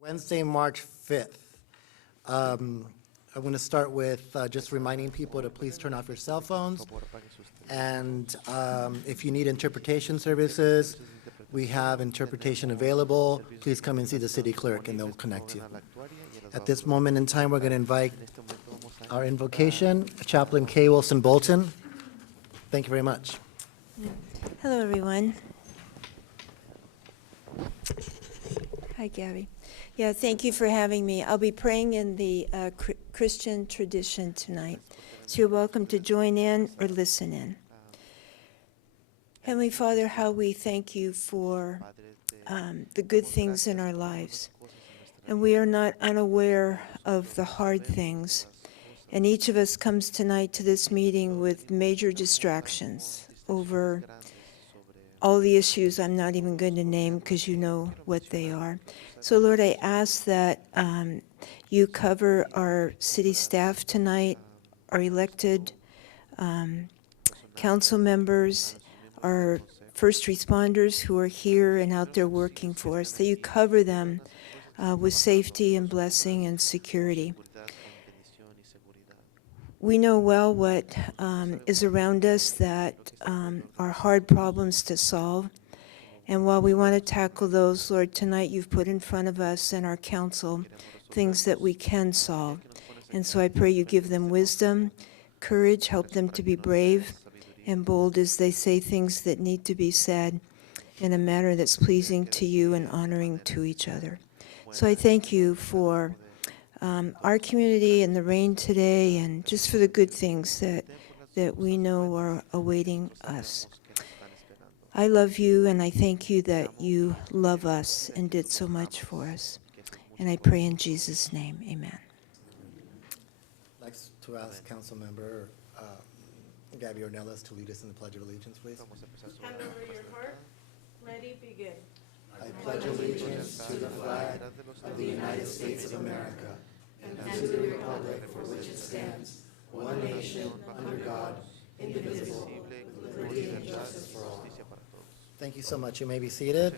Wednesday, March 5th. I'm going to start with just reminding people to please turn off your cell phones. And if you need interpretation services, we have interpretation available. Please come and see the city clerk and they'll connect you. At this moment in time, we're going to invite our invocation, Chaplain Kay Wilson Bolton. Thank you very much. Hello, everyone. Hi, Gabby. Yeah, thank you for having me. I'll be praying in the Christian tradition tonight, so you're welcome to join in or listen in. Heavenly Father, how we thank you for the good things in our lives. And we are not unaware of the hard things. And each of us comes tonight to this meeting with major distractions over all the issues I'm not even going to name because you know what they are. So, Lord, I ask that you cover our city staff tonight, our elected council members, our first responders who are here and out there working for us, that you cover them with safety and blessing and security. We know well what is around us that are hard problems to solve. And while we want to tackle those, Lord, tonight you've put in front of us and our council things that we can solve. And so I pray you give them wisdom, courage, help them to be brave and bold as they say things that need to be said in a manner that's pleasing to you and honoring to each other. So I thank you for our community and the rain today, and just for the good things that we know are awaiting us. I love you, and I thank you that you love us and did so much for us. And I pray in Jesus' name, amen. I'd like to ask Council Member Gabby Ornelas to lead us in the Pledge of Allegiance, please. Hand over your heart. Ready, begin. I pledge allegiance to the flag of the United States of America and to the republic for which it stands, one nation, under God, indivisible, with liberty and justice for all. Thank you so much. You may be seated.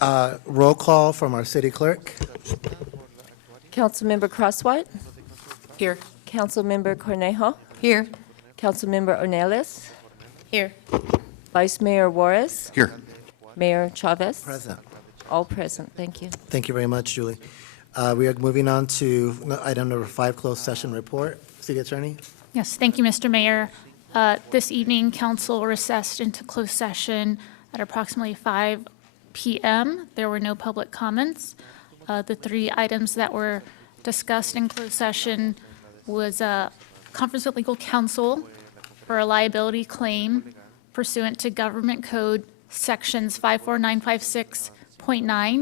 Roll call from our city clerk. Councilmember Crosswhite. Here. Councilmember Cornejo. Here. Councilmember Ornelas. Here. Vice Mayor Juarez. Here. Mayor Chavez. Present. All present. Thank you. Thank you very much, Julie. We are moving on to item number 5, closed session report. City Attorney. Yes, thank you, Mr. Mayor. This evening, council recessed into closed session at approximately 5 p.m. There were no public comments. The 3 items that were discussed in closed session was a conference with legal counsel for a liability claim pursuant to Government Code Sections 54956.9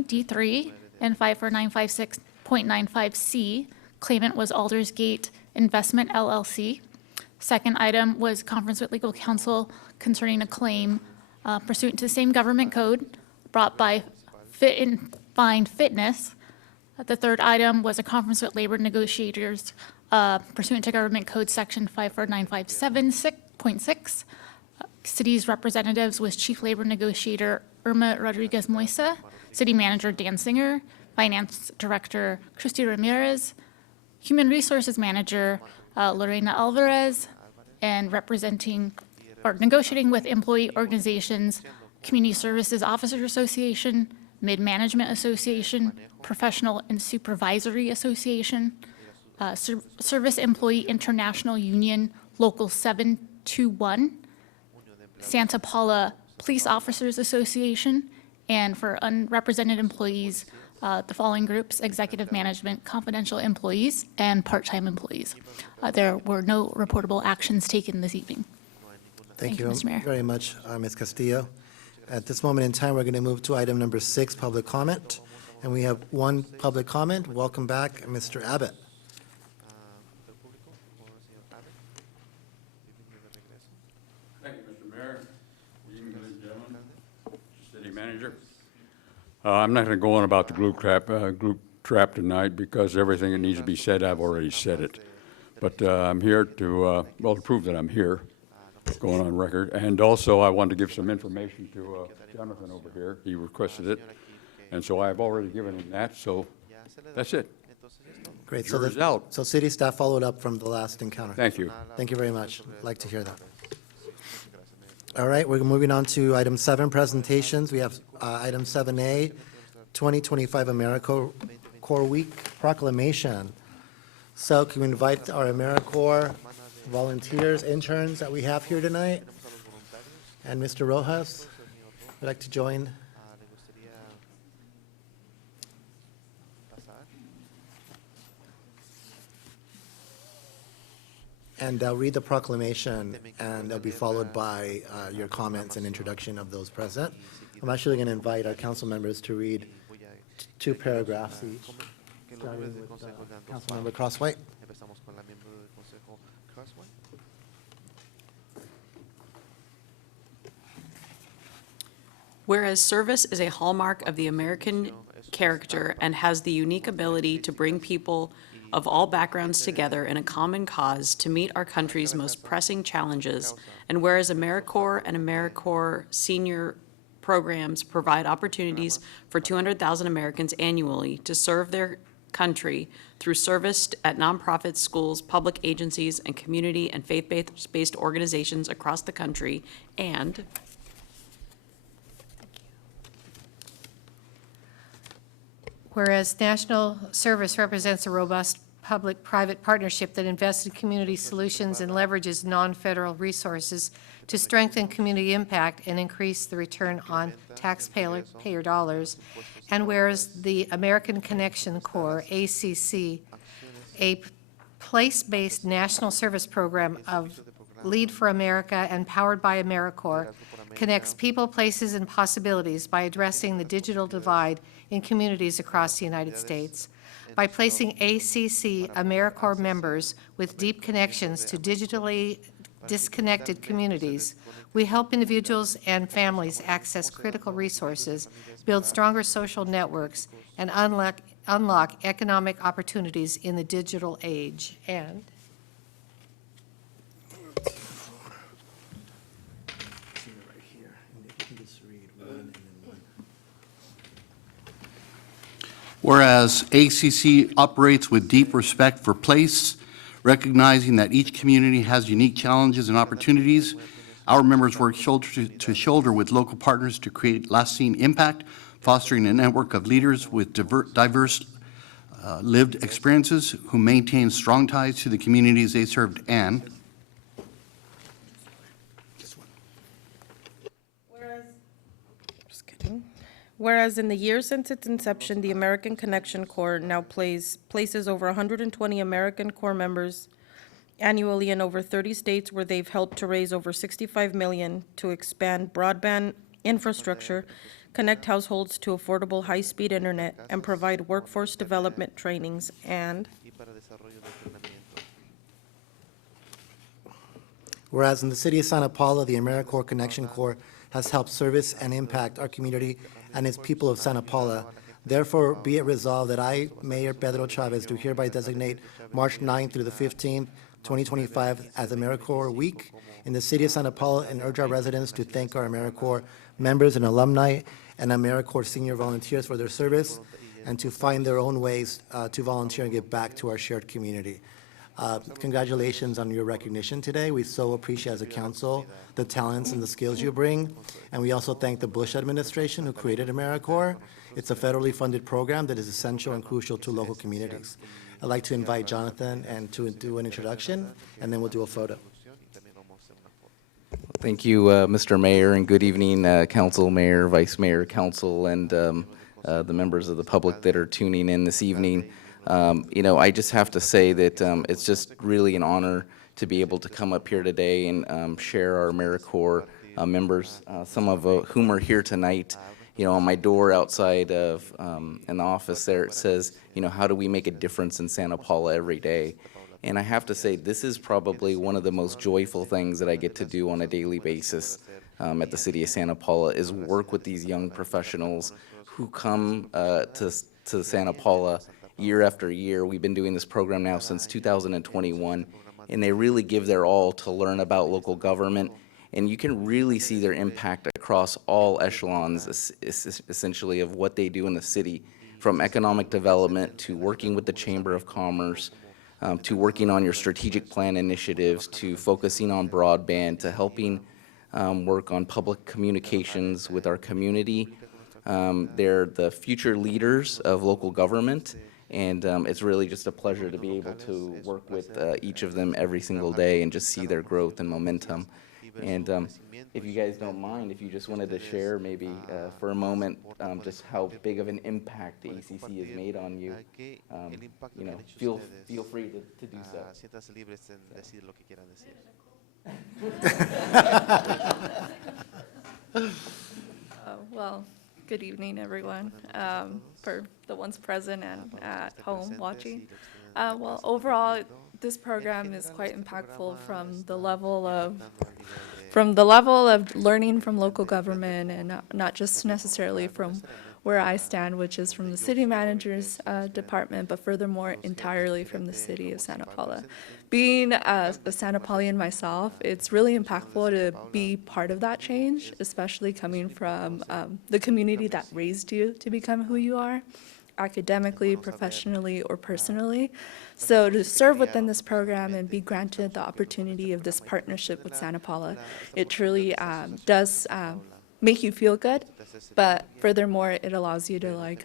D3 and 54956.95C. Claimant was Aldersgate Investment LLC. Second item was conference with legal counsel concerning a claim pursuant to the same government code brought by Fit and Find Fitness. The third item was a conference with labor negotiators pursuant to government code section 54957.6. City's representatives was Chief Labor Negotiator Irma Rodriguez Moisa, City Manager Dan Singer, Finance Director Christy Ramirez, Human Resources Manager Lorena Alvarez, and representing or negotiating with employee organizations, Community Services Officers Association, Mid-Management Association, Professional and Supervisory Association, Service Employee International Union, Local 721, Santa Paula Police Officers Association, and for unrepresented employees, the following groups: executive management, confidential employees, and part-time employees. There were no reportable actions taken this evening. Thank you Mr. Mayor. very much, Ms. Castillo. At this moment in time, we're going to move to item number 6, public comment. And we have one public comment. Welcome back, Mr. Abbott. Thank you, Mr. Mayor. Good evening, ladies and gentlemen. Mr. City Manager. I'm not going to go on about the glue trap tonight because everything that needs to be said, I've already said it. But I'm here to, well, to prove that I'm here, going on record. And also, I wanted to give some information to Jonathan over here. He requested it. And so I've already given him that, so that's it. Great. So Jury's out. So city staff followed up from the last encounter. Thank you. Thank you very much. I'd like to hear that. All right, we're moving on to item 7, presentations. We have item 7A, 2025 AmeriCorps Week proclamation. So can we invite our AmeriCorps volunteers, interns that we have here tonight? And Mr. Rojas would like to join. And I'll read the proclamation, and it'll be followed by your comments and introduction of those present. I'm actually going to invite our council members to read 2 paragraphs each, starting with Councilmember Crosswhite. Whereas service is a hallmark of the American character and has the unique ability to bring people of all backgrounds together in a common cause to meet our country's most pressing challenges, and whereas AmeriCorps and AmeriCorps senior programs provide opportunities for 200,000 Americans annually to serve their country through service at nonprofits, schools, public agencies, and community and faith-based organizations across the country, and whereas national service represents a robust public-private partnership that invests in community solutions and leverages non-federal resources to strengthen community impact and increase the return on taxpayer dollars, and whereas the American Connection Corps, ACC, a place-based national service program of Lead for America and powered by AmeriCorps, connects people, places, and possibilities by addressing the digital divide in communities across the United States. By placing ACC AmeriCorps members with deep connections to digitally disconnected communities, we help individuals and families access critical resources, build stronger social networks, and unlock economic opportunities in the digital age. And whereas ACC operates with deep respect for place, recognizing that each community has unique challenges and opportunities, our members work shoulder to shoulder with local partners to create lasting impact, fostering a network of leaders with diverse lived experiences who maintain strong ties to the communities they served. And whereas in the years since its inception, the American Connection Corps now places over 120 American Corps members annually in over 30 states, where they've helped to raise over $65 million to expand broadband infrastructure, connect households to affordable high-speed internet, and provide workforce development trainings. And whereas in the city of Santa Paula, the AmeriCorps Connection Corps has helped service and impact our community and its people of Santa Paula. Therefore, be it resolved that I, Mayor Pedro Chavez, do hereby designate March 9th through the 15th, 2025 as AmeriCorps Week in the city of Santa Paula, and urge our residents to thank our AmeriCorps members and alumni and AmeriCorps senior volunteers for their service, and to find their own ways to volunteer and give back to our shared community. Congratulations on your recognition today. We so appreciate as a council the talents and the skills you bring. And we also thank the Bush administration who created AmeriCorps. It's a federally funded program that is essential and crucial to local communities. I'd like to invite Jonathan and to do an introduction, and then we'll do a photo. Thank you, Mr. Mayor, and good evening, Council, Mayor, Vice Mayor, Council, and the members of the public that are tuning in this evening. You know, I just have to say that it's just really an honor to be able to come up here today and share our AmeriCorps members, some of whom are here tonight. You know, on my door outside of in the office there, it says, you know, how do we make a difference in Santa Paula every day? And I have to say, this is probably one of the most joyful things that I get to do on a daily basis at the city of Santa Paula, is work with these young professionals who come to Santa Paula year after year. We've been doing this program now since 2021, and they really give their all to learn about local government and you can really see their impact across all echelons, essentially, of what they do in the city, from economic development to working with the Chamber of Commerce, to working on your strategic plan initiatives, to focusing on broadband, to helping work on public communications with our community. They're the future leaders of local government, and it's really just a pleasure to be able to work with each of them every single day and just see their growth and momentum. And if you guys don't mind, if you just wanted to share maybe for a moment just how big of an impact the ACC has made on you, feel free to do so. Well, good evening, everyone, for the ones present and at home watching. Well, overall, this program is quite impactful from the level of learning from local government, and not just necessarily from where I stand, which is from the city manager's department, but furthermore entirely from the city of Santa Paula. Being a Santa Paulian myself, it's really impactful to be part of that change, especially coming from the community that raised you to become who you are, academically, professionally, or personally. So to serve within this program and be granted the opportunity of this partnership with Santa Paula, it truly does make you feel good, but furthermore, it allows you to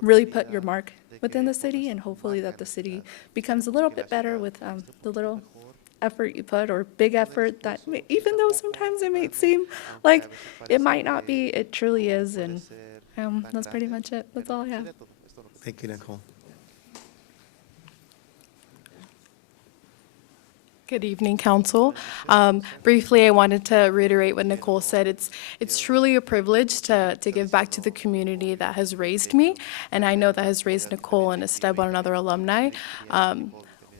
really put your mark within the city, and hopefully that the city becomes a little bit better with the little effort you put, or big effort that even though sometimes it may seem like it might not be, it truly is. And that's pretty much it. That's all I have. Thank you, Nicole. Good evening, Council. Briefly, I wanted to reiterate what Nicole said. It's truly a privilege to give back to the community that has raised me, and I know that has raised Nicole and Esteban and other alumni.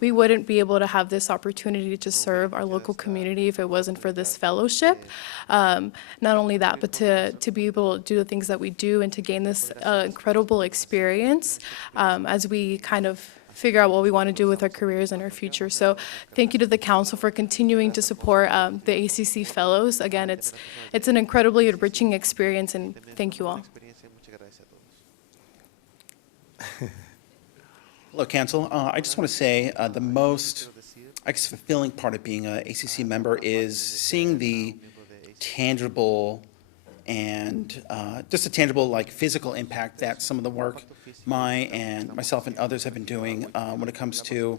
We wouldn't be able to have this opportunity to serve our local community if it wasn't for this fellowship. Not only that, but to be able to do the things that we do and to gain this incredible experience as we kind of figure out what we want to do with our careers and our future. So thank you to the council for continuing to support the ACC Fellows. Again, it's an incredibly enriching experience, and thank you all. Hello, Council. I just want to say the most, fulfilling part of being an ACC member is seeing the tangible and just a tangible, physical impact that some of the work myself and others have been doing when it comes to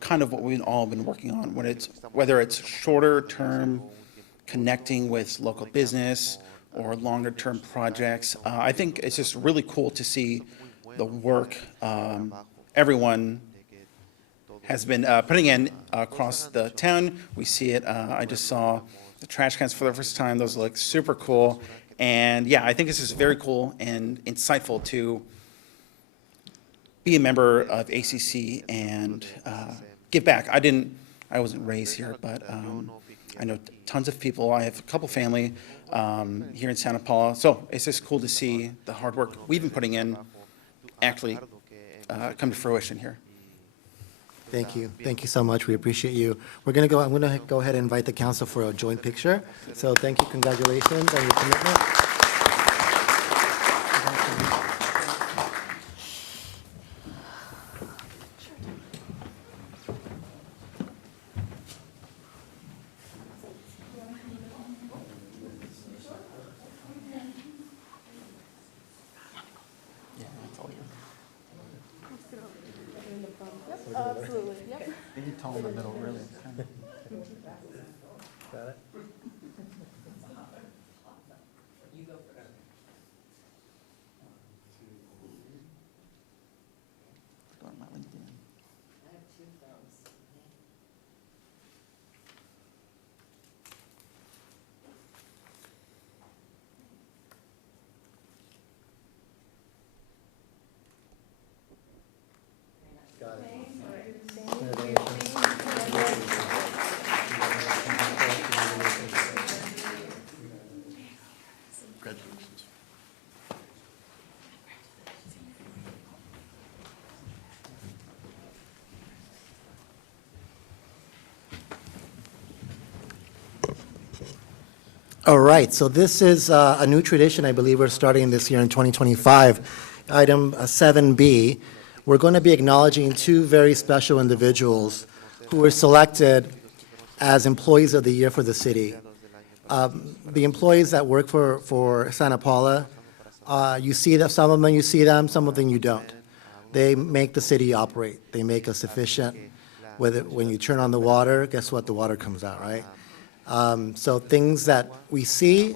kind of what we've all been working on, whether it's shorter term connecting with local business or longer term projects. I think it's just really cool to see the work everyone has been putting in across the town. We see it. I just saw the trash cans for the first time. Those look super cool. And yeah, I think this is very cool and insightful to be a member of ACC and give back. I wasn't raised here, but I know tons of people. I have a couple family here in Santa Paula. So it's just cool to see the hard work we've been putting in actually come to fruition here. Thank you. Thank you so much. We appreciate you. I'm going to go ahead and invite the council for a joint picture. So thank you. Congratulations on your commitment. Absolutely, yep. Maybe tall in the middle, really. Got it? Go on my LinkedIn. Congratulations. All right, so this is a new tradition I believe we're starting this year in 2025. Item 7B, we're going to be acknowledging two very special individuals who were selected as Employees of the Year for the city. The employees that work for Santa Paula, you see that some of them you see them, some of them you don't. They make the city operate. They make us efficient. When you turn on the water, guess what? The water comes out, right? So things that we see,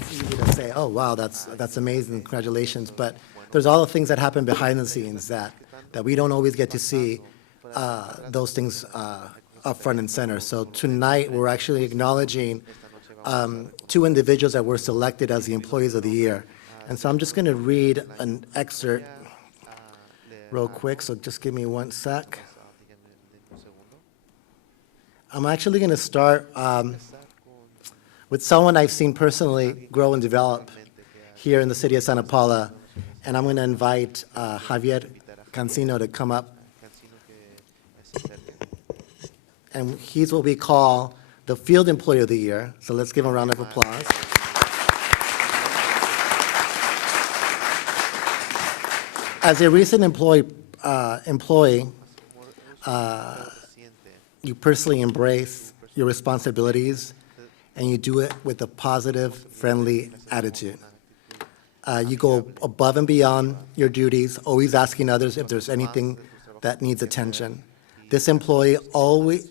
it's easy to say, oh, wow, that's amazing, congratulations. But there's all the things that happen behind the scenes that we don't always get to see those things up front and center. So tonight, we're actually acknowledging two individuals that were selected as the Employees of the Year. And so I'm just going to read an excerpt real quick, so just give me one sec. I'm actually going to start with someone I've seen personally grow and develop here in the city of Santa Paula, and I'm going to invite Javier Cancino to come up. And he's what we call the Field Employee of the Year, so let's give him a round of applause. As a recent employee, you personally embrace your responsibilities, and you do it with a positive, friendly attitude. You go above and beyond your duties, always asking others if there's anything that needs attention. This employee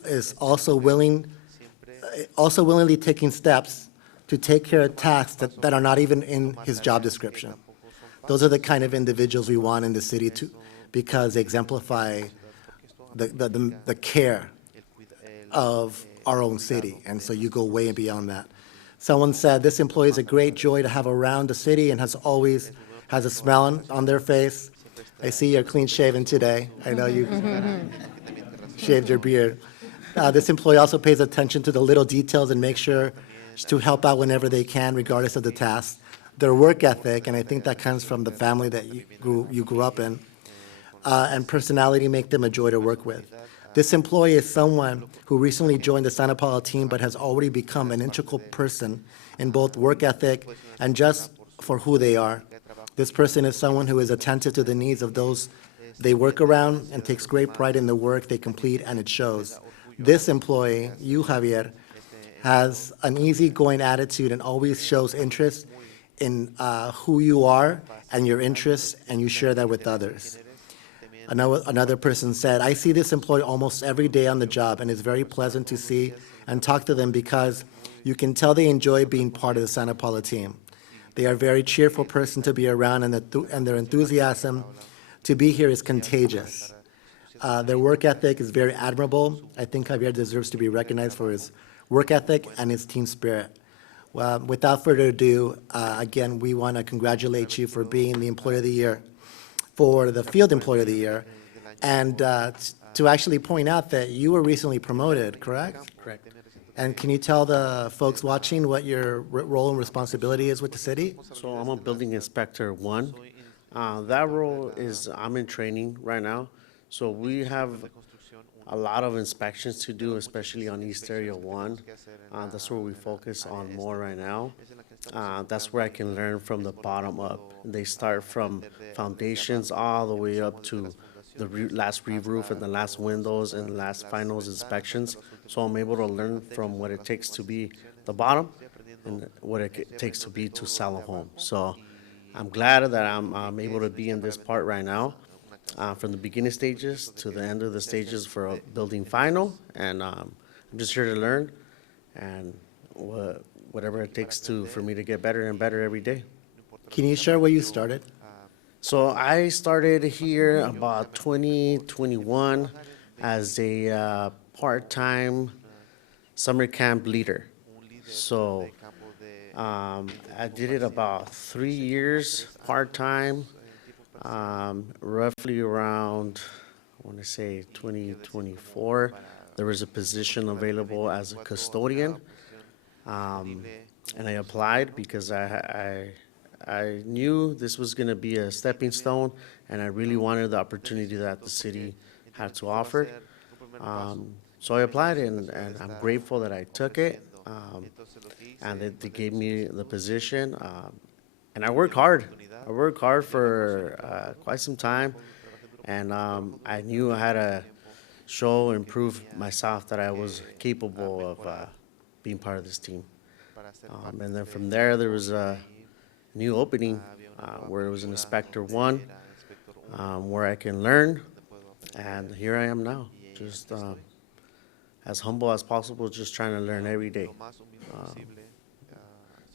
is also willingly taking steps to take care of tasks that are not even in his job description. Those are the kind of individuals we want in the city because they exemplify the care of our own city, and so you go way and beyond that. Someone said, this employee is a great joy to have around the city and has a smile on their face. I see you're clean shaven today. I know you shaved your beard. This employee also pays attention to the little details and makes sure to help out whenever they can, regardless of the task. Their work ethic, and I think that comes from the family that you grew up in, and personality make them a joy to work with. This employee is someone who recently joined the Santa Paula team but has already become an integral person in both work ethic and just for who they are. This person is someone who is attentive to the needs of those they work around and takes great pride in the work they complete, and it shows. This employee, you, Javier, has an easygoing attitude and always shows interest in who you are and your interests, and you share that with others. Another person said, I see this employee almost every day on the job, and it's very pleasant to see and talk to them because you can tell they enjoy being part of the Santa Paula team. They are a very cheerful person to be around, and their enthusiasm to be here is contagious. Their work ethic is very admirable. I think Javier deserves to be recognized for his work ethic and his team spirit. Well, without further ado, again, we want to congratulate you for being the Employee of the Year, for the Field Employee of the Year, and to actually point out that you were recently promoted, correct? Correct. And can you tell the folks watching what your role and responsibility is with the city? So I'm a building inspector 1. That role is, I'm in training right now. So we have a lot of inspections to do, especially on East Area 1. That's where we focus on more right now. That's where I can learn from the bottom up. They start from foundations all the way up to the last re-roof and the last windows and the last finals inspections. So I'm able to learn from what it takes to be the bottom and what it takes to be to sell a home. So I'm glad that I'm able to be in this part right now, from the beginning stages to the end of the stages for a building final. And I'm just here to learn and whatever it takes for me to get better and better every day. Can you share where you started? So I started here about 2021 as a part-time summer camp leader. So I did it about 3 years part-time, roughly around, I want to say 2024. There was a position available as a custodian, and I applied because I knew this was going to be a stepping stone, and I really wanted the opportunity that the city had to offer. So I applied, and I'm grateful that I took it. and they gave me the position. And I worked hard. I worked hard for quite some time, and I knew I had to show and prove myself that I was capable of being part of this team. And then from there was a new opening where it was an Inspector 1, where I can learn, and here I am now, just as humble as possible, just trying to learn every day.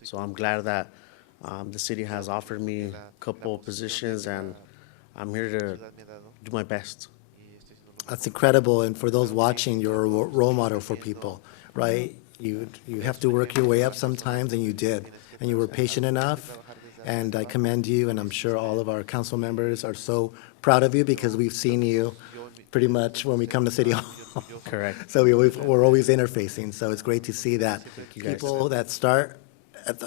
So I'm glad that the city has offered me a couple positions, and I'm here to do my best. That's incredible, and for those watching, you're a role model for people, right? You have to work your way up sometimes, and you did, and you were patient enough, and I commend you, and I'm sure all of our council members are so proud of you because we've seen you pretty much when we come to City Hall. Correct. So we're always interfacing, so it's great to see that people that start,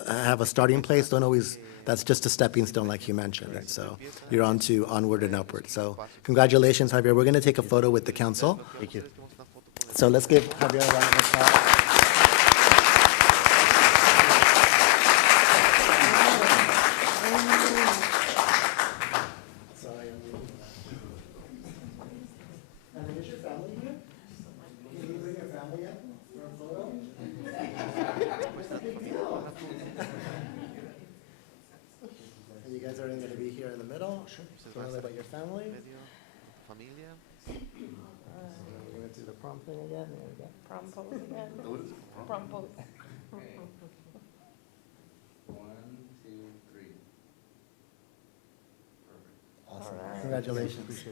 have a starting place, don't always, that's just a stepping stone like you mentioned, right? So you're on to onward and upward. So congratulations, Javier. We're going to take a photo with the council. Thank you. So let's give Javier a round of applause. You guys are going to be here in the middle. Sure. Tell me about your family. We're going to do the prom thing again. There we go. Prom pose again. Prom pose. 1, 2, 3. Awesome. Congratulations.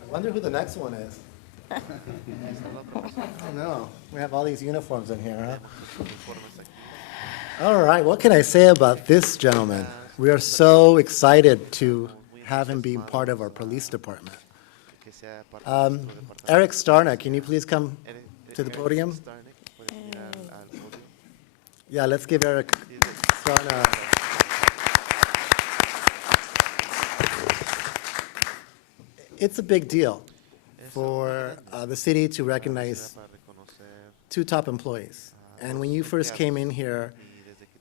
I wonder who the next one is. I don't know. We have all these uniforms in here, huh? All right, what can I say about this gentleman? We are so excited to have him be part of our police department. Eric Starna, can you please come to the podium? Yeah, let's give Eric Starna. It's a big deal for the city to recognize 2 top employees. And when you first came in here,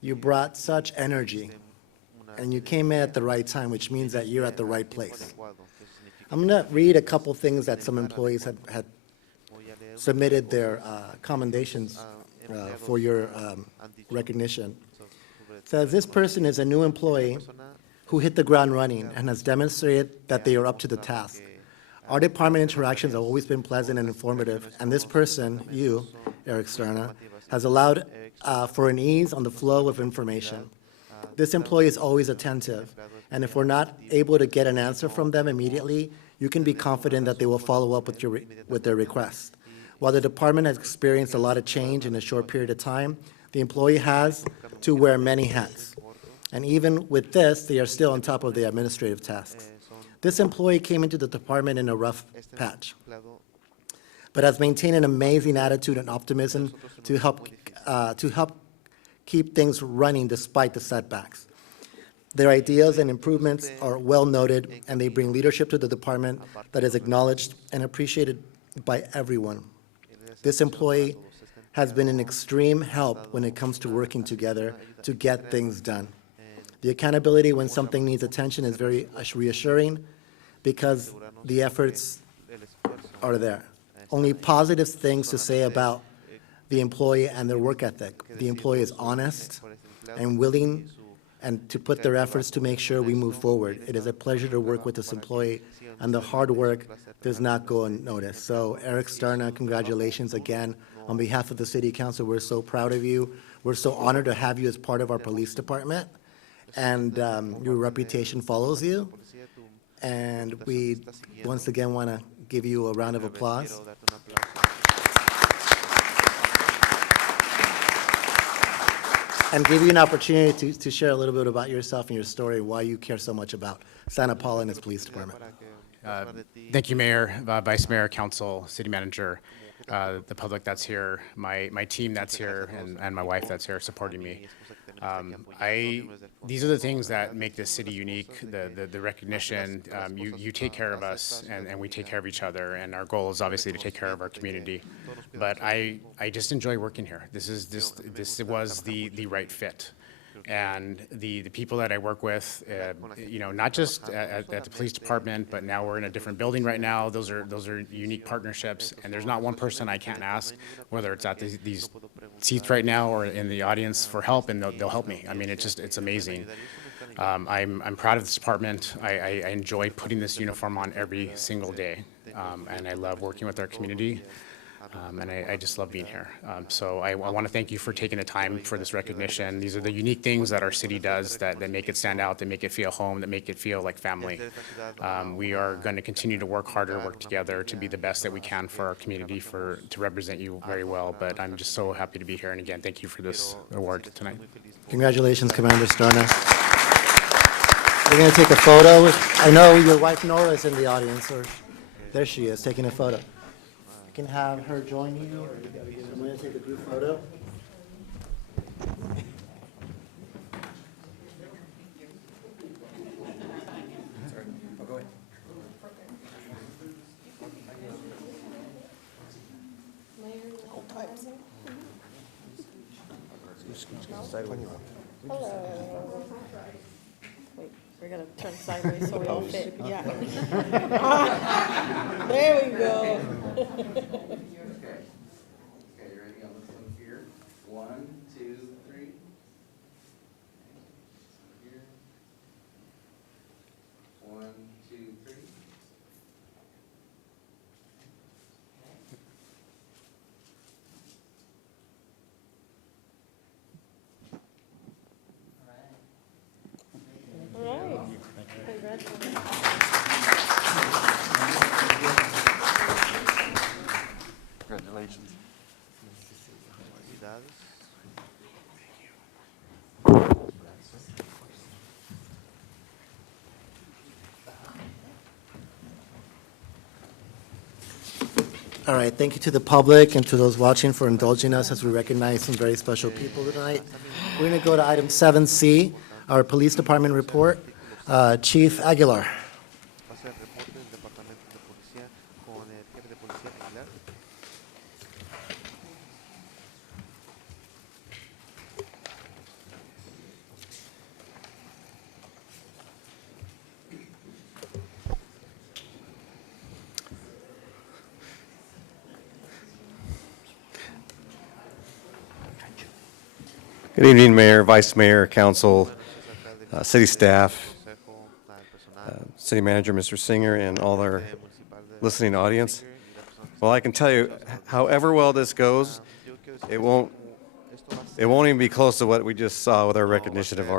you brought such energy, and you came in at the right time, which means that you're at the right place. I'm going to read a couple things that some employees had submitted their commendations for your recognition. It says, this person is a new employee who hit the ground running and has demonstrated that they are up to the task. Our department interactions have always been pleasant and informative, and this person, you, Eric Starna, has allowed for an ease on the flow of information. This employee is always attentive, and if we're not able to get an answer from them immediately, you can be confident that they will follow up with their request. While the department has experienced a lot of change in a short period of time, the employee has to wear many hats. And even with this, they are still on top of the administrative tasks. This employee came into the department in a rough patch, but has maintained an amazing attitude and optimism to help keep things running despite the setbacks. Their ideas and improvements are well noted, and they bring leadership to the department that is acknowledged and appreciated by everyone. This employee has been an extreme help when it comes to working together to get things done. The accountability when something needs attention is very reassuring because the efforts are there. Only positive things to say about the employee and their work ethic. The employee is honest and willing and to put their efforts to make sure we move forward. It is a pleasure to work with this employee, and the hard work does not go unnoticed. So Eric Starna, congratulations again. On behalf of the City Council, we're so proud of you. We're so honored to have you as part of our police department, and your reputation follows you. And we once again want to give you a round of applause. And give you an opportunity to share a little bit about yourself and your story, why you care so much about Santa Paula and its police department. Thank you, Mayor, Vice Mayor, Council, City Manager, the public that's here, my team that's here, and my wife that's here supporting me. These are the things that make this city unique, the recognition. You take care of us, and we take care of each other, and our goal is obviously to take care of our community. But I just enjoy working here. This was the right fit. And the people that I work with, not just at the police department, but now we're in a different building right now. Those are unique partnerships, and there's not one person I can't ask, whether it's at these seats right now or in the audience for help, and they'll help me. I mean, it's amazing. I'm proud of this department. I enjoy putting this uniform on every single day, and I love working with our community. And I just love being here. So I want to thank you for taking the time for this recognition. These are the unique things that our city does that make it stand out, that make it feel home, that make it feel like family. We are going to continue to work harder, work together to be the best that we can for our community, to represent you very well. But I'm just so happy to be here. And again, thank you for this award tonight. Congratulations, Commander Storna. We're going to take a photo. I know your wife Nora is in the audience, or there she is, taking a photo. You can have her join you, or I'm going to take a group photo. Hello. Wait, we're gonna turn sideways so we all fit, yeah. There we go. Okay, you ready on this one here? 1, 2, 3. Here. 1, 2, 3. All right. Congratulations. Congratulations. All right, thank you to the public and to those watching for indulging us as we recognize some very special people tonight. We're going to go to item 7C, our police department report. Chief Aguilar. Good evening, Mayor, Vice Mayor, Council, City staff, City Manager, Mr. Singer, and all our listening audience. Well, I can tell you, however well this goes, it won't even be close to what we just saw with our recognition of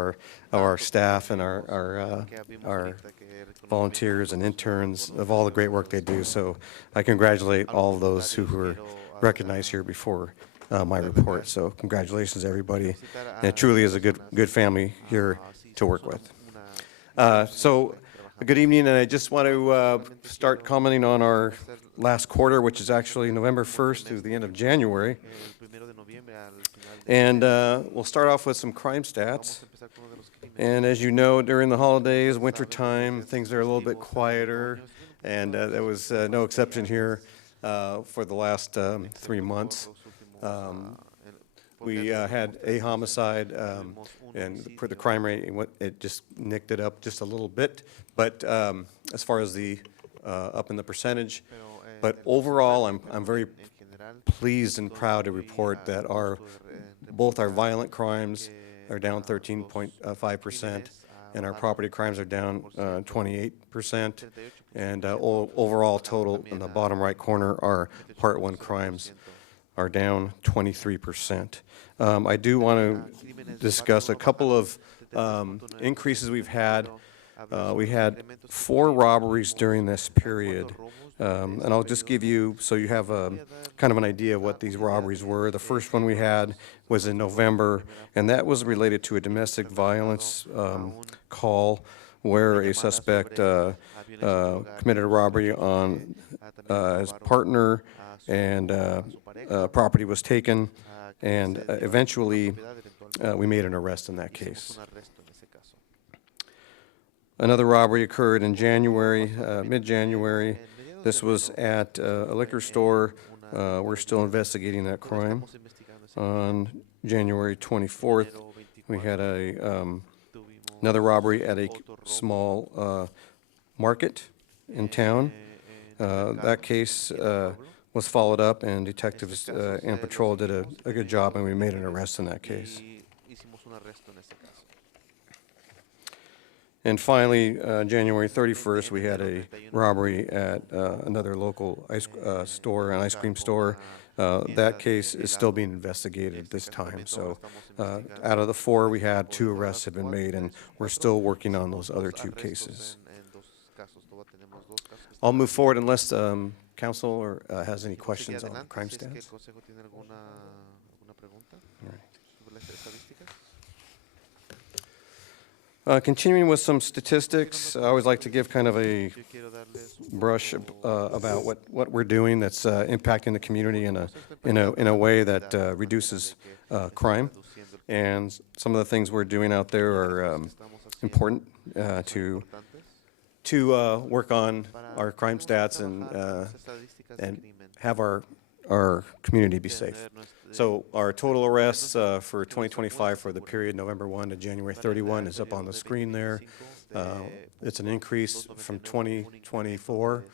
our staff and our volunteers and interns, of all the great work they do. So I congratulate all of those who were recognized here before my report. So congratulations, everybody. And it truly is a good family here to work with. So good evening, and I just want to start commenting on our last quarter, which is actually November 1st through the end of January. And we'll start off with some crime stats. And as you know, during the holidays, winter time, things are a little bit quieter, and there was no exception here for the last 3 months. We had a homicide, and for the crime rate, it just nicked it up just a little bit. But as far as the up in the percentage, but overall, I'm very pleased and proud to report that both our violent crimes are down 13.5%, and our property crimes are down 28%, and overall total in the bottom right corner, our Part 1 crimes are down 23%. I do want to discuss a couple of increases we've had. We had 4 robberies during this period, and I'll just give you, so you have kind of an idea of what these robberies were. The first one we had was in November, and that was related to a domestic violence call where a suspect committed a robbery on his partner, and property was taken, and eventually we made an arrest in that case. Another robbery occurred in January, mid-January. This was at a liquor store. We're still investigating that crime. On January 24th, we had another robbery at a small market in town. That case was followed up, and detectives and patrol did a good job, and we made an arrest in that case. And finally, January 31st, we had a robbery at another local store, an ice cream store. That case is still being investigated at this time. So out of the 4 we had, 2 arrests have been made, and we're still working on those other 2 cases. I'll move forward unless council has any questions on crime stats. Continuing with some statistics, I always like to give kind of a brush about what we're doing that's impacting the community in a way that reduces crime. And some of the things we're doing out there are important to work on our crime stats and have our community be safe. So our total arrests for 2025 for the period November 1 to January 31 is up on the screen there. It's an increase from 2024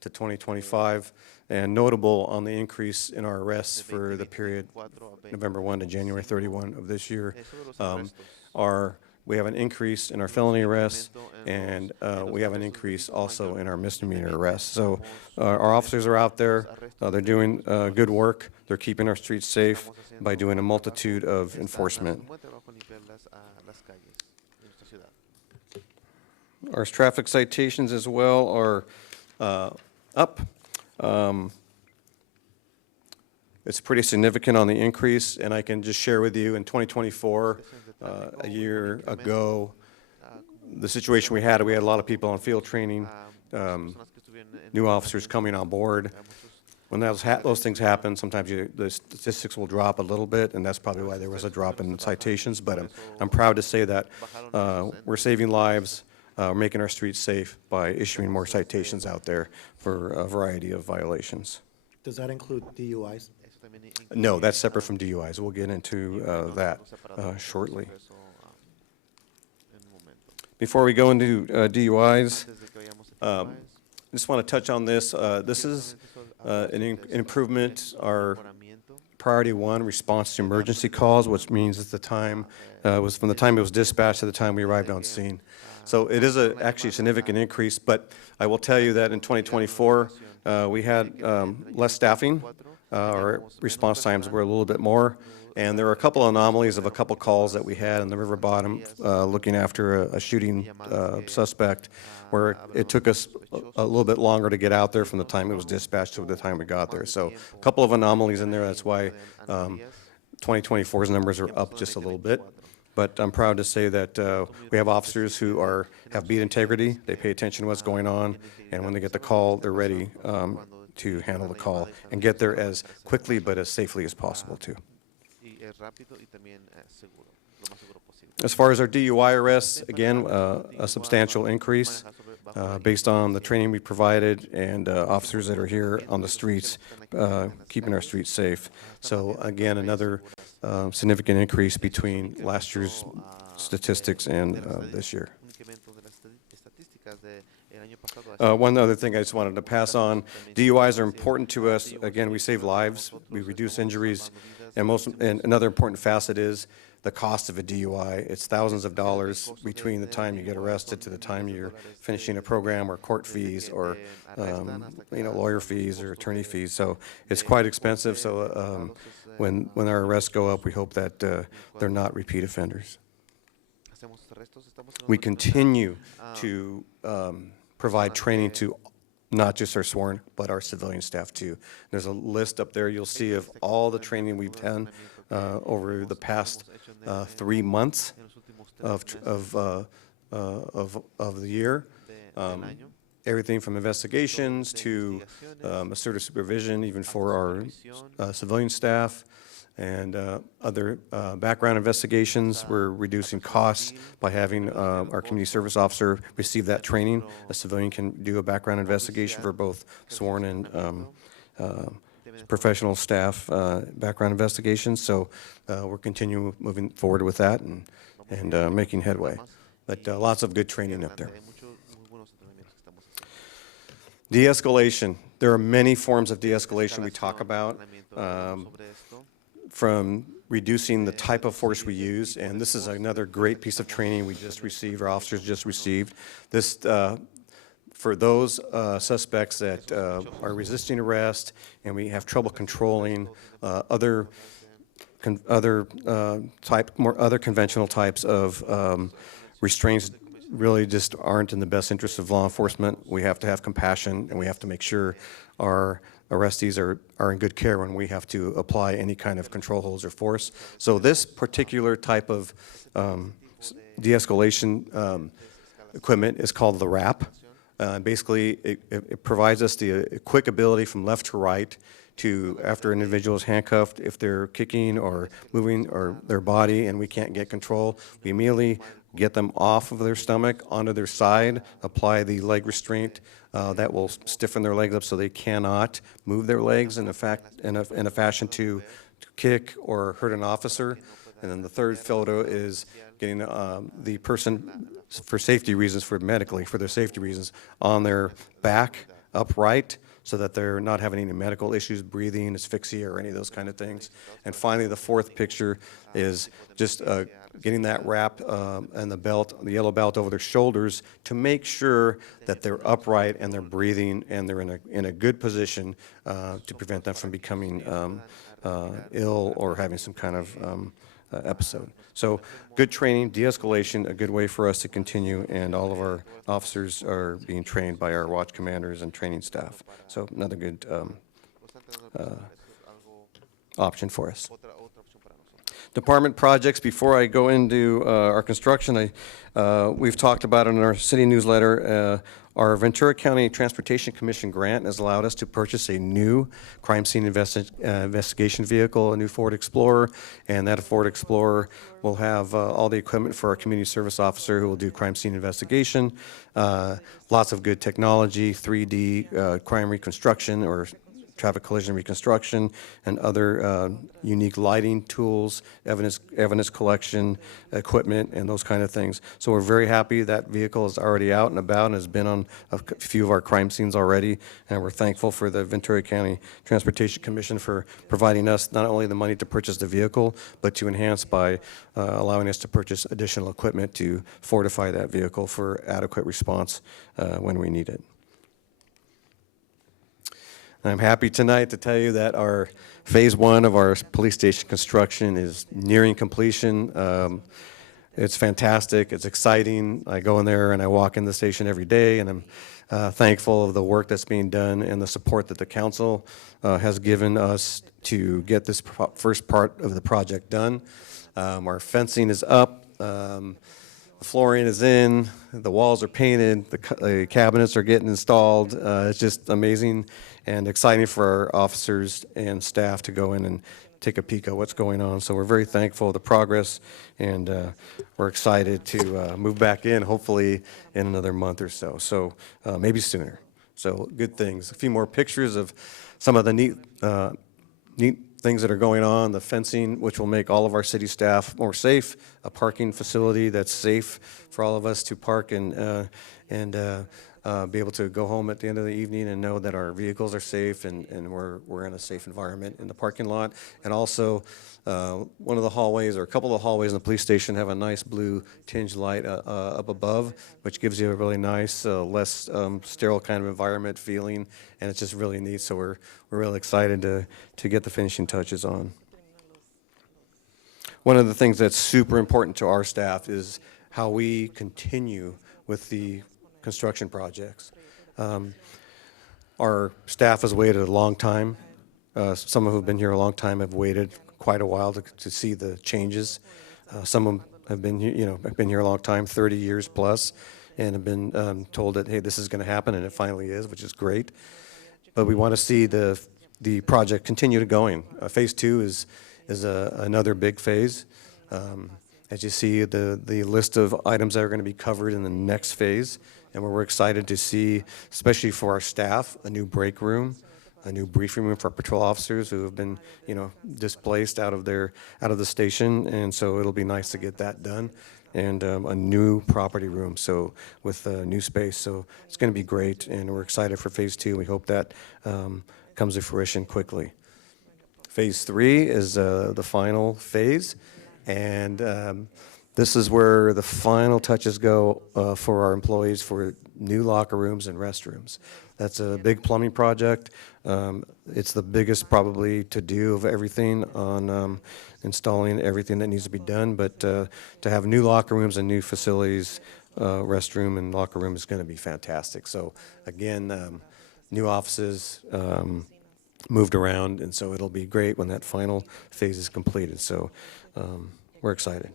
to 2025, and notable on the increase in our arrests for the period November 1 to January 31 of this year. We have an increase in our felony arrests, and we have an increase also in our misdemeanor arrests. So our officers are out there. They're doing good work. They're keeping our streets safe by doing a multitude of enforcement. Our traffic citations as well are up. It's pretty significant on the increase, and I can just share with you in 2024, a year ago, the situation we had a lot of people on field training, new officers coming on board. When those things happen, sometimes the statistics will drop a little bit, and that's probably why there was a drop in citations. But I'm proud to say that we're saving lives, we're making our streets safe by issuing more citations out there for a variety of violations. Does that include DUIs? No, that's separate from DUIs. We'll get into that shortly. Before we go into DUIs, I just want to touch on this. This is an improvement, our priority 1 response to emergency calls, which means that the time was from the time it was dispatched to the time we arrived on scene. So it is actually a significant increase, but I will tell you that in 2024, we had less staffing. Our response times were a little bit more, and there were a couple of anomalies of a couple calls that we had in the river bottom looking after a shooting suspect, where it took us a little bit longer to get out there from the time it was dispatched to the time we got there. So a couple of anomalies in there. That's why 2024's numbers are up just a little bit. But I'm proud to say that we have officers who have beat integrity. They pay attention to what's going on, and when they get the call, they're ready to handle the call and get there as quickly but as safely as possible too. As far as our DUI arrests, again, a substantial increase based on the training we provided and officers that are here on the streets, keeping our streets safe. So again, another significant increase between last year's statistics and this year. One other thing I just wanted to pass on, DUIs are important to us. Again, we save lives, we reduce injuries, and another important facet is the cost of a DUI. It's thousands of dollars between the time you get arrested to the time you're finishing a program, or court fees, or lawyer fees or attorney fees. So it's quite expensive. So when our arrests go up, we hope that they're not repeat offenders. We continue to provide training to not just our sworn, but our civilian staff too. There's a list up there you'll see of all the training we've done over the past 3 months of the year. Everything from investigations to assertive supervision, even for our civilian staff, and other background investigations. We're reducing costs by having our community service officer receive that training. A civilian can do a background investigation for both sworn and professional staff background investigations. So we're continuing moving forward with that and making headway. But lots of good training up there. De-escalation. There are many forms of de-escalation we talk about, from reducing the type of force we use, and this is another great piece of training we just received, our officers just received. This, for those suspects that are resisting arrest and we have trouble controlling other conventional types of restraints really just aren't in the best interest of law enforcement. We have to have compassion, and we have to make sure our arrestees are in good care when we have to apply any kind of control holds or force. So this particular type of de-escalation equipment is called the RAP. Basically, it provides us the quick ability from left to right to, after an individual is handcuffed, if they're kicking or moving or their body and we can't get control, we immediately get them off of their stomach onto their side, apply the leg restraint that will stiffen their legs up so they cannot move their legs in a fashion to kick or hurt an officer. And then the third photo is getting the person, for safety reasons, for their safety reasons, on their back, upright, so that they're not having any medical issues, breathing, asphyxia, or any of those kind of things. And finally, the fourth picture is just getting that wrap and the belt, the yellow belt over their shoulders to make sure that they're upright and they're breathing and they're in a good position to prevent them from becoming ill or having some kind of episode. So good training, de-escalation, a good way for us to continue, and all of our officers are being trained by our watch commanders and training staff. So another good option for us. Department projects. Before I go into our construction, we've talked about it in our city newsletter. Our Ventura County Transportation Commission grant has allowed us to purchase a new crime scene investigation vehicle, a new Ford Explorer, and that Ford Explorer will have all the equipment for our community service officer who will do crime scene investigation. Lots of good technology, 3D crime reconstruction or traffic collision reconstruction, and other unique lighting tools, evidence collection, equipment, and those kind of things. So we're very happy that vehicle is already out and about and has been on a few of our crime scenes already, and we're thankful for the Ventura County Transportation Commission for providing us not only the money to purchase the vehicle, but to enhance by allowing us to purchase additional equipment to fortify that vehicle for adequate response when we need it. I'm happy tonight to tell you that our phase 1 of our police station construction is nearing completion. It's fantastic. It's exciting. I go in there and I walk in the station every day, and I'm thankful of the work that's being done and the support that the council has given us to get this first part of the project done. Our fencing is up. The flooring is in, the walls are painted, the cabinets are getting installed. It's just amazing and exciting for our officers and staff to go in and take a peek at what's going on. So we're very thankful of the progress, and we're excited to move back in, hopefully in another month or so. So maybe sooner. So good things. A few more pictures of some of the neat things that are going on, the fencing, which will make all of our city staff more safe, a parking facility that's safe for all of us to park and be able to go home at the end of the evening and know that our vehicles are safe and we're in a safe environment in the parking lot. And also, one of the hallways, or a couple of the hallways in the police station, have a nice blue tinge light up above, which gives you a really nice, less sterile kind of environment feeling, and it's just really neat. So we're really excited to get the finishing touches on. One of the things that's super important to our staff is how we continue with the construction projects. Our staff has waited a long time. Some who have been here a long time have waited quite a while to see the changes. Some of them have been here, have been here a long time, 30 years plus, and have been told that, hey, this is going to happen, and it finally is, which is great. But we want to see the project continue to going. Phase 2 is another big phase. As you see, the list of items that are going to be covered in the next phase, and we're excited to see, especially for our staff, a new break room, a new briefing room for our patrol officers who have been, displaced out of the station, and so it'll be nice to get that done, and a new property room, so with new space, so it's going to be great, and we're excited for phase 2. We hope that comes to fruition quickly. Phase 3 is the final phase, and this is where the final touches go for our employees for new locker rooms and restrooms. That's a big plumbing project. It's the biggest probably to do of everything on installing everything that needs to be done, but to have new locker rooms and new facilities, restroom and locker room is going to be fantastic. So again, new offices, moved around, and so it'll be great when that final phase is completed. So we're excited.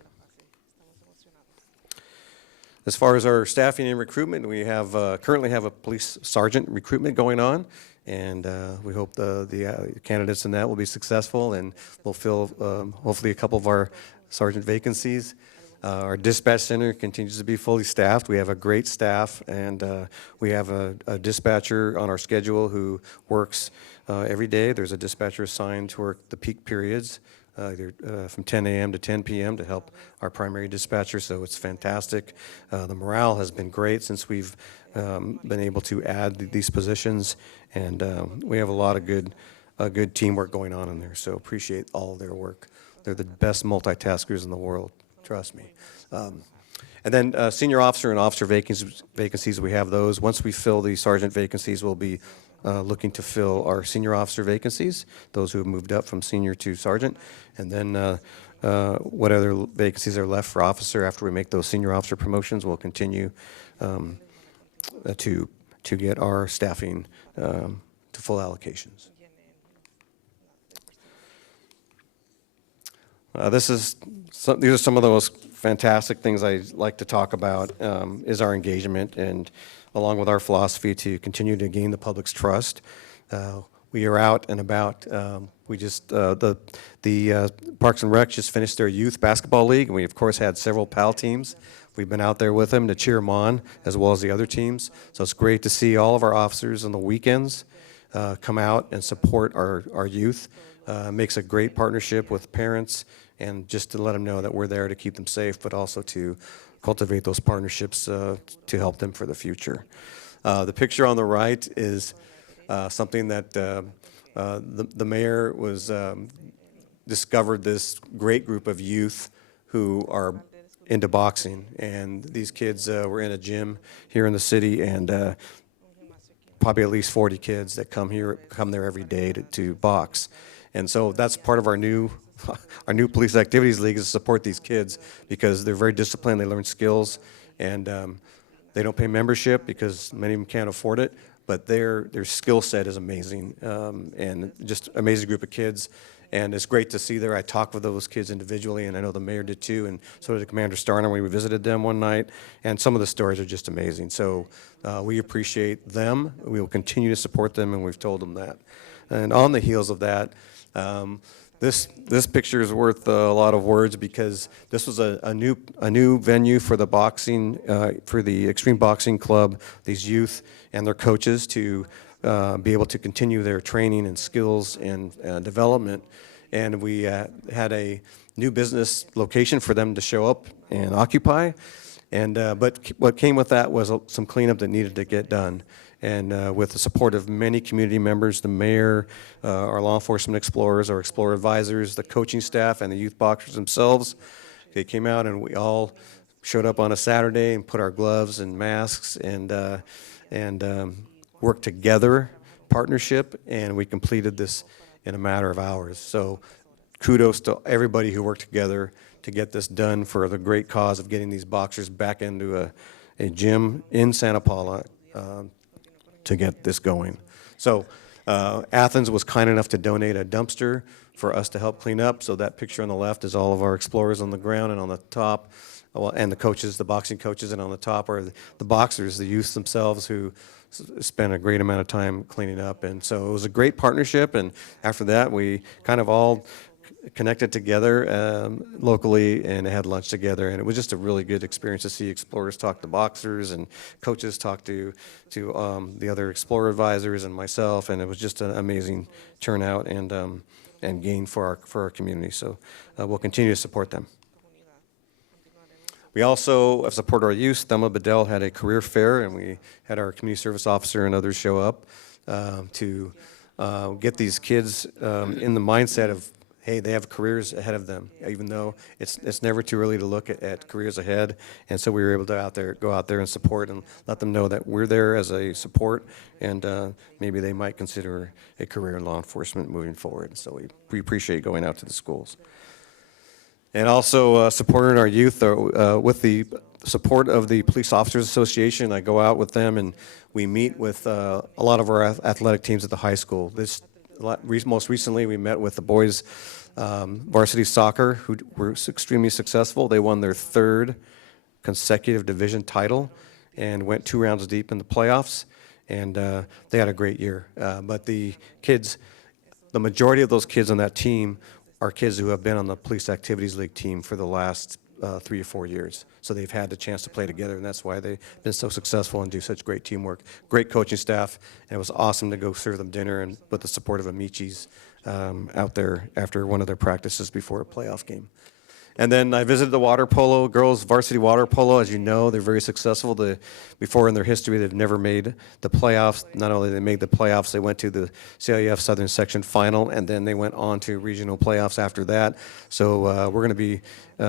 As far as our staffing and recruitment, we have currently have a police sergeant recruitment going on, and we hope the candidates in that will be successful, and we'll fill hopefully a couple of our sergeant vacancies. Our dispatch center continues to be fully staffed. We have a great staff, and we have a dispatcher on our schedule who works every day. There's a dispatcher assigned to work the peak periods, either from 10 a.m. to 10 p.m. to help our primary dispatcher, so it's fantastic. The morale has been great since we've been able to add these positions, and we have a lot of good teamwork going on in there, so appreciate all of their work. They're the best multitaskers in the world, trust me. And then senior officer and officer vacancies, we have those. Once we fill the sergeant vacancies, we'll be looking to fill our senior officer vacancies, those who have moved up from senior to sergeant, and then what other vacancies are left for officer after we make those senior officer promotions, we'll continue to get our staffing to full allocations. These are some of the most fantastic things I like to talk about, is our engagement, and along with our philosophy to continue to gain the public's trust. We are out and about. We just, the Parks and Rec just finished their youth basketball league, and we of course had several PAL teams. We've been out there with them to cheer them on, as well as the other teams. So it's great to see all of our officers on the weekends come out and support our youth. Makes a great partnership with parents, and just to let them know that we're there to keep them safe, but also to cultivate those partnerships to help them for the future. The picture on the right is something that the mayor was discovered this great group of youth who are into boxing, and these kids were in a gym here in the city, and probably at least 40 kids that come there every day to box. And so that's part of our new police activities league, is to support these kids because they're very disciplined, they learn skills, and they don't pay membership because many of them can't afford it, but their skill set is amazing, and just amazing group of kids. And it's great to see there. I talked with those kids individually, and I know the mayor did too, and so did Commander Starner when we visited them one night, and some of the stories are just amazing. So we appreciate them. We will continue to support them, and we've told them that. And on the heels of that, this picture is worth a lot of words, because this was a new venue for the boxing, for the Extreme Boxing Club, these youth and their coaches to be able to continue their training and skills and development. And we had a new business location for them to show up and occupy. And but what came with that was some cleanup that needed to get done. And with the support of many community members, the mayor, our law enforcement explorers, our explorer advisors, the coaching staff, and the youth boxers themselves, they came out and we all showed up on a Saturday and put our gloves and masks and worked together, partnership, and we completed this in a matter of hours. So kudos to everybody who worked together to get this done for the great cause of getting these boxers back into a gym in Santa Paula to get this going. So Athens was kind enough to donate a dumpster for us to help clean up. So that picture on the left is all of our explorers on the ground, and on the top, and the coaches, the boxing coaches, and on the top are the boxers, the youth themselves, who spent a great amount of time cleaning up. And so it was a great partnership, and after that we kind of all connected together locally and had lunch together, and it was just a really good experience to see explorers talk to boxers and coaches talk to the other explorer advisors and myself, and it was just an amazing turnout and gain for our community. So we'll continue to support them. We also have supported our youth. Thelma Bedell had a career fair, and we had our community service officer and others show up to get these kids in the mindset of, hey, they have careers ahead of them, even though it's never too early to look at careers ahead. And so we were able to go out there and support and let them know that we're there as a support, and maybe they might consider a career in law enforcement moving forward. So we appreciate going out to the schools. And also supporting our youth with the support of the Police Officers Association. I go out with them and we meet with a lot of our athletic teams at the high school. Most recently, we met with the boys varsity soccer, who were extremely successful. They won their 3rd consecutive division title and went 2 rounds deep in the playoffs, and they had a great year. But the majority of those kids on that team are kids who have been on the Police Activities League team for the last 3 or 4 years. So they've had the chance to play together, and that's why they've been so successful and do such great teamwork. Great coaching staff, and it was awesome to go serve them dinner and with the support of Amicis out there after one of their practices before a playoff game. And then I visited the water polo, girls varsity water polo. As you know, they're very successful. Before in their history, they've never made the playoffs. Not only they made the playoffs, they went to the CIF Southern Section Final, and then they went on to regional playoffs after that. So we're going to be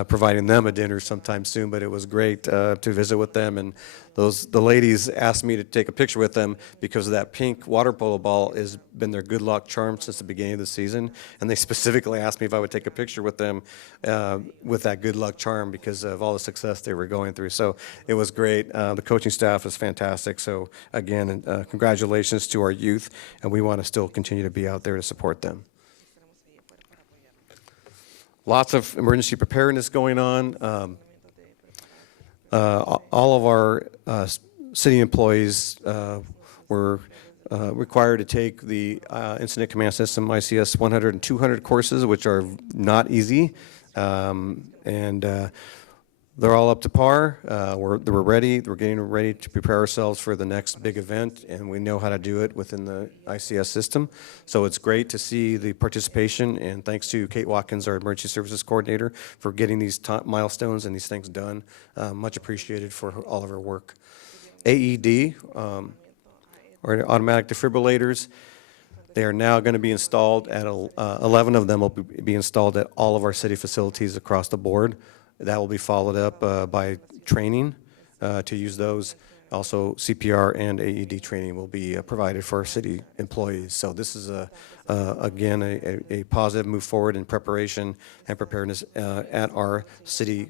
providing them a dinner sometime soon, but it was great to visit with them. And the ladies asked me to take a picture with them because that pink water polo ball has been their good luck charm since the beginning of the season. And they specifically asked me if I would take a picture with them with that good luck charm because of all the success they were going through. So it was great. The coaching staff is fantastic. So again, congratulations to our youth, and we want to still continue to be out there to support them. Lots of emergency preparedness going on. All of our city employees were required to take the Incident Command System ICS 100 and 200 courses, which are not easy. They're all up to par. We're ready. We're getting ready to prepare ourselves for the next big event, and we know how to do it within the ICS system. So it's great to see the participation, and thanks to Kate Watkins, our Emergency Services Coordinator, for getting these milestones and these things done. Much appreciated for all of her work. AED, or automatic defibrillators, they are now going to be installed at 11 of them will be installed at all of our city facilities across the board. That will be followed up by training to use those. Also, CPR and AED training will be provided for our city employees. So this is, again, a positive move forward in preparation and preparedness at our city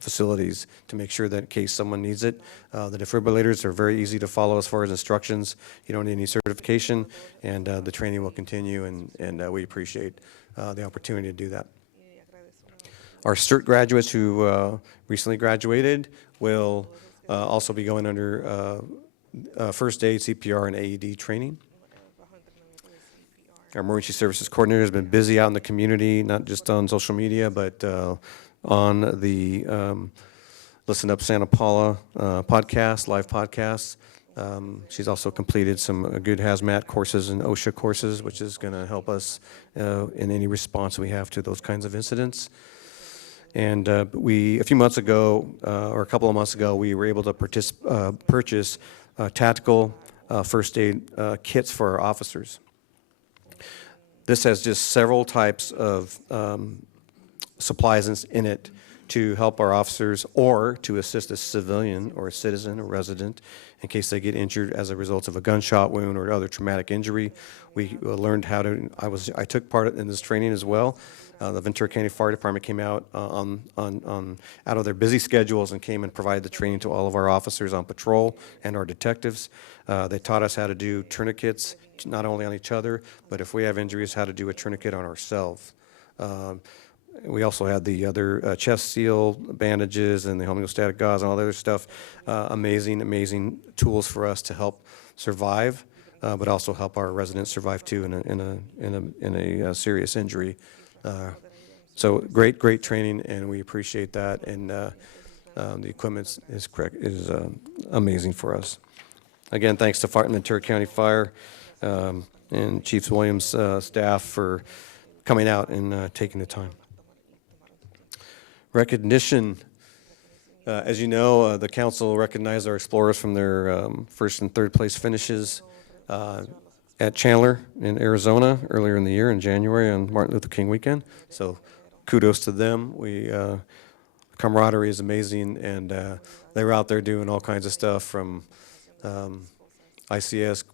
facilities to make sure that in case someone needs it. The defibrillators are very easy to follow as far as instructions. You don't need any certification, and the training will continue, and we appreciate the opportunity to do that. Our CERT graduates who recently graduated will also be going under first aid, CPR, and AED training. Our Emergency Services Coordinator has been busy out in the community, not just on social media, but on the Listen Up Santa Paula podcast, live podcasts. She's also completed some good hazmat courses and OSHA courses, which is going to help us in any response we have to those kinds of incidents. And a few months ago, or a couple of months ago, we were able to purchase tactical first aid kits for our officers. This has just several types of supplies in it to help our officers or to assist a civilian or a citizen or resident in case they get injured as a result of a gunshot wound or other traumatic injury. We learned how to, I took part in this training as well. The Ventura County Fire Department came out out of their busy schedules and came and provided the training to all of our officers on patrol and our detectives. They taught us how to do tourniquets, not only on each other, but if we have injuries, how to do a tourniquet on ourselves. We also had the other chest seal bandages and the homeostatic gauze and all the other stuff. Amazing tools for us to help survive, but also help our residents survive too in a serious injury. So great, great training, and we appreciate that. And the equipment is amazing for us. Again, thanks to Ventura County Fire and Chief Williams' staff for coming out and taking the time. Recognition. As you know, the council recognized our explorers from their first and third place finishes at Chandler in Arizona earlier in the year in January on Martin Luther King weekend. So kudos to them. Camaraderie is amazing, and they were out there doing all kinds of stuff from ICS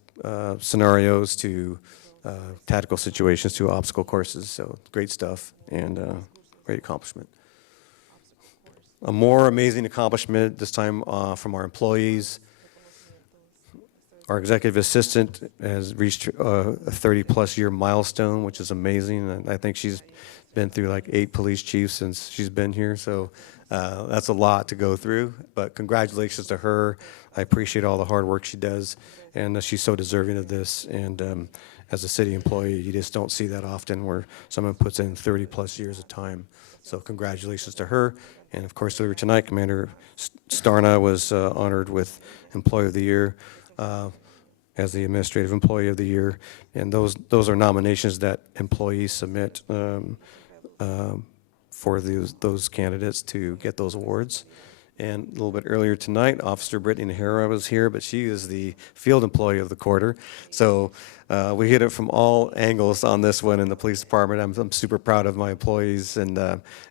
scenarios to tactical situations to obstacle courses. So great stuff and great accomplishment. A more amazing accomplishment this time from our employees. Our executive assistant has reached a 30-plus year milestone, which is amazing. And I think she's been through like 8 police chiefs since she's been here. So that's a lot to go through. But congratulations to her. I appreciate all the hard work she does. And she's so deserving of this. And as a city employee, you just don't see that often where someone puts in 30-plus years of time. So congratulations to her. And of course, earlier tonight, Commander Starna was honored with Employee of the Year as the Administrative Employee of the Year. And those are nominations that employees submit for those candidates to get those awards. And a little bit earlier tonight, Officer Brittany Nahara was here, but she is the Field Employee of the Quarter. So we hit it from all angles on this one in the police department. I'm super proud of my employees, and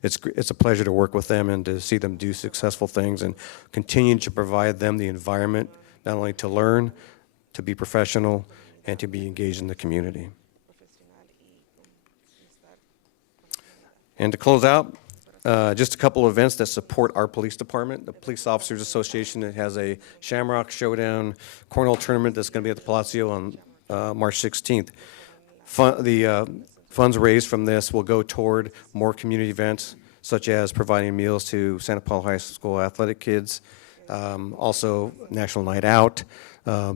it's a pleasure to work with them and to see them do successful things and continue to provide them the environment not only to learn, to be professional, and to be engaged in the community. And to close out, just a couple of events that support our police department. The Police Officers Association has a Shamrock Showdown Cornhole tournament that's going to be at the Palacio on March 16th. The funds raised from this will go toward more community events, such as providing meals to Santa Paula High School athletic kids, also National Night Out,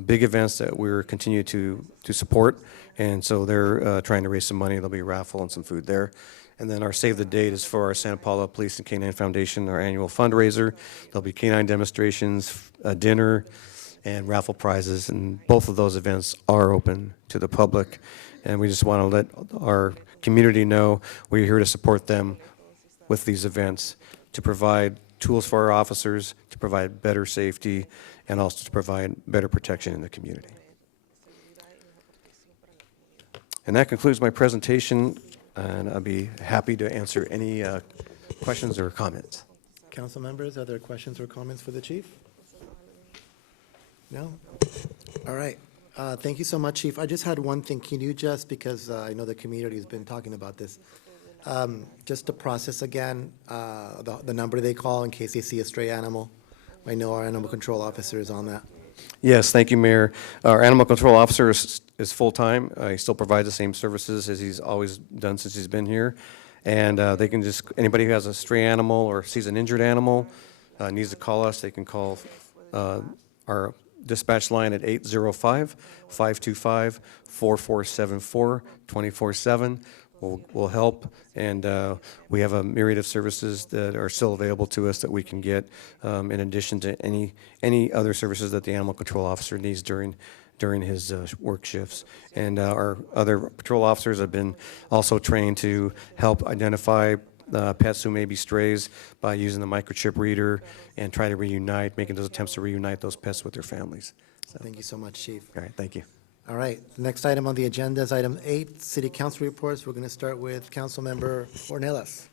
big events that we're continue to support. And so they're trying to raise some money. There'll be a raffle and some food there. And then our Save the Date is for our Santa Paula Police and Canine Foundation, our annual fundraiser. There'll be canine demonstrations, a dinner, and raffle prizes. And both of those events are open to the public. And we just want to let our community know we're here to support them with these events, to provide tools for our officers, to provide better safety, and also to provide better protection in the community. And that concludes my presentation. And I'll be happy to answer any questions or comments. Council members, are there questions or comments for the chief? No? All right. Thank you so much, Chief. I just had one thing. Can you just, because I know the community has been talking about this, just to process again the number they call in case they see a stray animal? I know our animal control officer is on that. Yes, thank you, Mayor. Our animal control officer is full-time. He still provides the same services as he's always done since he's been here. And they can just, anybody who has a stray animal or sees an injured animal needs to call us. They can call our dispatch line at 805-525-4474, 24/7. We'll help, and we have a myriad of services that are still available to us that we can get in addition to any other services that the animal control officer needs during his work shifts. And our other patrol officers have been also trained to help identify pets who may be strays by using the microchip reader and try to reunite, making those attempts to reunite those pets with their families. So, Thank you so much, Chief. all right, thank you. All right, the next item on the agenda is item 8, City Council reports. We're going to start with Councilmember Ornelas.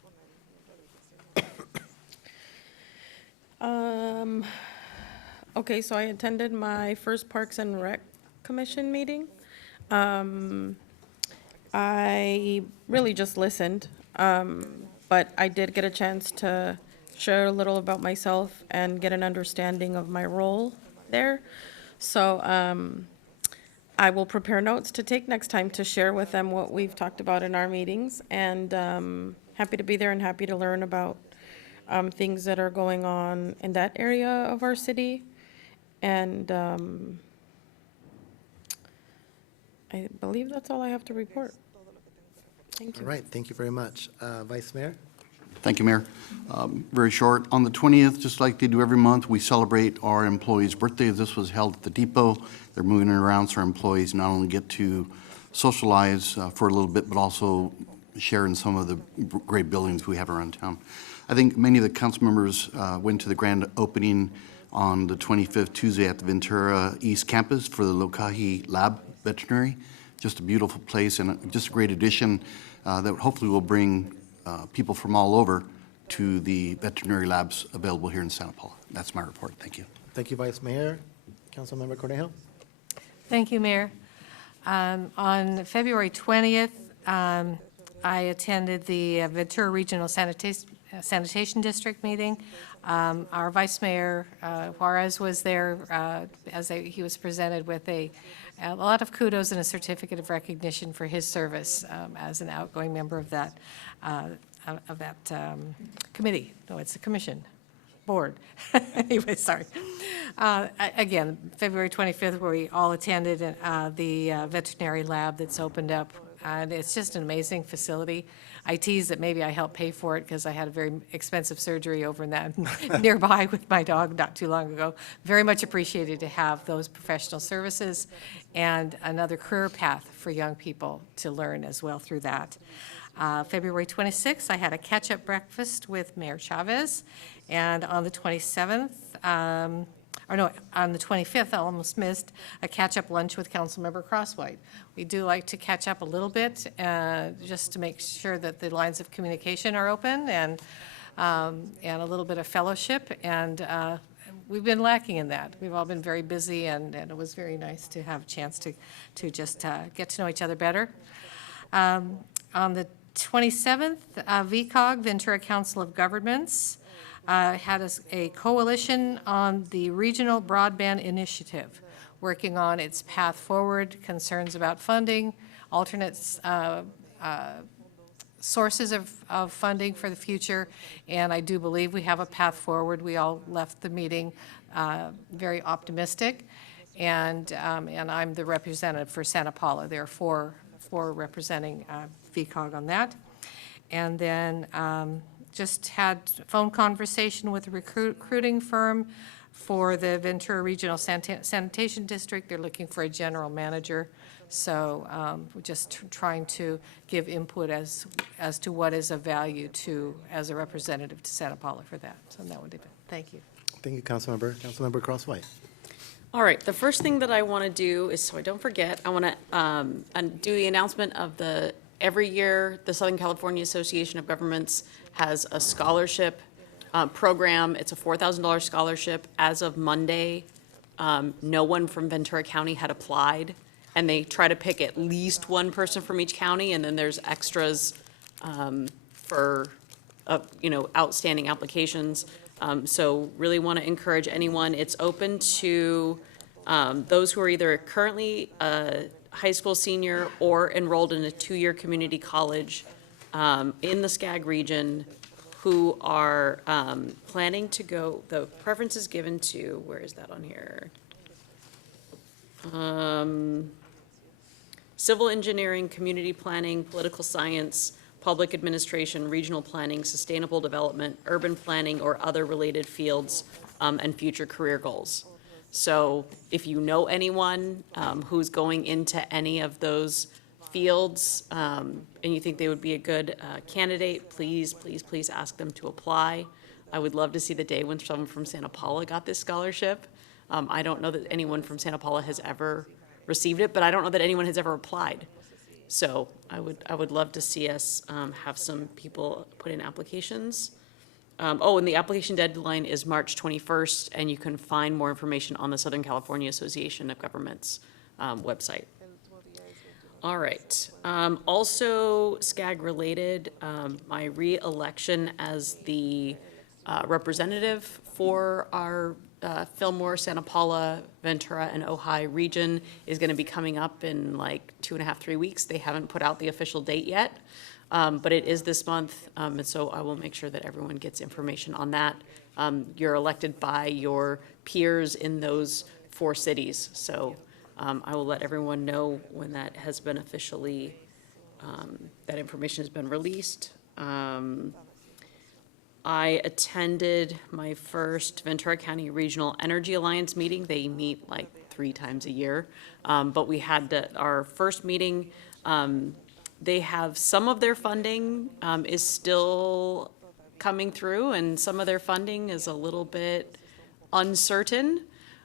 Okay, so I attended my first Parks and Rec Commission meeting. I really just listened, but I did get a chance to share a little about myself and get an understanding of my role there. So I will prepare notes to take next time to share with them what we've talked about in our meetings, and happy to be there and happy to learn about things that are going on in that area of our city. And I believe that's all I have to report. Thank All right, thank you very much. Vice Mayor? Thank you, Mayor. Very short. On the 20th, just like they do every month, we celebrate our employees' birthdays. This was held at the depot. They're moving it around so our employees not only get to socialize for a little bit, but also share in some of the great buildings we have around town. I think many of the council members went to the grand opening on the 25th, Tuesday, at the Ventura East Campus for the Lokahi Lab Veterinary. Just a beautiful place and just a great addition that hopefully will bring people from all over to the veterinary labs available here in Santa Paula. That's my report. Thank you. Thank you, Vice Mayor. Councilmember Cornejo? Thank you, Mayor. On February 20th, I attended the Ventura Regional Sanitation District meeting. Our Vice Mayor Juarez was there he was presented with a lot of kudos and a certificate of recognition for his service as an outgoing member of that committee. No, it's a commission. Board. Anyway, sorry. Again, February 25th, where we all attended the veterinary lab that's opened up. And it's just an amazing facility. I tease that maybe I helped pay for it because I had a very expensive surgery over in that nearby with my dog not too long ago. Very much appreciated to have those professional services and another career path for young people to learn as well through that. February 26th, I had a catch-up breakfast with Mayor Chavez, and on the 27th, on the 25th, I almost missed a catch-up lunch with Councilmember Crosswhite. We do like to catch up a little bit, just to make sure that the lines of communication are open and a little bit of fellowship, and we've been lacking in that. We've all been very busy, and it was very nice to have a chance to just get to know each other better. On the 27th, VCOG, Ventura Council of Governments, had a coalition on the Regional Broadband Initiative, working on its path forward, concerns about funding, alternates, sources of funding for the future, and I do believe we have a path forward. We all left the meeting very optimistic, and I'm the representative for Santa Paula. There are four representing VCOG on that. And then just had phone conversation with a recruiting firm for the Ventura Regional Sanitation District. They're looking for a general manager. So we're just trying to give input as to what is of value to, as a representative to Santa Paula for that. So that would be it. Thank you. Thank you, Councilmember. Councilmember Crosswhite. All right, the first thing that I want to do is, so I don't forget, I want to do the announcement of every year, the Southern California Association of Governments has a scholarship program. It's a $4,000 scholarship. As of Monday, no one from Ventura County had applied, and they try to pick at least one person from each county, and then there's extras for, outstanding applications. So really want to encourage anyone. It's open to those who are either currently a high school senior or enrolled in a 2-year community college in the SCAG region who are planning to go. The preference is given to, where is that on here? Civil engineering, community planning, political science, public administration, regional planning, sustainable development, urban planning, or other related fields, and future career goals. So if you know anyone who's going into any of those fields and you think they would be a good candidate, please, please, please ask them to apply. I would love to see the day when someone from Santa Paula got this scholarship. I don't know that anyone from Santa Paula has ever received it, but I don't know that anyone has ever applied. So I would love to see us have some people put in applications. And the application deadline is March 21st, and you can find more information on the Southern California Association of Governments website. All right. Also, SCAG related, my re-election as the representative for our Fillmore, Santa Paula, Ventura, and Ojai region is going to be coming up in like 2.5, 3 weeks. They haven't put out the official date yet, but it is this month, and so I will make sure that everyone gets information on that. You're elected by your peers in those 4 cities, so I will let everyone know when that has been officially that information has been released. I attended my first Ventura County Regional Energy Alliance meeting. They meet like 3 times a year. But we had our first meeting. They have some of their funding is still coming through, and some of their funding is a little bit uncertain.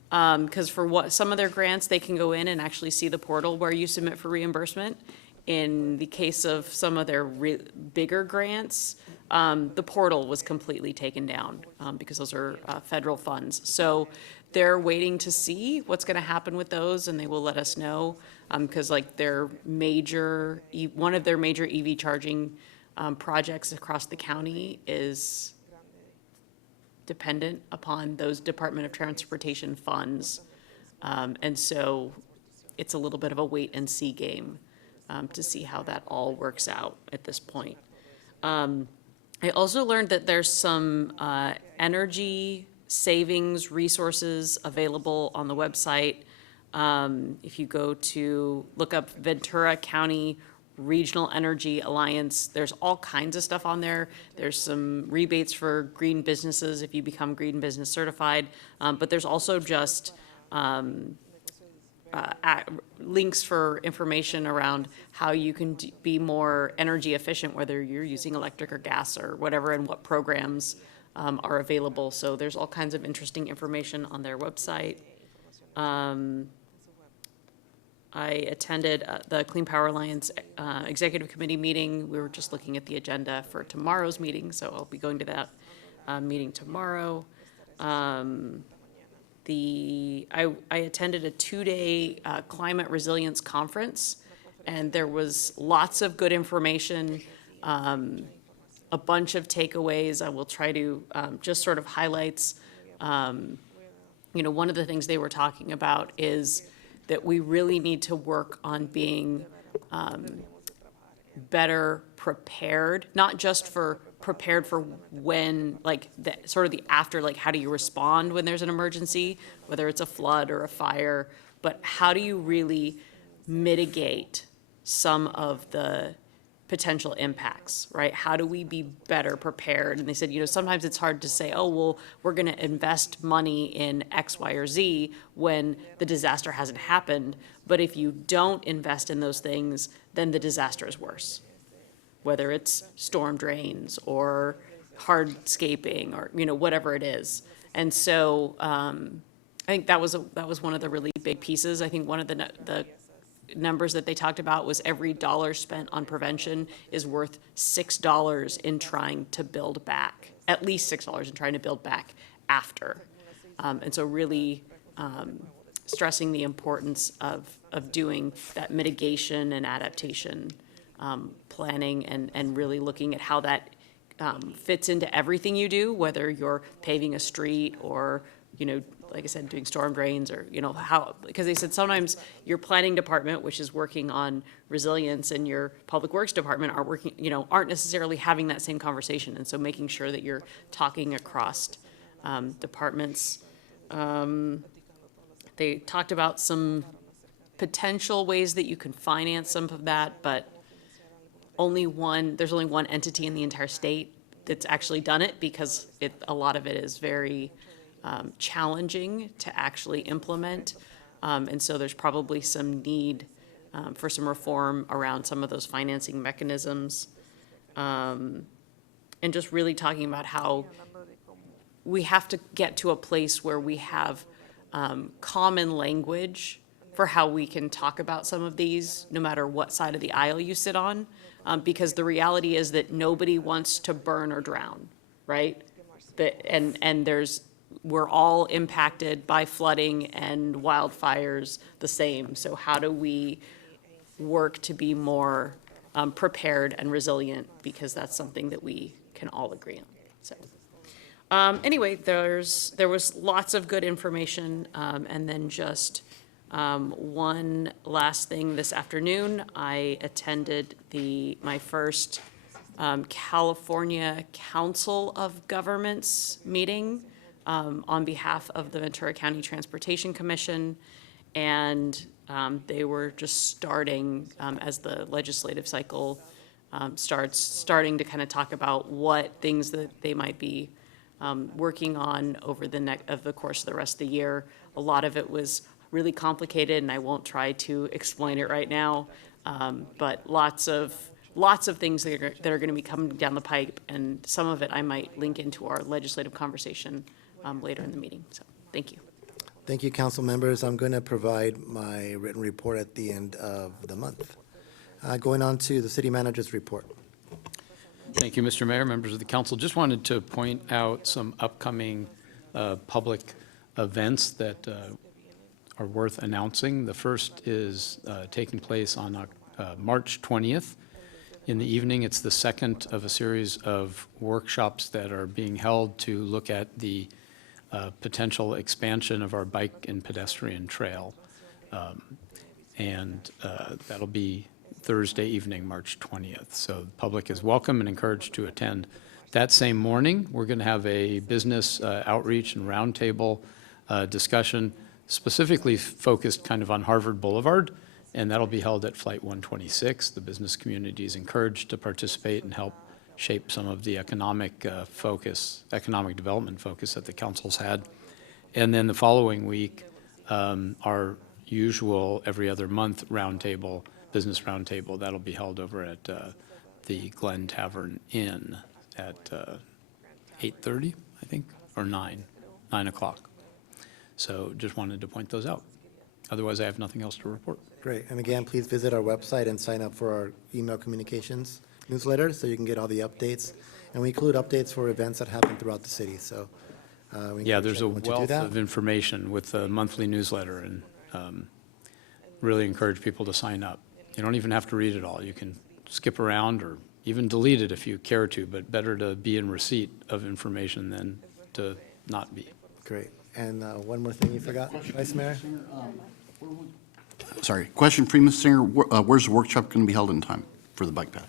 Because for some of their grants, they can go in and actually see the portal where you submit for reimbursement. In the case of some of their bigger grants, the portal was completely taken down because those are federal funds. So they're waiting to see what's going to happen with those, and they will let us know because like their one of their major EV charging projects across the county is dependent upon those Department of Transportation funds. And so it's a little bit of a wait and see game to see how that all works out at this point. I also learned that there's some energy savings resources available on the website. If you go to look up Ventura County Regional Energy Alliance, there's all kinds of stuff on there. There's some rebates for green businesses if you become green business certified, but there's also just links for information around how you can be more energy efficient, whether you're using electric or gas or whatever, and what programs are available. So there's all kinds of interesting information on their website. I attended the Clean Power Alliance Executive Committee meeting. We were just looking at the agenda for tomorrow's meeting, so I'll be going to that meeting tomorrow. I attended a 2-day climate resilience conference, and there was lots of good information, a bunch of takeaways. I will try to just sort of highlights. One of the things they were talking about is that we really need to work on being better prepared, not just for prepared for when, like, the sort of the after, like, how do you respond when there's an emergency, whether it's a flood or a fire, but how do you really mitigate some of the potential impacts, right? How do we be better prepared? And they said, sometimes it's hard to say, oh, well, we're going to invest money in X, Y, or Z when the disaster hasn't happened. But if you don't invest in those things, then the disaster is worse, whether it's storm drains or hardscaping or, whatever it is. And so I think that was one of the really big pieces. I think one of the numbers that they talked about was every dollar spent on prevention is worth $6 in trying to build back, at least $6 in trying to build back after. And so really stressing the importance of doing that mitigation and adaptation planning and really looking at how that fits into everything you do, whether you're paving a street or, like I said, doing storm drains or, because they said sometimes your planning department, which is working on resilience, and your public works department aren't necessarily having that same conversation. And so making sure that you're talking across departments. They talked about some potential ways that you can finance some of that, but there's only one entity in the entire state that's actually done it, because a lot of it is very challenging to actually implement. And so there's probably some need for some reform around some of those financing mechanisms. And just really talking about how we have to get to a place where we have common language for how we can talk about some of these, no matter what side of the aisle you sit on. Because the reality is that nobody wants to burn or drown, right? We're all impacted by flooding and wildfires the same. So how do we work to be more prepared and resilient? Because that's something that we can all agree on. So anyway, there was lots of good information. And then just one last thing this afternoon, I attended my first California Council of Governments meeting on behalf of the Ventura County Transportation Commission. And They were just starting, as the legislative cycle starting to kind of talk about what things that they might be working on over the course of the rest of the year. A lot of it was really complicated, and I won't try to explain it right now, but lots of things that are going to be coming down the pipe, and some of it I might link into our legislative conversation later in the meeting. So, thank you. Thank you, council members. I'm going to provide my written report at the end of the month. Going on to the city manager's report. Thank you, Mr. Mayor, members of the council. Just wanted to point out some upcoming public events that are worth announcing. The first is taking place on March 20th. In the evening, it's the second of a series of workshops that are being held to look at the potential expansion of our bike and pedestrian trail. That'll be Thursday evening, March 20th. So the public is welcome and encouraged to attend. That same morning, we're going to have a business outreach and roundtable discussion specifically focused kind of on Harvard Boulevard, and that'll be held at Flight 126. The business community is encouraged to participate and help shape some of the economic development focus that the council's had. And then the following week, our usual every other month roundtable, business roundtable, that'll be held over at the Glen Tavern Inn at 8:30, I think, or 9 o'clock. So just wanted to point those out. Otherwise, I have nothing else to report. Great. And again, please visit our website and sign up for our email communications newsletter so you can get all the updates. And we include updates for events that happen throughout the city. So we Yeah, encourage there's a everyone to do wealth that. of information with the monthly newsletter, and really encourage people to sign up. You don't even have to read it all. You can skip around or even delete it if you care to, but better to be in receipt of information than to not be. Great. And one more thing you forgot, Vice Mayor? Sorry, question for you, Mr. Singer. Where's the workshop going to be held in time for the bike path?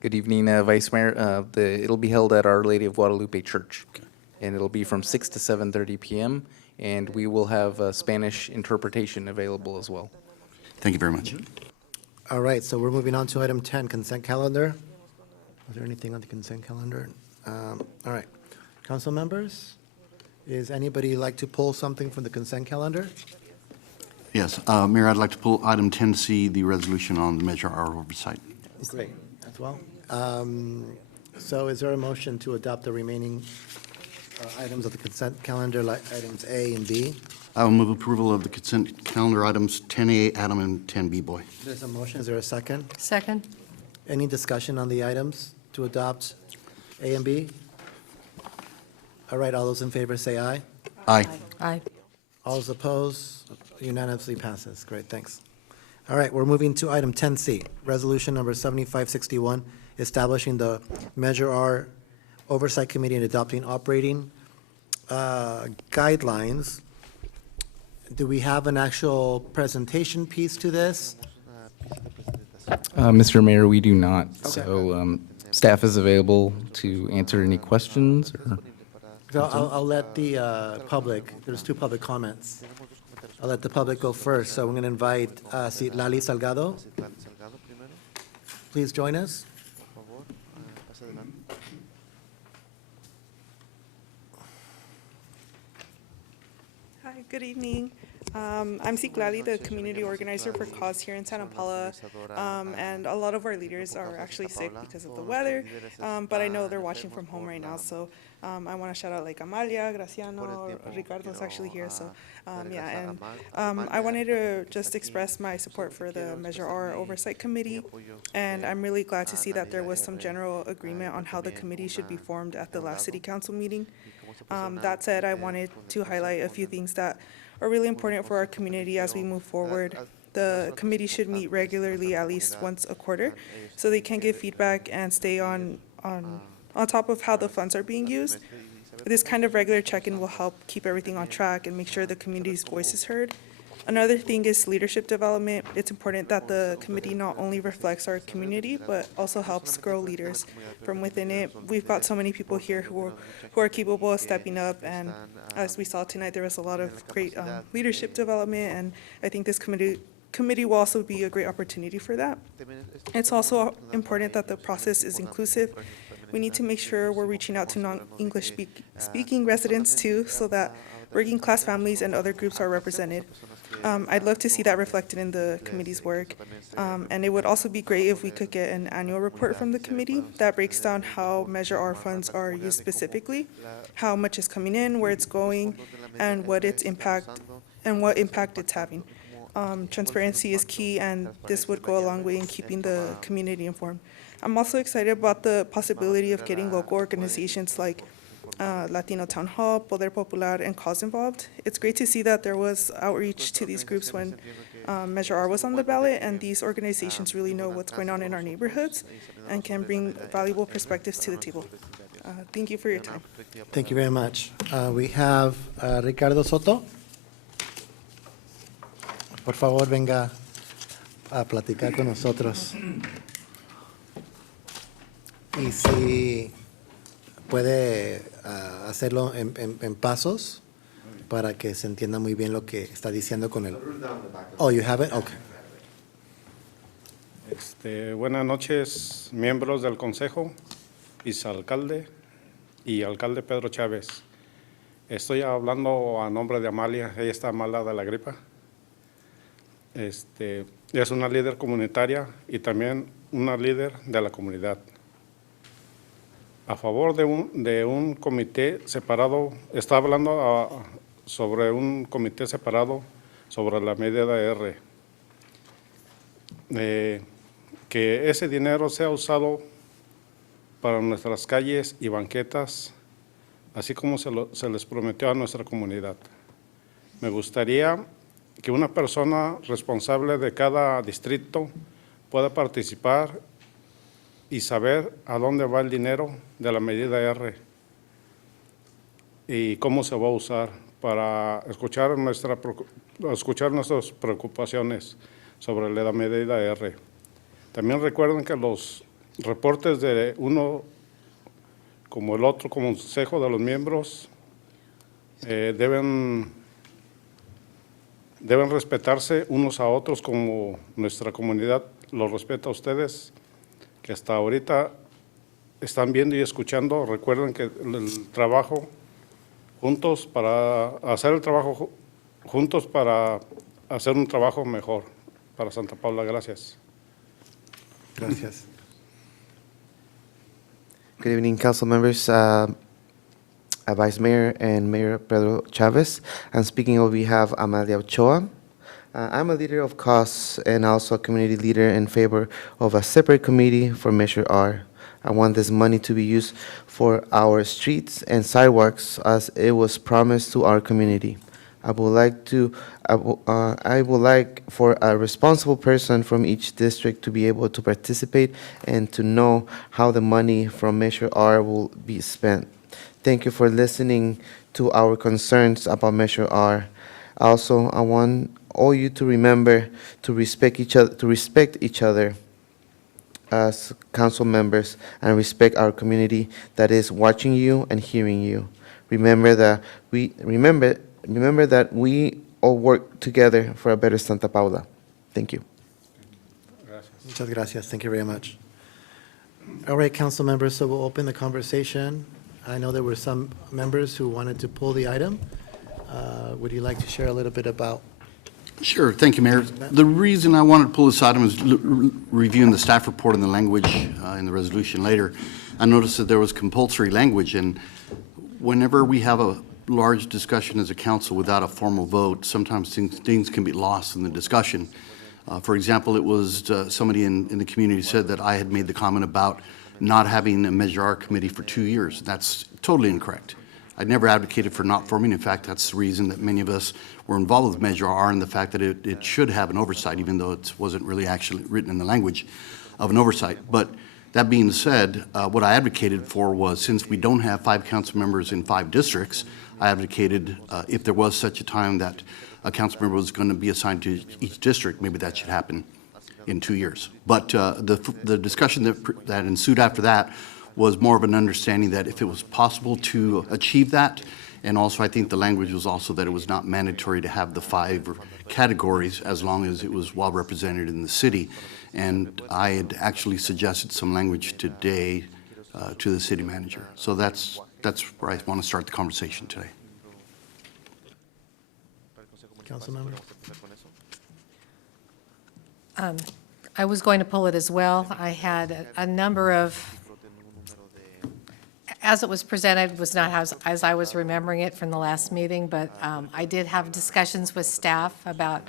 Good evening, Vice Mayor. It'll be held at Our Lady of Guadalupe Church, and it'll be from 6 to 7:30 p.m., and we will have Spanish interpretation available as well. Thank you very much. All right, so we're moving on to item 10, consent calendar. Is there anything on the consent calendar? All right. Council members, is anybody like to pull something from the consent calendar? Yes, Mayor, I'd like to pull item 10C, the resolution on the Measure R oversight. Great, as well. So is there a motion to adopt the remaining items of the consent calendar, like items A and B? I will move approval of the consent calendar items 10A, Adam, and 10B, Boy. There's a motion, is there a second? Second. Any discussion on the items to adopt A and B? All right, all those in favor say aye. Aye. Aye. All those opposed, unanimously passes. Great, thanks. All right, we're moving to item 10C, resolution number 7561, establishing the Measure R Oversight Committee and adopting operating guidelines. Do we have an actual presentation piece to this? Mr. Mayor, we do not. Okay. So staff is available to answer any questions. So I'll let the public, there's two public comments. I'll let the public go first. So I'm going to invite Lali Salgado. Please join us. Hi, good evening. I'm Citlali, the community organizer for Cause here in Santa Paula, and a lot of our leaders are actually sick because of the weather, but I know they're watching from home right now, so I want to shout out like Amalia, Graciano, Ricardo's actually here, so yeah, and I wanted to just express my support for the Measure R Oversight Committee, and I'm really glad to see that there was some general agreement on how the committee should be formed at the last city council meeting. That said, I wanted to highlight a few things that are really important for our community as we move forward. The committee should meet regularly, at least once a quarter, so they can give feedback and stay on top of how the funds are being used. This kind of regular check-in will help keep everything on track and make sure the community's voice is heard. Another thing is leadership development. It's important that the committee not only reflects our community, but also helps grow leaders from within it. We've got so many people here who are capable of stepping up, and as we saw tonight, there was a lot of great leadership development, and I think this committee will also be a great opportunity for that. It's also important that the process is inclusive. We need to make sure we're reaching out to non-English speaking residents too, so that working class families and other groups are represented. I'd love to see that reflected in the committee's work. And it would also be great if we could get an annual report from the committee that breaks down how Measure R funds are used specifically, how much is coming in, where it's going, and what impact it's having. Transparency is key, and this would go a long way in keeping the community informed. I'm also excited about the possibility of getting local organizations like Latino Town Hall, Poder Popular, and Cause involved. It's great to see that there was outreach to these groups when Measure R was on the ballot, and these organizations really know what's going on in our neighborhoods and can bring valuable perspectives to the table. Thank you for your time. Thank you very much. We have Ricardo Soto. Por favor, venga a platicar con nosotros. Y si puede hacerlo en pasos para que se entienda muy bien lo que está diciendo con el... Oh, you have it? Okay. Buenas noches, miembros del Consejo, vicealcalde y alcalde Pedro Chávez. Estoy hablando a nombre de Amalia, ella está mala de la gripa. Es una líder comunitaria y también una líder de la comunidad. A favor de un comité separado, está hablando sobre un comité separado sobre la medida R. Que ese dinero sea usado para nuestras calles y banquetas, así como se les prometió a nuestra comunidad. Me gustaría que una persona responsable de cada distrito pueda participar y saber a dónde va el dinero de la medida R y cómo se va a usar para escuchar nuestras preocupaciones sobre la medida R. También recuerden que los reportes de uno como el otro consejo de los miembros deben respetarse unos a otros como nuestra comunidad los respeta a ustedes, que hasta ahorita están viendo y escuchando. Recuerden que el trabajo juntos para hacer el trabajo juntos para hacer un trabajo mejor para Santa Paula. Gracias. Gracias. Good evening, council members, Vice Mayor and Mayor Pedro Chavez. I'm speaking on behalf of Amalia Ochoa. I'm a leader of CAUSE and also a community leader in favor of a separate committee for Measure R. I want this money to be used for our streets and sidewalks as it was promised to our community. I would like for a responsible person from each district to be able to participate and to know how the money from Measure R will be spent. Thank you for listening to our concerns about Measure R. Also, I want all you to remember to respect each other as council members and respect our community that is watching you and hearing you. Remember that we all work together for a better Santa Paula. Thank you. Muchas gracias. Thank you very much. All right, council members, so we'll open the conversation. I know there were some members who wanted to pull the item. Would you like to share a little bit about? Sure. Thank you, Mayor. The reason I wanted to pull this item is reviewing the staff report and the language in the resolution later. I noticed that there was compulsory language, and whenever we have a large discussion as a council without a formal vote, sometimes things can be lost in the discussion. For example, it was somebody in the community said that I had made the comment about not having a Measure R committee for 2 years. That's totally incorrect. I never advocated for not forming. In fact, that's the reason that many of us were involved with Measure R and the fact that it should have an oversight, even though it wasn't really actually written in the language of an oversight. But that being said, what I advocated for was, since we don't have 5 council members in 5 districts, I advocated if there was such a time that a council member was going to be assigned to each district, maybe that should happen in 2 years. But the discussion that ensued after that was more of an understanding that if it was possible to achieve that, and also I think the language was also that it was not mandatory to have the 5 categories as long as it was well represented in the city. And I had actually suggested some language today to the city manager. So that's where I want to start the conversation today. Councilmember? I was going to pull it as well. I had a number of, as it was presented, was not as I was remembering it from the last meeting, but I did have discussions with staff about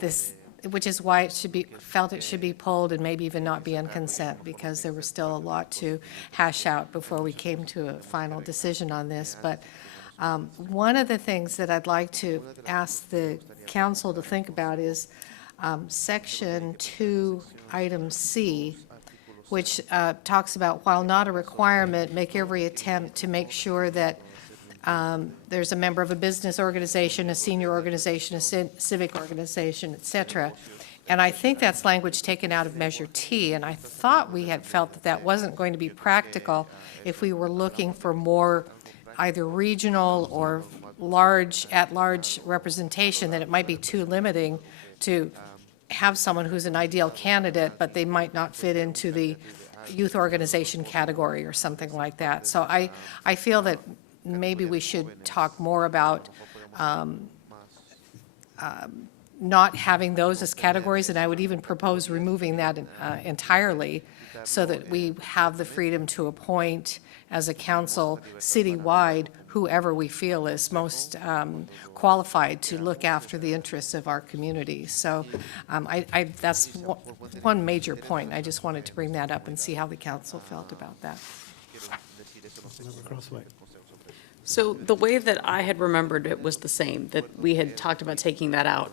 this, which is why it should be, felt it should be pulled and maybe even not be on consent, because there was still a lot to hash out before we came to a final decision on this. But one of the things that I'd like to ask the council to think about is Section 2, Item C, which talks about, while not a requirement, make every attempt to make sure that there's a member of a business organization, a senior organization, a civic organization, et cetera. And I think that's language taken out of Measure T, and I thought we had felt that that wasn't going to be practical if we were looking for more either regional or at-large representation, that it might be too limiting to have someone who's an ideal candidate, but they might not fit into the youth organization category or something like that. So I feel that maybe we should talk more about not having those as categories, and I would even propose removing that entirely, so that we have the freedom to appoint as a council citywide whoever we feel is most qualified to look after the interests of our community. So that's one major point. I just wanted to bring that up and see how the council felt about that. So the way that I had remembered it was the same, that we had talked about taking that out.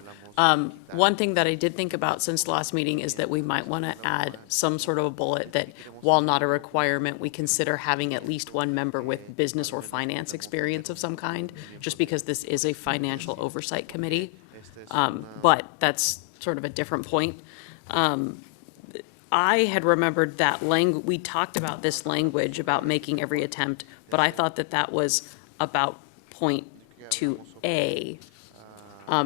One thing that I did think about since the last meeting is that we might want to add some sort of a bullet that, while not a requirement, we consider having at least one member with business or finance experience of some kind, just because this is a financial oversight committee. But that's sort of a different point. I had remembered that we talked about this language about making every attempt, but I thought that that was about point 2A,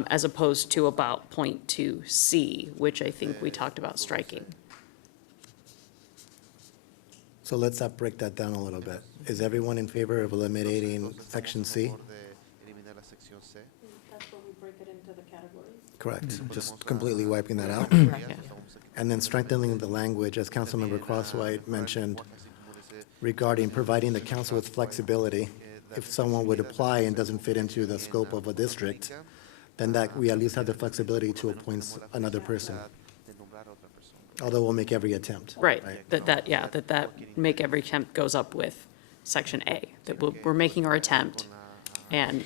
as opposed to about point 2C, which I think we talked about striking. So let's break that down a little bit. Is everyone in favor of eliminating Section C? Correct, just completely wiping that out. And then strengthening the language, as Councilmember Crosswhite mentioned, regarding providing the council with flexibility. If someone would apply and doesn't fit into the scope of a district, then that we at least have the flexibility to appoint another person. Although we'll make every attempt. Right, that make every attempt goes up with Section A, that we're making our attempt, and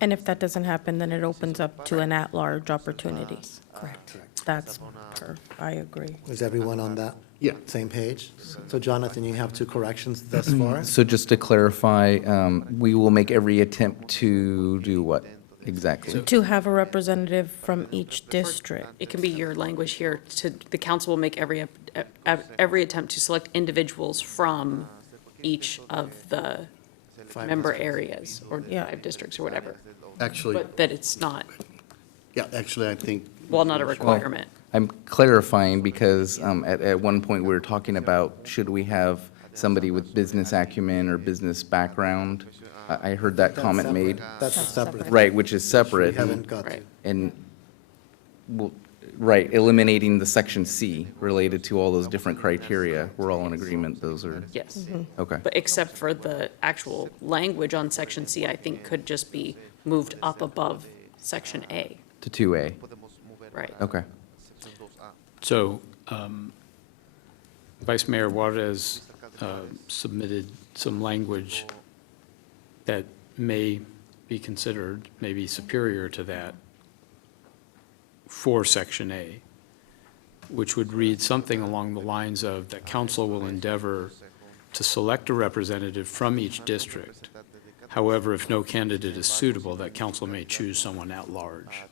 if that doesn't happen, then it opens up to an at-large opportunity. Correct. I agree. Is everyone on that? Yeah. Same page? So Jonathan, you have 2 corrections thus far? So just to clarify, we will make every attempt to do what exactly? To have a representative from each district. it can be your language here, the council will make every attempt to select individuals from each of the member areas, or 5 districts, or whatever. Actually, But that it's not, yeah, actually, I think. well, not a requirement. I'm clarifying because at one point we were talking about, should we have somebody with business acumen or business background? I heard that comment made. That's separate. Right, which is separate. We haven't got to. Right. And, right, eliminating the Section C related to all those different criteria. We're all in agreement, those are, Yes. okay. But except for the actual language on Section C, I think could just be moved up above Section A. To 2A, Right. okay. So Vice Mayor Juarez submitted some language that may be considered maybe superior to that for Section A, which would read something along the lines of that council will endeavor to select a representative from each district. However, if no candidate is suitable, that council may choose someone at large.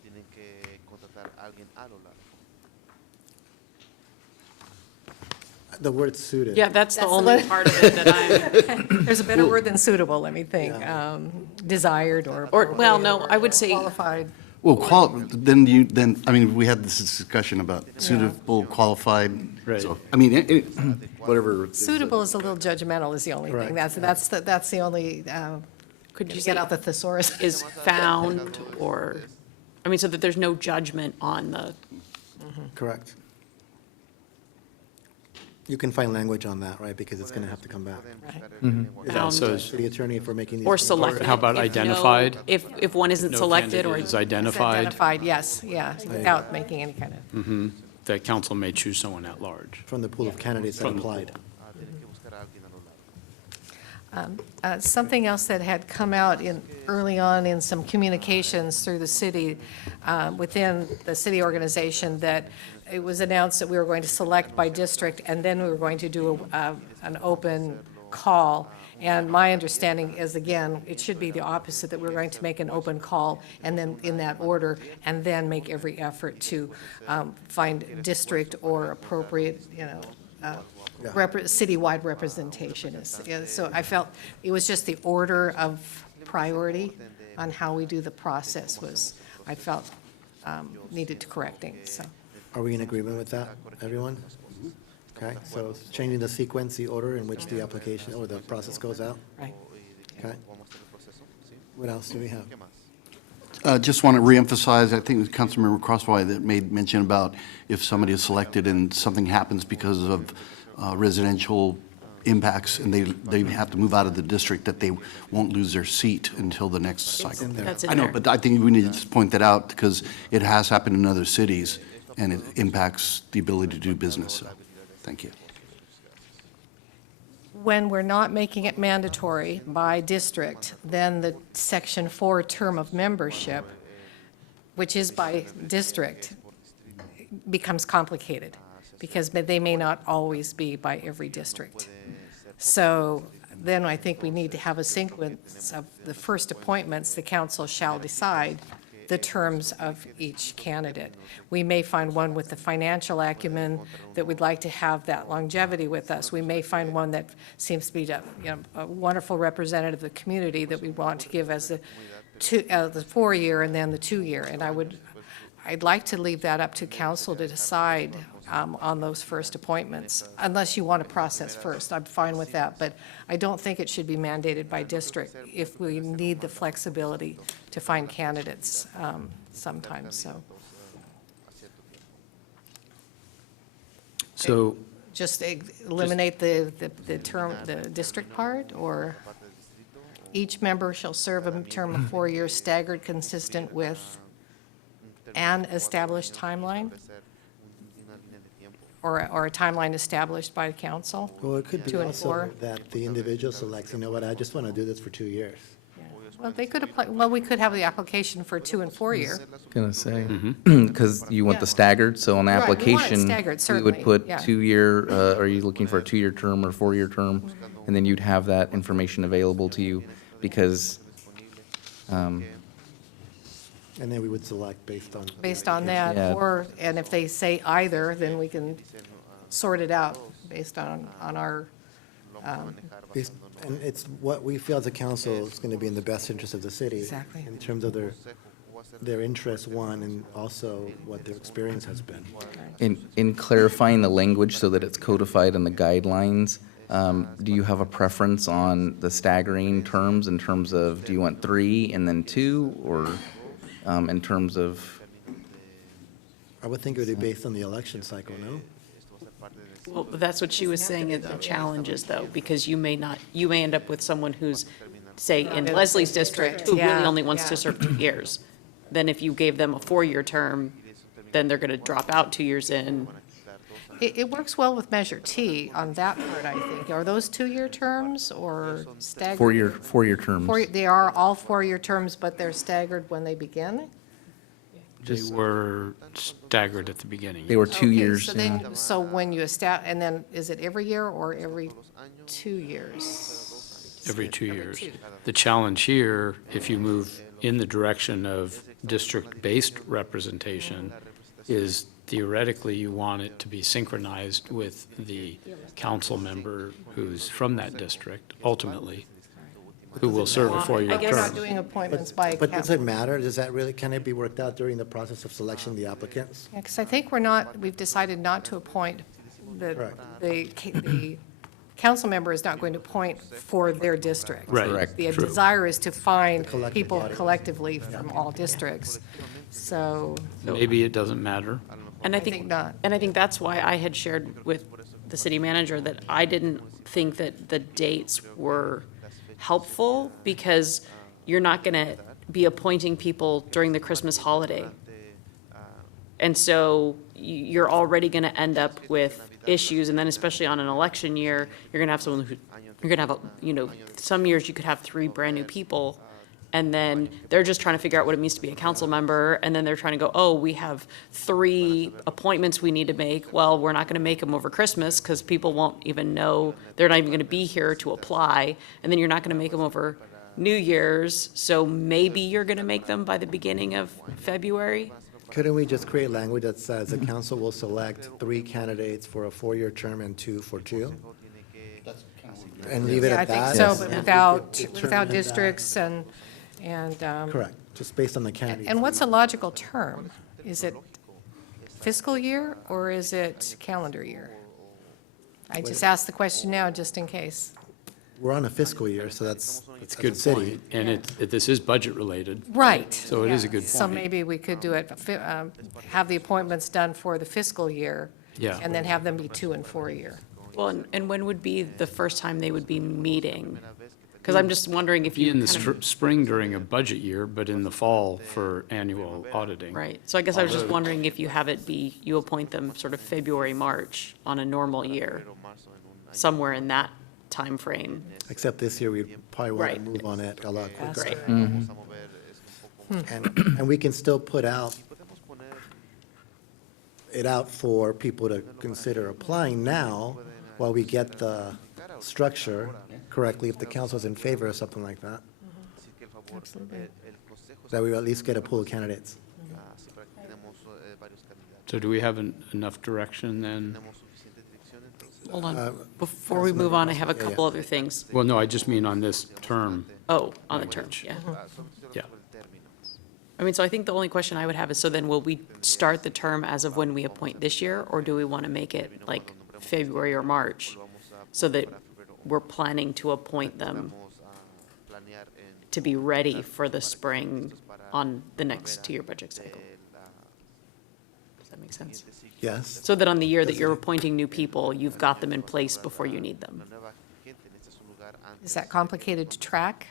The word suited. Yeah, that's the That's only the- part of it that I'm, There's a better word than suitable, let me think. Desired or. well, no, appropriate I or would say, Qualified. Well, I mean, we had this discussion about suitable, qualified. Right. So, I mean, whatever. Suitable is a little judgmental is the only thing. Correct. That's the only, could you get say out the thesaurus. is found, or, I mean, so that there's no judgment on the, Correct. You can find language on that, right, because it's going to have to come back. Is Yeah, that so city attorney for making these? or changes? selected. how about if no- identified? If one isn't No selected, or candidate is identified, Identified, yes, yeah, without making any kind of. that council may choose someone at large. From the pool of candidates that From the applied. Something else that had come out early on in some communications through the city, within the city organization, that it was announced that we were going to select by district, and then we were going to do an open call. And my understanding is, again, it should be the opposite, that we're going to make an open call, and then in that order, and then make every effort to find district or appropriate, citywide representation. So I felt it was just the order of priority on how we do the process I felt needed correcting, so. Are we in agreement with that, everyone? Okay, so it's changing the sequence, the order in which the application or the process goes out? Right. Okay. What else do we have? Just want to reemphasize, I think it was Councilmember Crosswhite that made mention about if somebody is selected and something happens because of residential impacts and they have to move out of the district, that they won't lose their seat until the next cycle. That's in I know, there. but I think we need to just point that out because it has happened in other cities and it impacts the ability to do business. So, thank you. When we're not making it mandatory by district, then the Section 4 term of membership, which is by district, becomes complicated, because they may not always be by every district. So then I think we need to have a sequence of the first appointments, the council shall decide the terms of each candidate. We may find one with the financial acumen that we'd like to have that longevity with us. We may find one that seems to be a wonderful representative of the community that we want to give as the 4-year and then the 2-year. And I'd like to leave that up to council to decide on those first appointments, unless you want to process first. I'm fine with that, but I don't think it should be mandated by district if we need the flexibility to find candidates sometimes, so. So, Just eliminate the term, the district part, or each member shall serve a term of 4 years staggered consistent with an established timeline? Or a timeline established by the council? Well, it could be 2 and also 4? that the individual selects, you know what, I just want to do this for 2 years. Well, they could apply, well, we could have the application for 2 and 4 year. Gonna say, because you want the staggered, so on the Right, we want it application, staggered, we would certainly, put yeah. 2-year, are you looking for a 2-year term or 4-year term? And then you'd have that information available to you, because, And then we would select based on. Based on that, Yeah. or, and if they say either, then we can sort it out based on our, And it's what we feel as a council is going to be in the best interest of the city. Exactly. In terms of their interest, one, and also what their experience has been. in clarifying the language so that it's codified in the guidelines, do you have a preference on the staggering terms in terms of, do you want 3 and then 2, or in terms of? I would think it would be based on the election cycle, no? well, that's what she was saying is the challenges, though, because you may end up with someone who's, say, in Leslie's district, who really Yeah, only wants to yeah. serve 2 years. Then if you gave them a 4-year term, then they're going to drop out 2 years in. it works well with Measure T on that part, I think. Are those 2-year terms or staggered? 4-year terms. They are all 4-year terms, but they're staggered when they begin? they were staggered at the beginning. They were 2 Okay, years. So then, so when you and then is it every year or every 2 years? Every 2 years. The challenge here, if you move in the direction of district-based representation, is theoretically you want it to be synchronized with the council member who's from that district, ultimately, who will serve a four-year We're not term. doing appointments by But does it council. matter? Does that really, can it be worked out during the process of selection the applicants? Because I think we've decided not to appoint, the council member is not going to appoint for their district. Right. Correct. The True. desire is to find collective people body. collectively from all districts. So, Maybe it doesn't matter. And I I think think, not. and I think that's why I had shared with the city manager that I didn't think that the dates were helpful, because you're not going to be appointing people during the Christmas holiday. And so you're already going to end up with issues, and then especially on an election year, you're going to have someone who, you're going to have, some years you could have 3 brand-new people, and then they're just trying to figure out what it means to be a council member, and then they're trying to go, oh, we have 3 appointments we need to make. Well, we're not going to make them over Christmas, because people won't even know, they're not even going to be here to apply, and then you're not going to make them over New Year's, so maybe you're going to make them by the beginning of February. Couldn't we just create language that says the council will select 3 candidates for a 4-year term and 2 for 2? And leave it yeah, I at think that? so, and but we could without determine that. districts and. Correct, just based on the candidates. And what's a logical term? Is it fiscal year or is it calendar year? I just asked the question now, just in case. We're on a fiscal year, so that's It's a as good city. point. And this is budget-related. Right. So it is a good So point. maybe we could do it, have the appointments done for the fiscal year. Yeah. And then have them be 2 and 4 year. Well, and when would be the first time they would be meeting? Because I'm just wondering if Be you in the kind of. spring during a budget year, but in the fall for annual auditing. Right, so I guess I was just wondering if you have it be, you appoint them sort of February, March on a normal year, somewhere in that time frame. Except this year, we probably want to Right. move on it a lot quicker. Right. And we can still put it out for people to consider applying now while we get the structure correctly, if the council is in favor of something like that. Absolutely. That we at least get a pool of candidates. So do we have enough direction then? Hold on, before we move on, I have a couple other things. Well, no, I just mean on this term. Oh, on the term, yeah. Yeah. I mean, so I think the only question I would have is, so then will we start the term as of when we appoint this year, or do we want to make it like February or March, so that we're planning to appoint them to be ready for the spring on the next 2-year budget cycle? Does that make sense? Yes? So that on the year that you're appointing new people, you've got them in place before you need them. Is that complicated to track?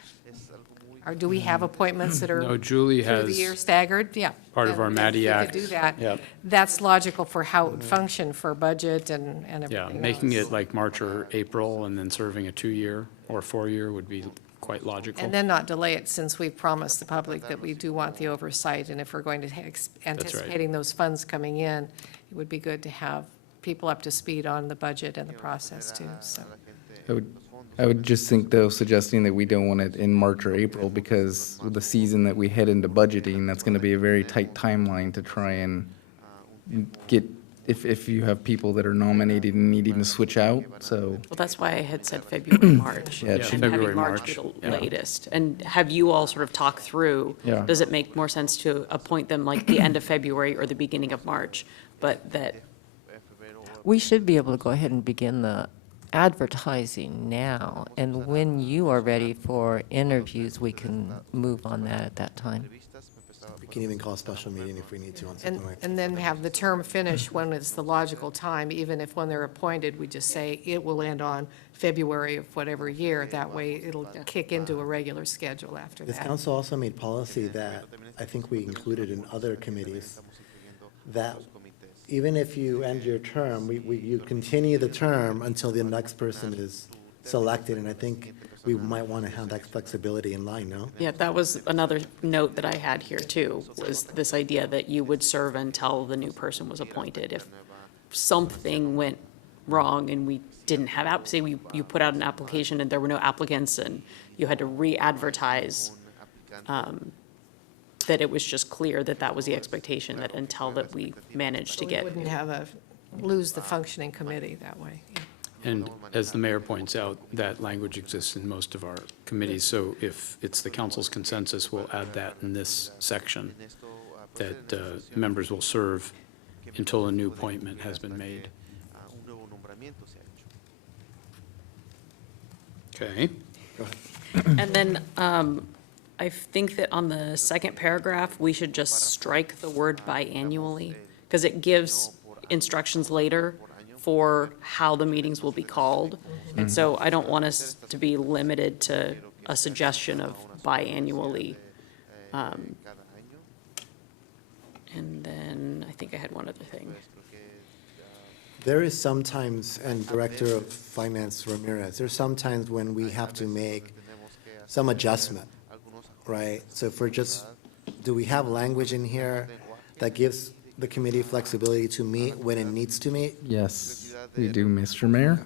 Or do we have appointments that are? No, Julie Through the has year staggered, yeah. part of our Then MADI we could Act. do that. Yep. That's logical for how it would function for budget and Yeah, everything making else. it like March or April and then serving a 2-year or 4-year would be quite logical. And then not delay it, since we've promised the public that we do want the oversight, and if we're going to anticipating those funds coming in, it would be good to have people up to speed on the budget and the process too, so. I would just think, though, suggesting that we don't want it in March or April, because with the season that we head into budgeting, that's going to be a very tight timeline to try and get, if you have people that are nominated and needing to switch out, so. Well, that's why I had said February, March. Yeah, it should And be having February, March be March, the yeah. latest. And have you all sort of talked through? Yeah. Does it make more sense to appoint them like the end of February or the beginning of March? But that, We should be able to go ahead and begin the advertising now, and when you are ready for interviews, we can move on that at that time. We can even call a special meeting if we need to on And, something like that. and then have the term finish when it's the logical time, even if when they're appointed, we just say it will end on February of whatever year. That way, it'll kick into a regular schedule after This that. council also made policy that I think we included in other committees, that even if you end your term, you continue the term until the next person is selected, and I think we might want to have that flexibility in line, no? yeah, that was another note that I had here too, was this idea that you would serve until the new person was appointed. If something went wrong and we didn't have, say you put out an application and there were no applicants and you had to re-advertise, that it was just clear that that was the expectation, that until that we managed to We get. wouldn't have lose the functioning committee that way. And as the mayor points out, that language exists in most of our committees, so if it's the council's consensus, we'll add that in this section, that members will serve until a new appointment has been made. Okay. And then I think that on the second paragraph, we should just strike the word biannually, because it gives instructions later for how the meetings will be called. And so I don't want us to be limited to a suggestion of biannually. And then I think I had one other thing. There is sometimes, and Director of Finance Ramirez, there's sometimes when we have to make some adjustment, right? So if we're just, do we have language in here that gives the committee flexibility to meet when it needs to meet? Yes, we do, Mr. Mayor.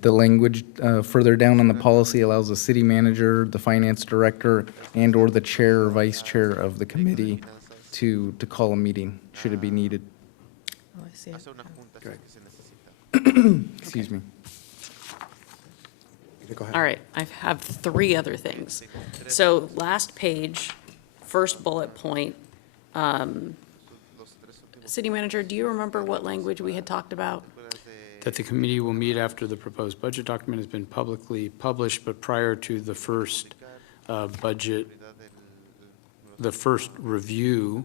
The language further down on the policy allows the city manager, the finance director, and/or the chair or vice chair of the committee to call a meeting, should it be needed. Oh, I see it. Excuse me. Go ahead. All right, I have three other things. So last page, first bullet point, City Manager, do you remember what language we had talked about? That the committee will meet after the proposed budget document has been publicly published, but prior to the first budget, the first review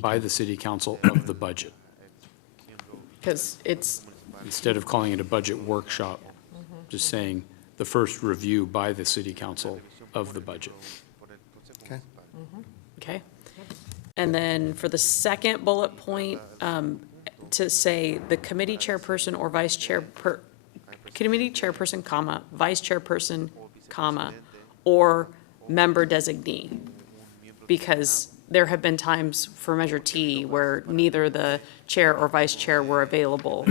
by the city council of the budget, Because it's, instead of calling it a budget workshop, just saying the first review by the city council of the budget. Okay. okay. And then for the second bullet point, to say the committee chairperson or vice chair, committee chairperson, comma, vice chairperson, comma, or member designee. Because there have been times for Measure T where neither the chair or vice chair were available,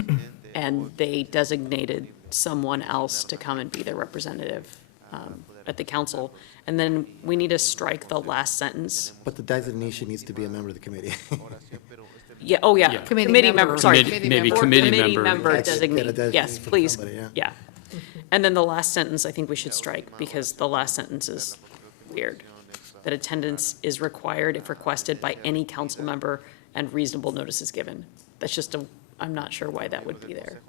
and they designated someone else to come and be their representative at the council. And then we need to strike the last sentence. But the designation needs to be a member of the committee. Yeah, oh, yeah, Yeah. committee member, sorry. Maybe Or committee member member. Get a designee, designee yes, from please, somebody, yeah. yeah. And then the last sentence, I think we should strike, because the last sentence is weird. That attendance is required if requested by any council member and reasonable notice is given. That's just I'm not sure why that would be there.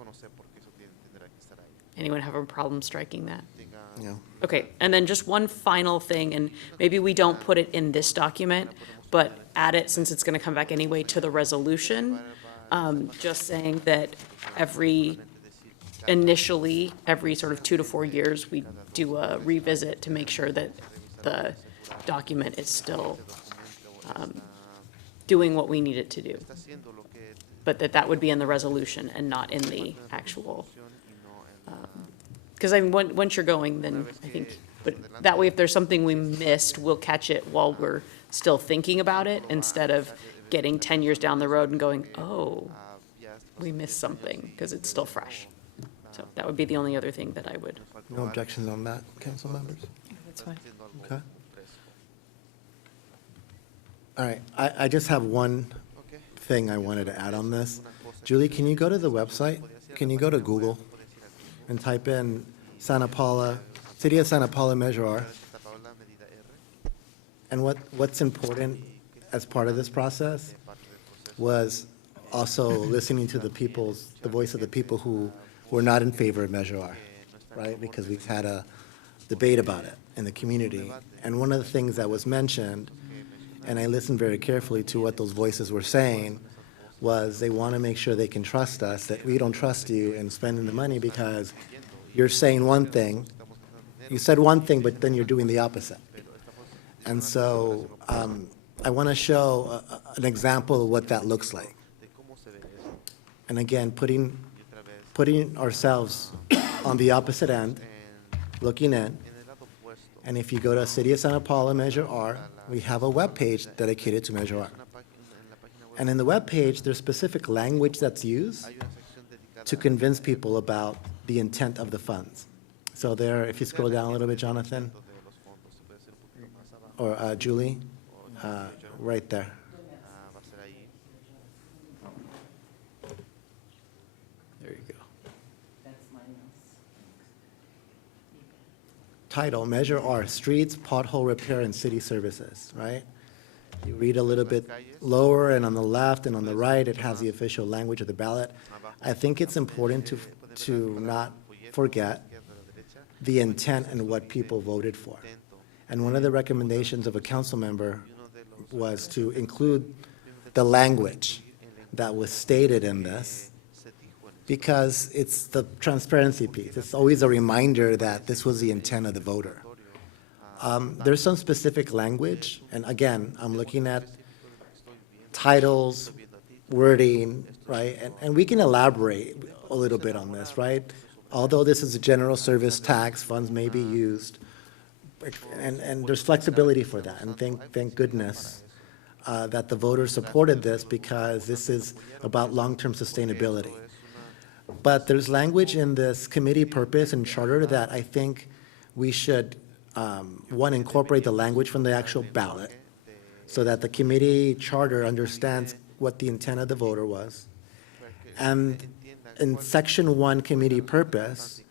Anyone have a problem striking that? No. Okay, and then just one final thing, and maybe we don't put it in this document, but add it, since it's gonna come back anyway, to the resolution. Just saying that initially, every sort of 2 to 4 years, we do a revisit to make sure that the document is still doing what we need it to do. But that would be in the resolution and not in the actual, because I mean, once you're going, then I think, but that way, if there's something we missed, we'll catch it while we're still thinking about it, instead of getting 10 years down the road and going, oh, we missed something, because it's still fresh. So that would be the only other thing that I would. No objections on that, council members? That's fine. Okay. All right, I just have one thing I wanted to add on this. Julie, can you go to the website? Can you go to Google and type in Santa Paula, City of Santa Paula Measure R? And what's important as part of this process was also listening to the voice of the people who were not in favor of Measure R, right? Because we've had a debate about it in the community. And one of the things that was mentioned, and I listened very carefully to what those voices were saying, was they want to make sure they can trust us, that we don't trust you in spending the money because you're saying one thing, you said one thing, but then you're doing the opposite. And so I want to show an example of what that looks like. And again, putting ourselves on the opposite end, looking in. And if you go to City of Santa Paula Measure R, we have a webpage dedicated to Measure R. And in the webpage, there's specific language that's used to convince people about the intent of the funds. So there, if you scroll down a little bit, Jonathan, or Julie, right there. There you go. Title, Measure R, Streets, Pothole Repair, and City Services, right? You read a little bit lower, and on the left and on the right, it has the official language of the ballot. I think it's important to not forget the intent and what people voted for. And one of the recommendations of a council member was to include the language that was stated in this, because it's the transparency piece. It's always a reminder that this was the intent of the voter. There's some specific language, and again, I'm looking at titles, wording, right? And we can elaborate a little bit on this, right? Although this is a general service tax, funds may be used, and there's flexibility for that. And thank goodness that the voters supported this, because this is about long-term sustainability. But there's language in this committee purpose and charter that I think we should, one, incorporate the language from the actual ballot so that the committee charter understands what the intent of the voter was. And in section 1, committee purpose,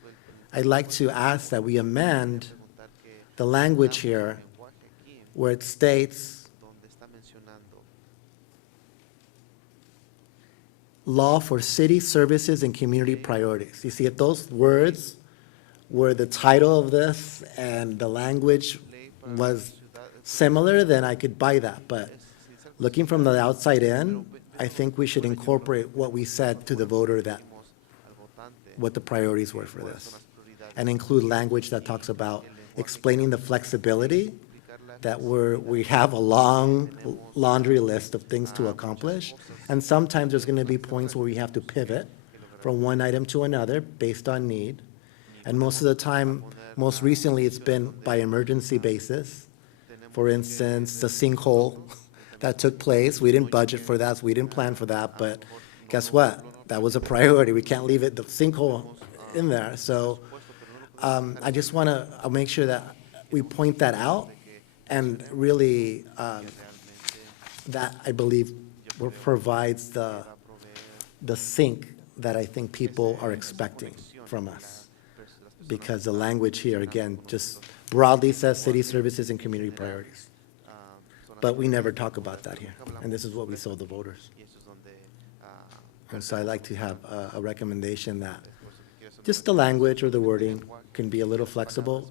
I'd like to ask that we amend the language here where it states law for city services and community priorities. You see, if those words were the title of this and the language was similar, then I could buy that. But looking from the outside in, I think we should incorporate what we said to the voter, that what the priorities were for this, and include language that talks about explaining the flexibility that we have a long laundry list of things to accomplish, and sometimes there's going to be points where we have to pivot from one item to another based on need. And most of the time, most recently, it's been by emergency basis. For instance, the sinkhole that took place, we didn't budget for that, so we didn't plan for that, but guess what? That was a priority. We can't leave the sinkhole in there. So I just want to make sure that we point that out, and really that, I believe, provides the sync that I think people are expecting from us. Because the language here, again, just broadly says city services and community priorities. But we never talk about that here, and this is what we sold the voters. And so I'd like to have a recommendation that just the language or the wording can be a little flexible,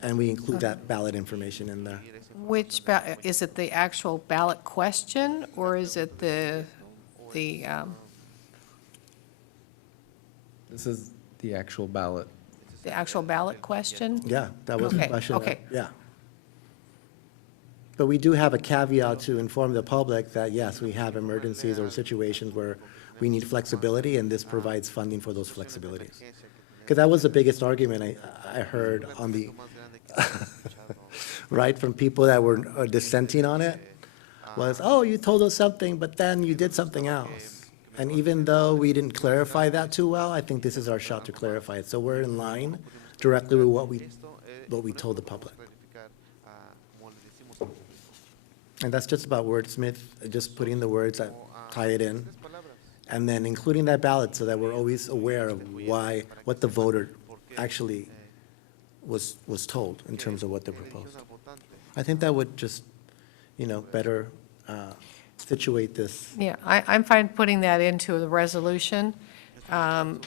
and we include that ballot information in there. Which, is it the actual ballot question, or is it the This is the actual ballot. actual ballot question? Yeah, that was the Okay, question. okay. Yeah. But we do have a caveat to inform the public that, yes, we have emergencies or situations where we need flexibility, and this provides funding for those flexibilities. Because that was the biggest argument I heard on the, right, from people that were dissenting on it, was, oh, you told us something, but then you did something else. And even though we didn't clarify that too well, I think this is our shot to clarify it. So we're in line directly with what we told the public. And that's just about wordsmith, just putting the words that tie it in, and then including that ballot so that we're always aware of what the voter actually was told in terms of what they proposed. I think that would just, better situate this. Yeah, I'm fine putting that into the resolution. What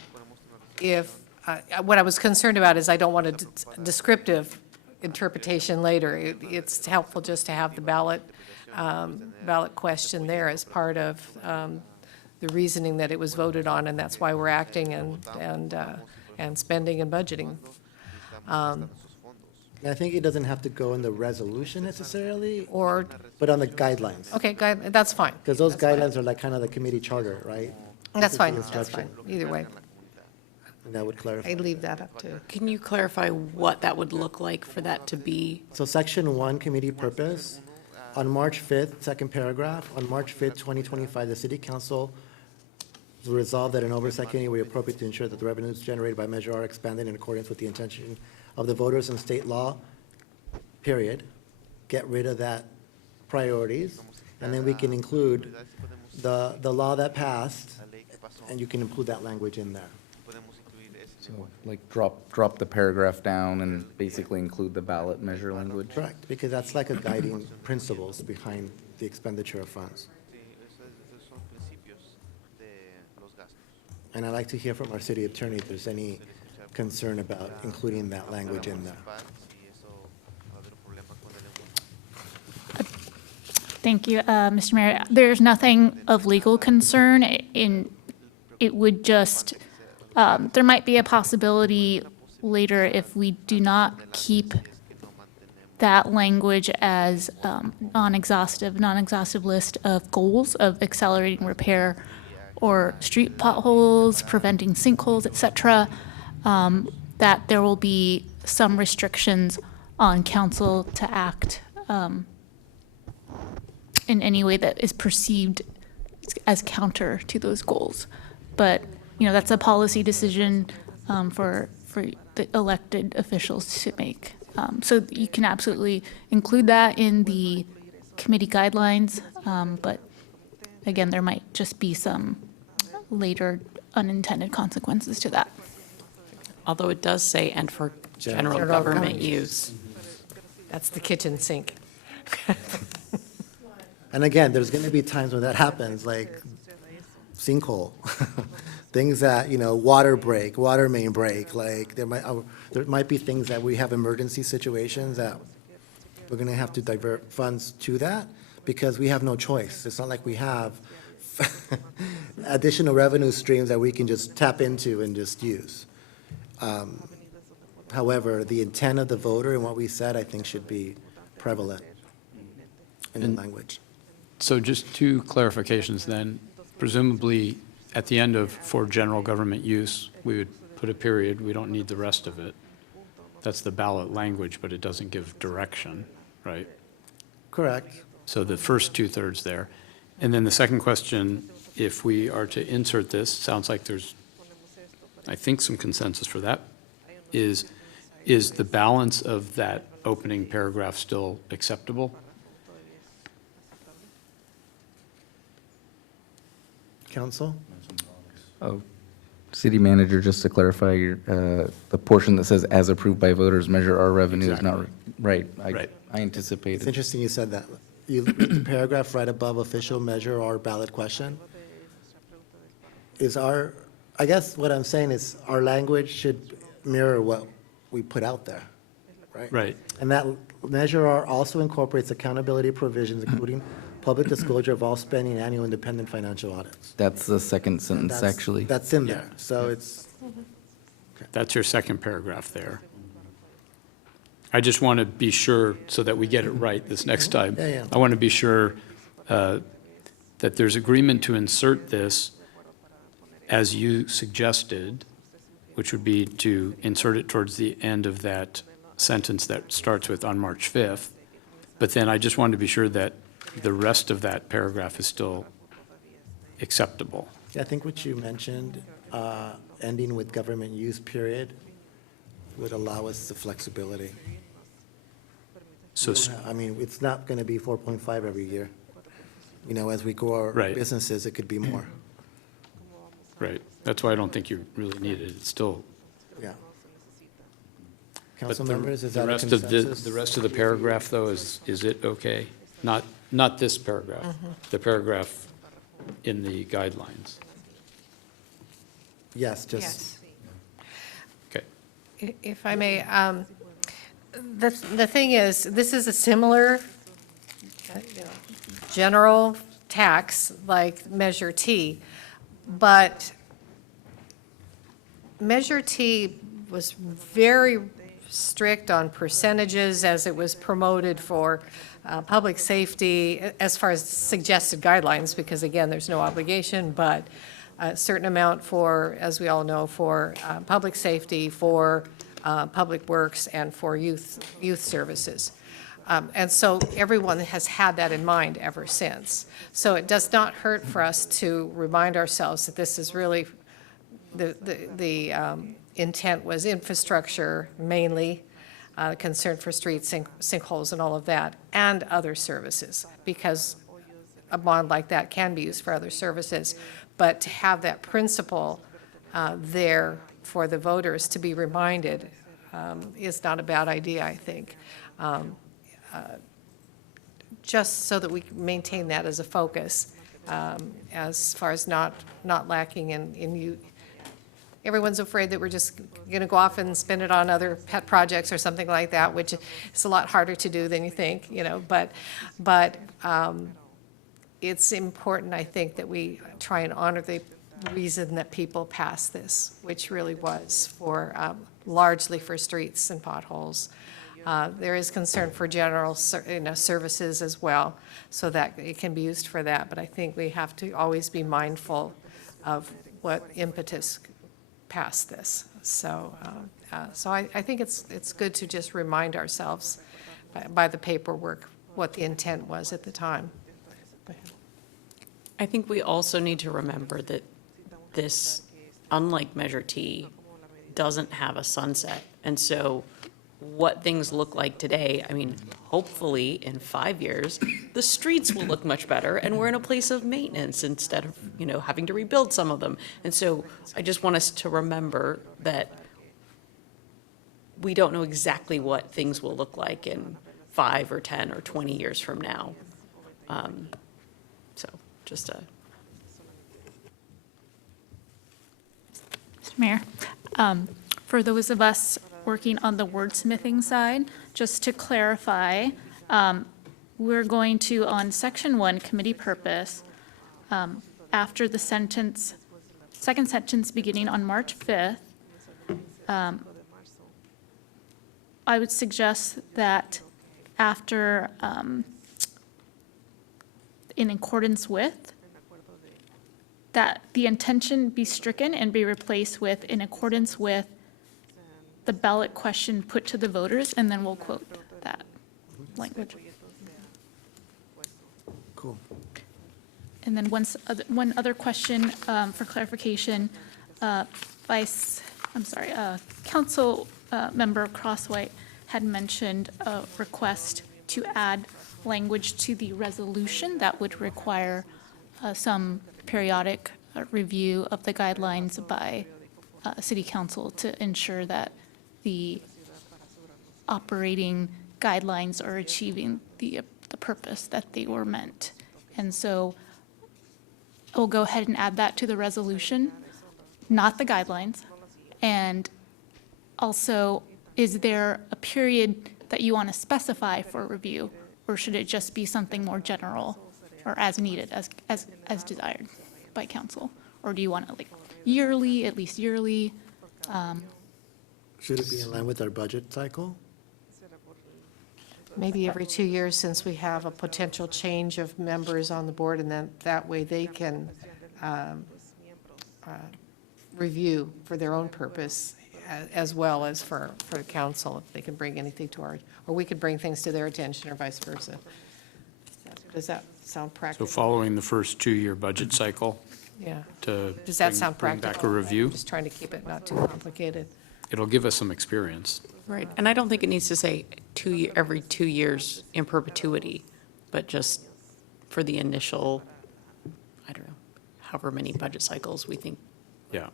I was concerned about is I don't want a descriptive interpretation later. It's helpful just to have the ballot question there as part of the reasoning that it was voted on, and that's why we're acting and spending and budgeting. I think it doesn't have to go in the resolution necessarily, Or, but on the guidelines. okay, that's fine. Because those guidelines are like kind of the committee charter, right? That's fine, This is the that's fine, instruction. either way. And that would clarify. I'd leave that up to. Can you clarify what that would look like for that to be? So section 1, committee purpose, On March 5th, second paragraph, on March 5th, 2025, the City Council resolved that an oversight committee will be appropriate to ensure that the revenues generated by Measure R are expanded in accordance with the intention of the voters and state law, period. Get rid of that priorities, and then we can include the law that passed, and you can include that language in there. So, like, drop the paragraph down and basically include the ballot measure language? Correct, because that's like a guiding principles behind the expenditure of funds. And I'd like to hear from our city attorney if there's any concern about including that language in there. Thank you, Mr. Mayor. There's nothing of legal concern. It would just, there might be a possibility later if we do not keep that language as non-exhaustive list of goals of accelerating repair or street potholes, preventing sinkholes, et cetera, that there will be some restrictions on council to act in any way that is perceived as counter to those goals. But, you know, that's a policy decision for the elected officials to make. So you can absolutely include that in the committee guidelines, but again, there might just be some later unintended consequences to that. Although it does say, and for general government use. That's the kitchen sink. And again, there's going to be times when that happens, like sinkhole, things that, you know, water break, water main break, like there might be things that we have emergency situations that we're going to have to divert funds to that because we have no choice. It's not like we have additional revenue streams that we can just tap into and just use. However, the intent of the voter and what we said, I think, should be prevalent in the language. So just two clarifications then. Presumably, at the end of for general government use, we would put a period. We don't need the rest of it. That's the ballot language, but it doesn't give direction, right? Correct. So the first two-thirds there. And then the second question, if we are to insert this, sounds like there's, I think, some consensus for that, is the balance of that opening paragraph still acceptable? Council? Oh, City Manager, just to clarify, the portion that says as approved by voters, Measure R revenue is not, right. I anticipated. It's interesting you said that. You, the paragraph right above official measure or ballot question is our, I guess what I'm saying is our language should mirror what we put out there, right? Right. And that Measure R also incorporates accountability provisions, including public disclosure of all spending and annual independent financial audits. That's the second sentence, That's- actually. That's in there, so it's, That's your second paragraph there. I just want to be sure so that we get it right this next time. Yeah, yeah. I want to be sure that there's agreement to insert this as you suggested, which would be to insert it towards the end of that sentence that starts with on March 5th. But then I just wanted to be sure that the rest of that paragraph is still acceptable. I think what you mentioned, ending with government use period, would allow us the flexibility. So, I mean, it's not going to be 4.5 every year. You know, as we grow our Right. businesses, it could be more. right, that's why I don't think you really need it. It's still. Yeah. But Council the- members, is the that a rest of consensus? The rest of the paragraph, though, is it okay? Not this paragraph, the paragraph in the guidelines. Yes, just, Okay. If I may, the thing is, this is a similar general tax like Measure T, but Measure T was very strict on percentages as it was promoted for public safety, as far as suggested guidelines, because again, there's no obligation, but a certain amount for, as we all know, for public safety, for public works, and for youth services. And so everyone has had that in mind ever since. So it does not hurt for us to remind ourselves that this is really, the intent was infrastructure mainly, concern for streets, sinkholes and all of that, and other services, because a bond like that can be used for other services. But to have that principle there for the voters to be reminded is not a bad idea, I think. Just so that we can maintain that as a focus, as far as not lacking in you. Everyone's afraid that we're just going to go off and spend it on other pet projects or something like that, which is a lot harder to do than you think, you know. But it's important, I think, that we try and honor the reason that people passed this, which really was for largely for streets and potholes. There is concern for general services as well, so that it can be used for that. But I think we have to always be mindful of what impetus passed this. So, I think it's good to just remind ourselves by the paperwork what the intent was at the time. Go ahead. I think we also need to remember that this, unlike Measure T, doesn't have a sunset. And so what things look like today, I mean, hopefully in 5 years, the streets will look much better and we're in a place of maintenance instead of, you know, having to rebuild some of them. And so I just want us to remember that we don't know exactly what things will look like in 5 or 10 or 20 years from now. So just a. Mr. Mayor, for those of us working on the wordsmithing side, just to clarify, we're going to, on Section 1, Committee Purpose, after the sentence, second sentence beginning on March 5th, I would suggest that after, in accordance with, that the intention be stricken and be replaced with in accordance with the ballot question put to the voters, and then we'll quote that language. Cool. And then one other question for clarification. Council Member Crosswhite had mentioned a request to add language to the resolution that would require some periodic review of the guidelines by City Council to ensure that the operating guidelines are achieving the purpose that they were meant. And so we'll go ahead and add that to the resolution, not the guidelines. And also, is there a period that you want to specify for review, or should it just be something more general or as needed, as desired by council? Or do you want it like yearly, at least yearly? Should it be in line with our budget cycle? Maybe every 2 years, since we have a potential change of members on the board, and then that way they can review for their own purpose, as well as for the council, if they can bring anything to our, or we could bring things to their attention, or vice versa. Does that sound So practical? following the first two-year budget cycle Yeah. to Does that sound bring back practical? a review, Just trying to keep it not too complicated. it'll give us some experience. Right, and I don't think it needs to say every 2 years in perpetuity, but just for the initial, I don't know, however many budget cycles we think. Yeah.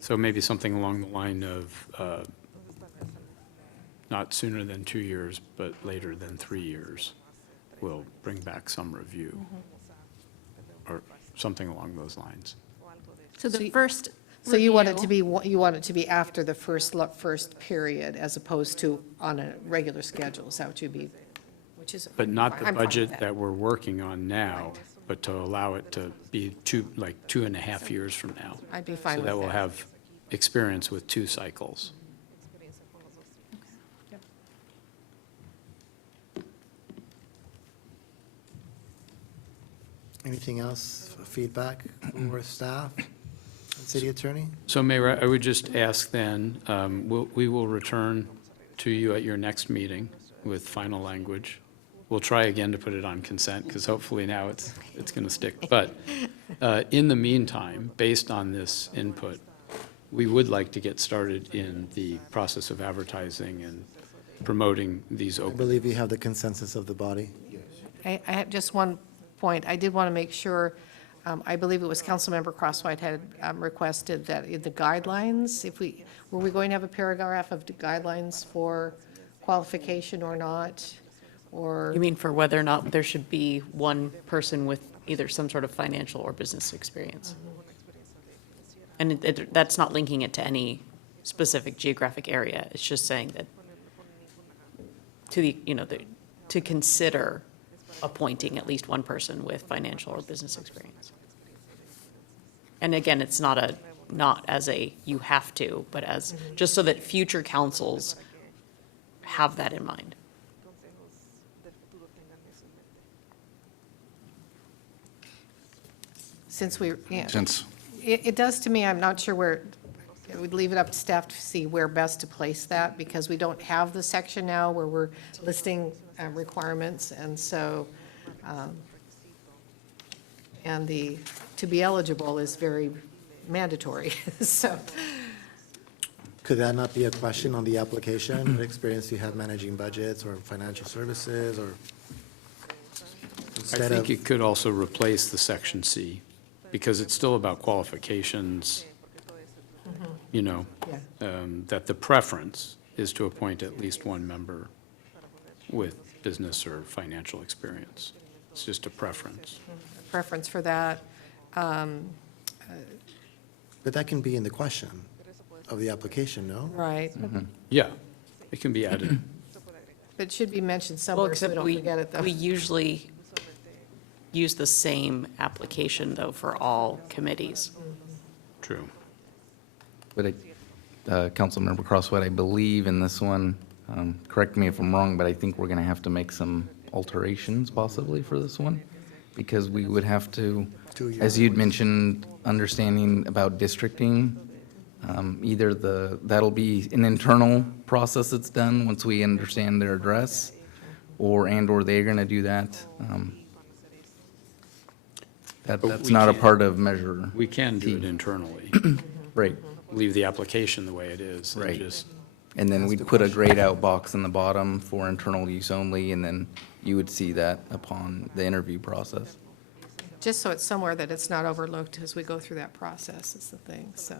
So maybe something along the line of not sooner than 2 years, but later than 3 years, will bring back some review, or something along those lines. So the first So you want it review- to be, you want it to be after the first period, as opposed to on a regular schedule, is that what you'd be, which is. But not the I'm fine with budget that. that we're working on now, but to allow it to be 2.5 years from now. I'd be fine So with that we'll that. have experience with 2 cycles. Anything else, feedback for staff, city attorney? So Mayor, I would just ask then, we will return to you at your next meeting with final language. We'll try again to put it on consent, because hopefully now it's going to stick. But in the meantime, based on this input, we would like to get started in the process of advertising and promoting these I open. believe you have the consensus of the body. I have just one point. I did want to make sure, I believe it was Councilmember Crosswhite had requested that in the guidelines, were we going to have a paragraph of the guidelines for qualification or not? Or, You mean for whether or not there should be one person with either some sort of financial or business experience? And that's not linking it to any specific geographic area. It's just saying that to consider appointing at least one person with financial or business experience. And again, it's not as a you have to, but as just so that future councils have that in mind. since we, yeah. Since, It does to me, I'm not sure where, I would leave it up to staff to see where best to place that, because we don't have the section now where we're listing requirements, and so, and to be eligible is very mandatory, so. Could that not be a question on the application? What experience do you have managing budgets or financial services, or I instead think of? it could also replace the section C, because it's still about qualifications, you know, that the preference is to appoint at least one member with business or financial experience. It's just a preference. Preference for that. But that can be in the question of the application, no? Right. Yeah, it can be added. But it should be mentioned Well, somewhere so we except don't forget it, though. we usually use the same application, though, for all committees. True. But Councilmember Crosswhite, I believe in this one, correct me if I'm wrong, but I think we're going to have to make some alterations possibly for this one, because we would have to, as you'd mentioned, understanding about districting, either that'll be an internal process that's done once we understand their address, or they're going to do that. That's we not a can't- part of Measure We can do T. it internally. Right. Leave the application the way it is. And Right. just, And then we'd put a grayed out box in the bottom for internal use only, and then you would see that upon the interview process. Just so it's somewhere that it's not overlooked as we go through that process is the thing, so.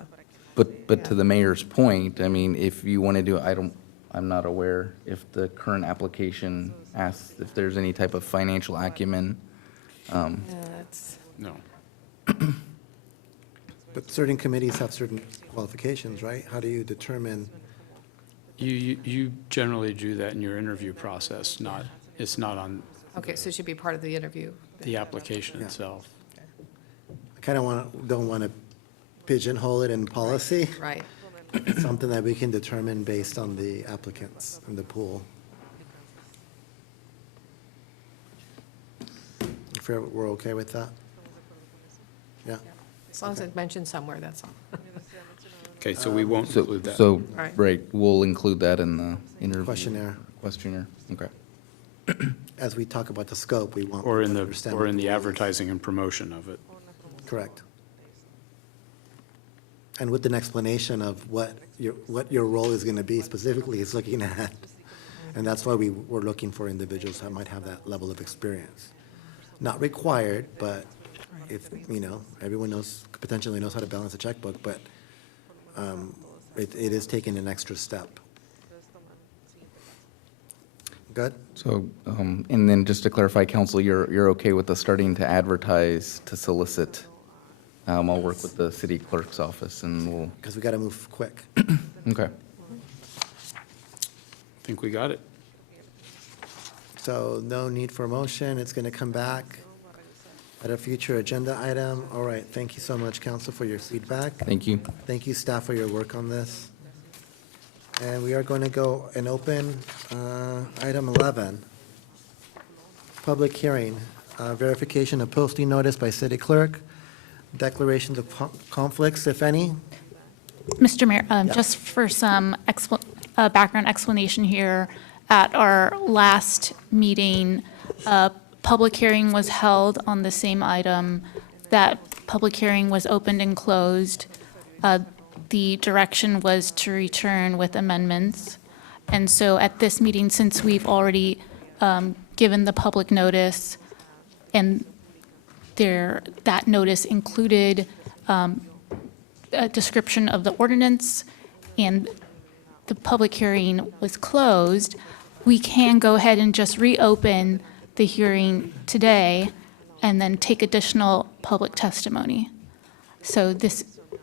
But to the mayor's point, I mean, if you want to do, I'm not aware if the current application asks if there's any type of financial acumen. That's, no. But certain committees have certain qualifications, right? How do you determine? You generally do that in your interview process, it's not on okay, so it should be part of the interview. the application itself. I kind of don't want to pigeonhole it in policy. Right. It's something that we can determine based on the applicants in the pool. If we're okay with that? Yeah. As long as it's mentioned somewhere, that's all. Okay, so we won't include that. So, Right. right, we'll include that in the interview. Questionnaire. Questionnaire, okay. As we talk about the scope, we want. Or in people to the, understand or what in the rule is. advertising and promotion of it. Correct. And with an explanation of what your role is going to be specifically is looking at. And that's why we're looking for individuals that might have that level of experience. Not required, but if, everyone potentially knows how to balance a checkbook, but it is taking an extra step. Good? So, and then just to clarify, council, you're okay with us starting to advertise, to solicit? I'll work with the city clerk's office and we'll, Because we got to move quick. okay. Think we got it? So no need for a motion. It's going to come back at a future agenda item. All right. Thank you so much, council, for your feedback. Thank you. Thank you, staff, for your work on this. And we are going to go and open item 11, public hearing, verification of posting notice by city clerk, declarations of conflicts, if any. Mr. Mayor, just for some background explanation here, at our last meeting, a public hearing was held on the same item. That public hearing was opened and closed. The direction was to return with amendments. And so at this meeting, since we've already given the public notice, and that notice included a description of the ordinance, and the public hearing was closed, we can go ahead and just reopen the hearing today and then take additional public testimony. So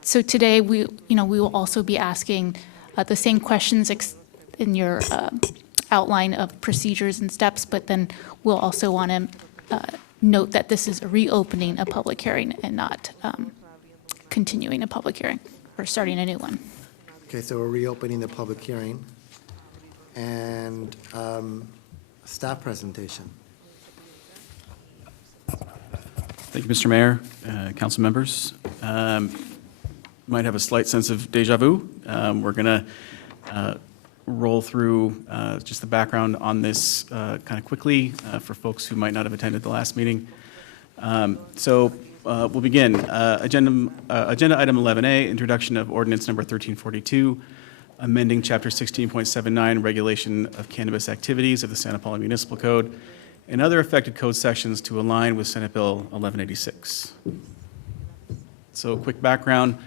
today, we will also be asking the same questions in your outline of procedures and steps, but then we'll also want to note that this is a reopening a public hearing and not continuing a public hearing or starting a new one. Okay, so we're reopening the public hearing. And staff presentation. Thank you, Mr. Mayor, council members. Might have a slight sense of deja vu. We're going to roll through just the background on this kind of quickly for folks who might not have attended the last meeting. We'll begin. Agenda item 11A, introduction of ordinance number 1342, amending chapter 16.79, regulation of cannabis activities of the Santa Paula Municipal Code and other affected code sections to align with Senate Bill 1186. So quick background.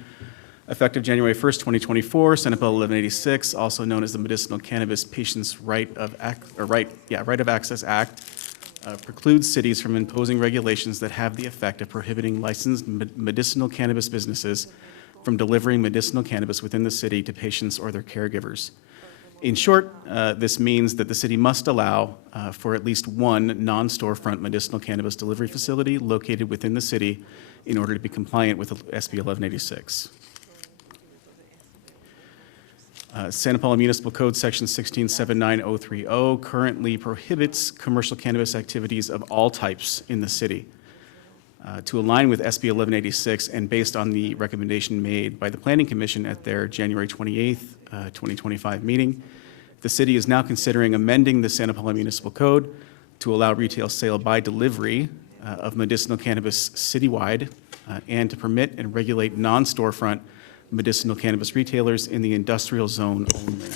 Effective January 1st, 2024, Senate Bill 1186, also known as the Medicinal Cannabis Patients' Right of Access Act, precludes cities from imposing regulations that have the effect of prohibiting licensed medicinal cannabis businesses from delivering medicinal cannabis within the city to patients or their caregivers. In short, this means that the city must allow for at least one non-storefront medicinal cannabis delivery facility located within the city in order to be compliant with SB 1186. Santa Paula Municipal Code Section 1679030 currently prohibits commercial cannabis activities of all types in the city. To align with SB 1186 and based on the recommendation made by the Planning Commission at their January 28th, 2025 meeting, the city is now considering amending the Santa Paula Municipal Code to allow retail sale by delivery of medicinal cannabis citywide and to permit and regulate non-storefront medicinal cannabis retailers in the industrial zone only.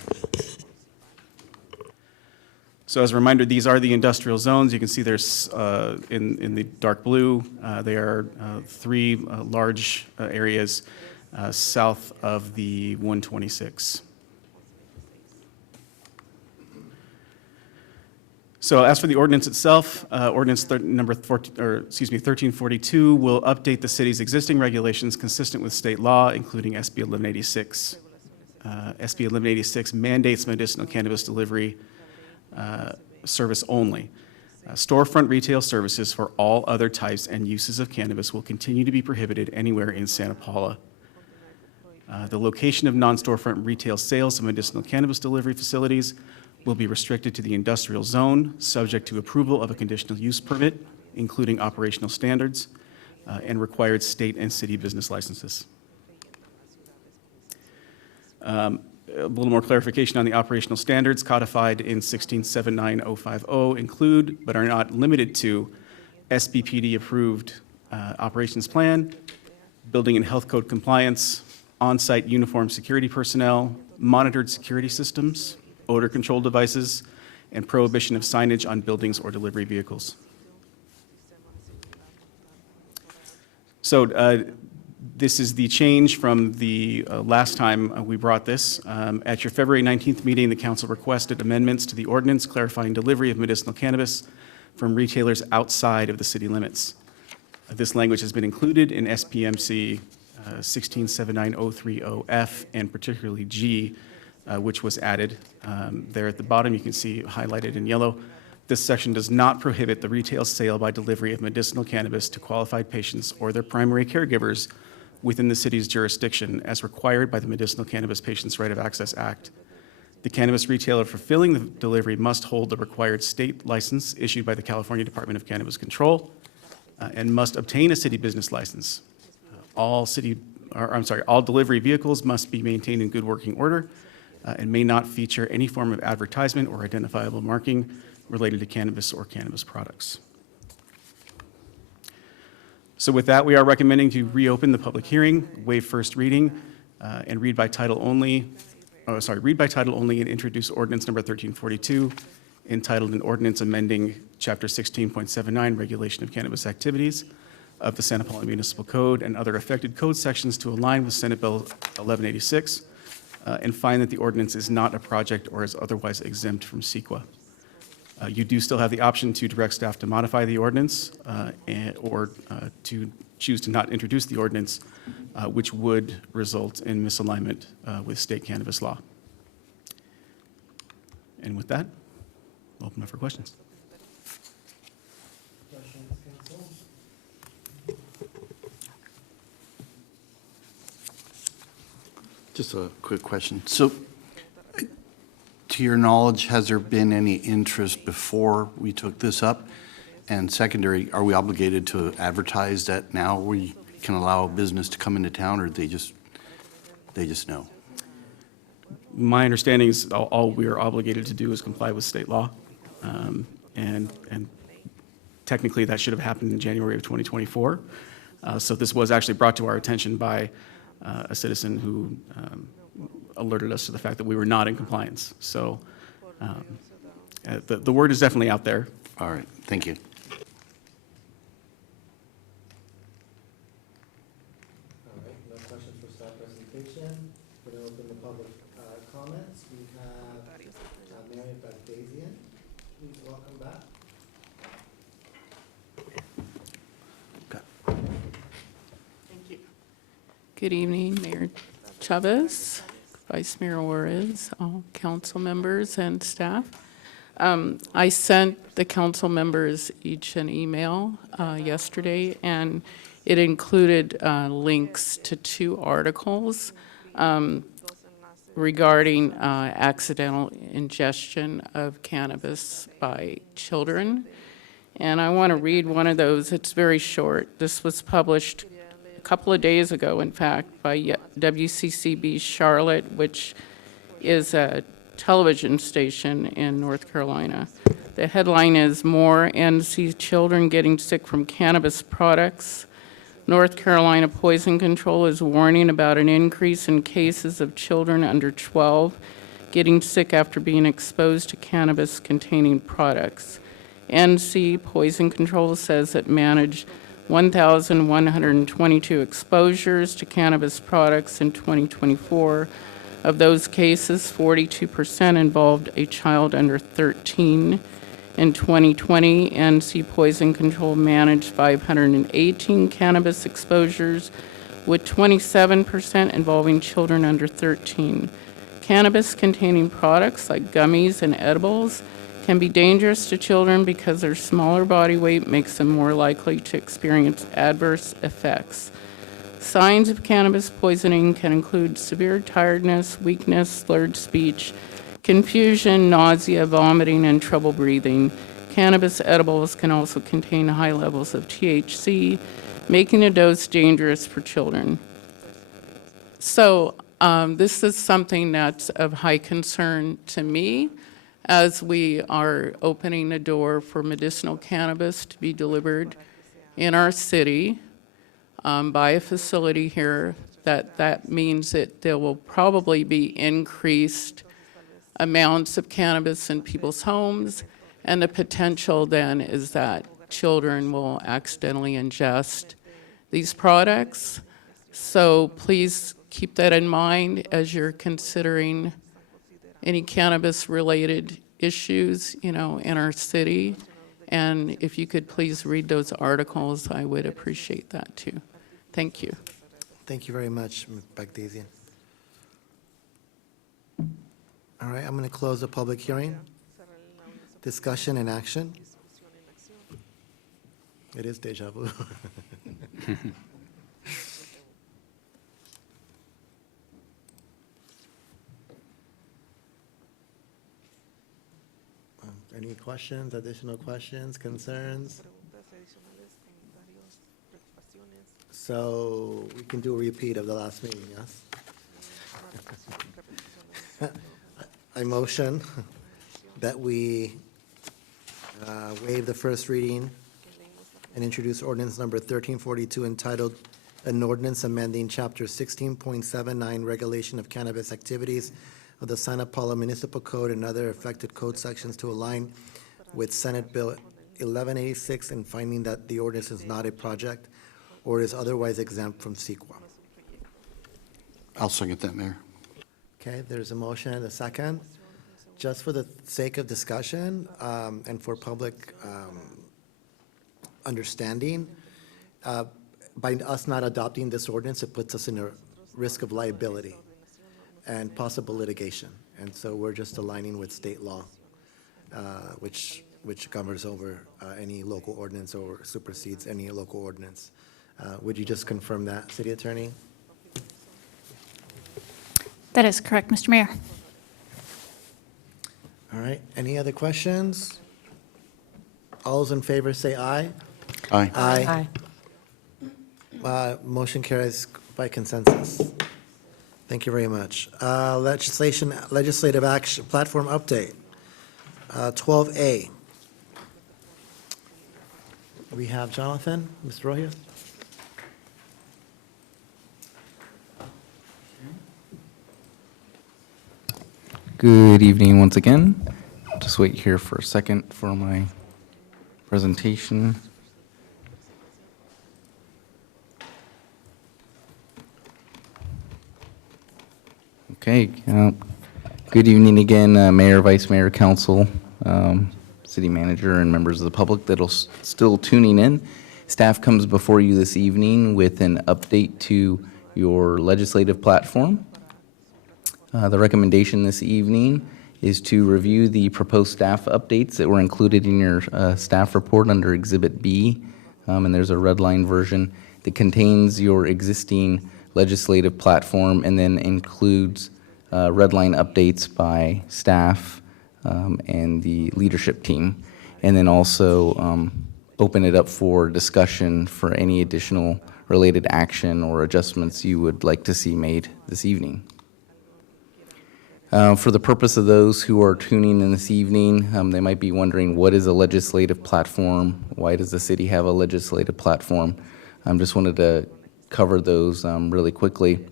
So as a reminder, these are the industrial zones. You can see there's, in the dark blue, they are three large areas south of the 126. So as for the ordinance itself, ordinance number 1342 will update the city's existing regulations consistent with state law, including SB 1186. SB 1186 mandates medicinal cannabis delivery service only. Storefront retail services for all other types and uses of cannabis will continue to be prohibited anywhere in Santa Paula. The location of non-storefront retail sales of medicinal cannabis delivery facilities will be restricted to the industrial zone, subject to approval of a conditional use permit, including operational standards, and required state and city business licenses. A little more clarification on the operational standards codified in 1679050 include, but are not limited to, SBPD-approved operations plan, building and health code compliance, on-site uniformed security personnel, monitored security systems, odor control devices, and prohibition of signage on buildings or delivery vehicles. So this is the change from the last time we brought this. At your February 19th meeting, the council requested amendments to the ordinance clarifying delivery of medicinal cannabis from retailers outside of the city limits. This language has been included in SPMC 1679030F and particularly G, which was added. There at the bottom, you can see highlighted in yellow. This section does not prohibit the retail sale by delivery of medicinal cannabis to qualified patients or their primary caregivers within the city's jurisdiction as required by the Medicinal Cannabis Patients' Right of Access Act. The cannabis retailer fulfilling the delivery must hold the required state license issued by the California Department of Cannabis Control and must obtain a city business license. All delivery vehicles must be maintained in good working order and may not feature any form of advertisement or identifiable marking related to cannabis or cannabis products. So with that, we are recommending to reopen the public hearing, waive first reading, and read by title only and introduce ordinance number 1342, entitled an ordinance amending Chapter 16.79, Regulation of Cannabis Activities of the Santa Paula Municipal Code and other affected code sections to align with Senate Bill 1186, and find that the ordinance is not a project or is otherwise exempt from CEQA. You do still have the option to direct staff to modify the ordinance or to choose to not introduce the ordinance, which would result in misalignment with state cannabis law. And with that, I'll open up for questions. Just a quick question. So, to your knowledge, has there been any interest before we took this up? And secondary, are we obligated to advertise that now we can allow business to come into town, or they just know? My understanding is all we are obligated to do is comply with state law. And technically, that should have happened in January of 2024. So this was actually brought to our attention by a citizen who alerted us to the fact that we were not in compliance. So the word is definitely out there. All right, thank you. All right, no questions for staff presentation. We're going to open the public comments. We have Mary Bagdasian. Please welcome back. Good evening, Mayor Chavez, Vice Mayor Juarez, all council members and staff. I sent the council members each an email yesterday, and it included links to 2 articles regarding accidental ingestion of cannabis by children. And I want to read one of those. It's very short. This was published a couple of days ago, in fact, by WCCB Charlotte, which is a television station in North Carolina. The headline is "More NC Children Getting Sick from Cannabis Products." North Carolina Poison Control is warning about an increase in cases of children under 12 getting sick after being exposed to cannabis-containing products. NC Poison Control says it managed 1,122 exposures to cannabis products in 2024. Of those cases, 42% involved a child under 13. In 2020, NC Poison Control managed 518 cannabis exposures, with 27% involving children under 13. Cannabis-containing products like gummies and edibles can be dangerous to children because their smaller body weight makes them more likely to experience adverse effects. Signs of cannabis poisoning can include severe tiredness, weakness, slurred speech, confusion, nausea, vomiting, and trouble breathing. Cannabis edibles can also contain high levels of THC, making a dose dangerous for children. So this is something that's of high concern to me, as we are opening a door for medicinal cannabis to be delivered in our city by a facility here. That means that there will probably be increased amounts of cannabis in people's homes, and the potential then is that children will accidentally ingest these products. So please keep that in mind as you're considering any cannabis-related issues, in our city. And if you could please read those articles, I would appreciate that too. Thank you. Thank you very much, Ms. Bagdasian. All right, I'm going to close the public hearing. Discussion and action. It is deja vu. Any questions, additional questions, concerns? So we can do a repeat of the last meeting, yes? I motion that we waive the first reading and introduce ordinance number 1342 entitled, an ordinance amending chapter 16.79 regulation of cannabis activities of the Santa Paula Municipal Code and other affected code sections to align with Senate Bill 1186 and finding that the ordinance is not a project or is otherwise exempt from CEQA. I'll second that, Mayor. Okay, there's a motion and a second. Just for the sake of discussion and for public understanding, by us not adopting this ordinance, it puts us in a risk of liability and possible litigation. And so we're just aligning with state law, which covers over any local ordinance or supersedes any local ordinance. Would you just confirm that, City Attorney? That is correct, Mr. Mayor. All right, any other questions? All those in favor say aye. Aye. Motion carries by consensus. Thank you very much. Legislative action, platform update. 12A. We have Jonathan, Mr. Rojas. Good evening once again. Just wait here for a second for my presentation. Okay, good evening again, Mayor, Vice Mayor, Council, City Manager, and members of the public that'll still tuning in. Staff comes before you this evening with an update to your legislative platform. The recommendation this evening is to review the proposed staff updates that were included in your staff report under Exhibit B. And there's a red line version that contains your existing legislative platform and then includes red line updates by staff and the leadership team. And then also open it up for discussion for any additional related action or adjustments you would like to see made this evening. For the purpose of those who are tuning in this evening, they might be wondering, what is a legislative platform? Why does the city have a legislative platform? Just wanted to cover those really quickly.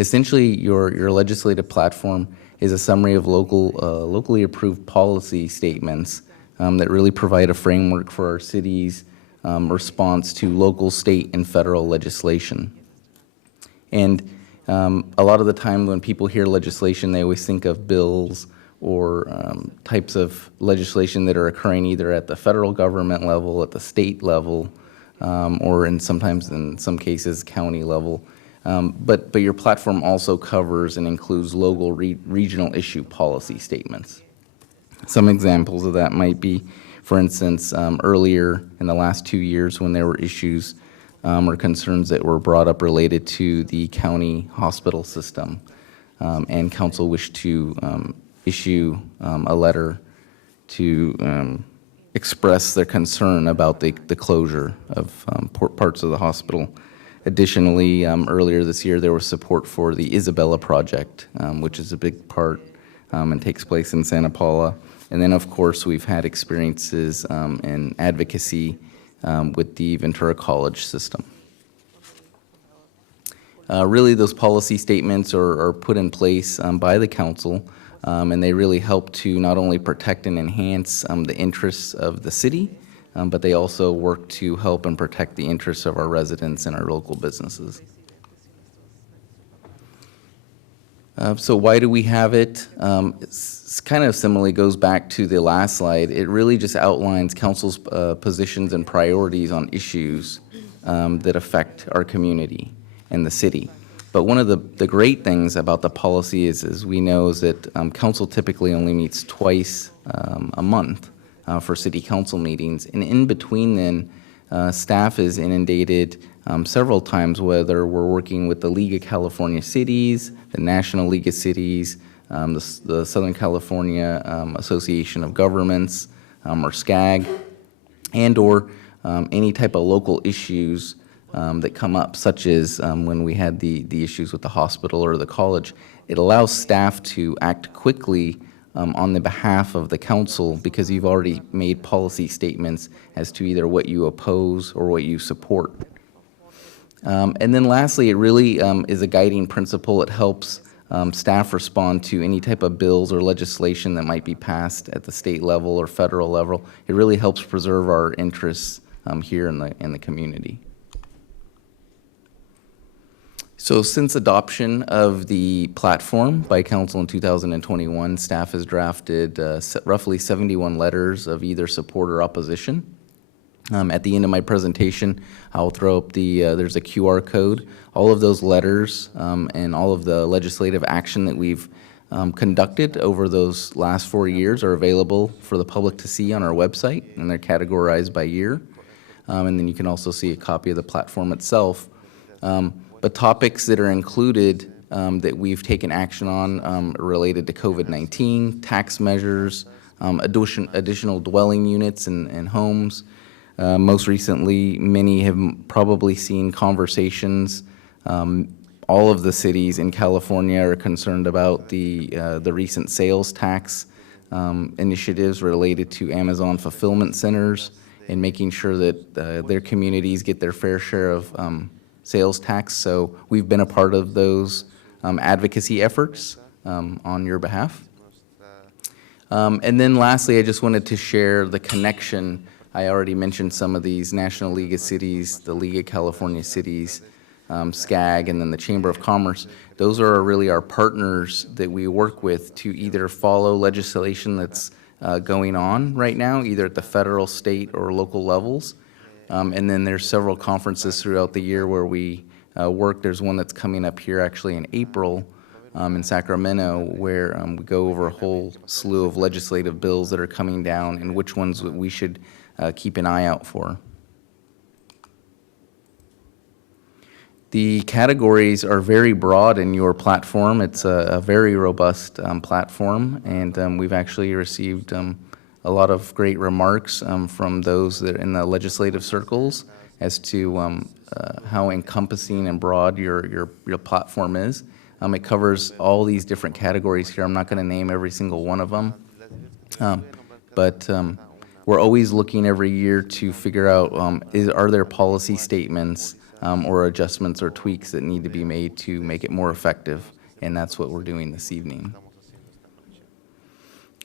Essentially, your legislative platform is a summary of locally approved policy statements that really provide a framework for our city's response to local, state, and federal legislation. And a lot of the time when people hear legislation, they always think of bills or types of legislation that are occurring either at the federal government level, at the state level, or sometimes in some cases county level. But your platform also covers and includes local regional issue policy statements. Some examples of that might be, for instance, earlier in the last 2 years when there were issues or concerns that were brought up related to the county hospital system, and council wished to issue a letter to express their concern about the closure of parts of the hospital. Additionally, earlier this year, there was support for the Isabella project, which is a big part and takes place in Santa Paula. And then, of course, we've had experiences in advocacy with the Ventura College system. Really, those policy statements are put in place by the council, and they really help to not only protect and enhance the interests of the city, but they also work to help and protect the interests of our residents and our local businesses. So why do we have it? It's kind of similarly goes back to the last slide. It really just outlines council's positions and priorities on issues that affect our community and the city. But one of the great things about the policy is we know is that council typically only meets twice a month for city council meetings. And in between then, staff is inundated several times, whether we're working with the League of California Cities, the National League of Cities, the Southern California Association of Governments, or SCAG, and or any type of local issues that come up, such as when we had the issues with the hospital or the college. It allows staff to act quickly on the behalf of the council because you've already made policy statements as to either what you oppose or what you support. And then lastly, it really is a guiding principle. It helps staff respond to any type of bills or legislation that might be passed at the state level or federal level. It really helps preserve our interests here in the community. So since adoption of the platform by council in 2021, staff has drafted roughly 71 letters of either support or opposition. At the end of my presentation, I'll throw up there's a QR code. All of those letters and all of the legislative action that we've conducted over those last 4 years are available for the public to see on our website, and they're categorized by year. And then you can also see a copy of the platform itself. But topics that are included that we've taken action on related to COVID-19, tax measures, additional dwelling units and homes. Most recently, many have probably seen conversations. All of the cities in California are concerned about the recent sales tax initiatives related to Amazon fulfillment centers and making sure that their communities get their fair share of sales tax. So we've been a part of those advocacy efforts on your behalf. And then lastly, I just wanted to share the connection. I already mentioned some of these: National League of Cities, the League of California Cities, SCAG, and then the Chamber of Commerce. Those are really our partners that we work with to either follow legislation that's going on right now, either at the federal, state, or local levels. And then there's several conferences throughout the year where we work. There's one that's coming up here actually in April in Sacramento, where we go over a whole slew of legislative bills that are coming down and which ones we should keep an eye out for. The categories are very broad in your platform. It's a very robust platform, and we've actually received a lot of great remarks from those that are in the legislative circles as to how encompassing and broad your platform is. It covers all these different categories here. I'm not going to name every single one of them, but we're always looking every year to figure out are there policy statements or adjustments or tweaks that need to be made to make it more effective, and that's what we're doing this evening.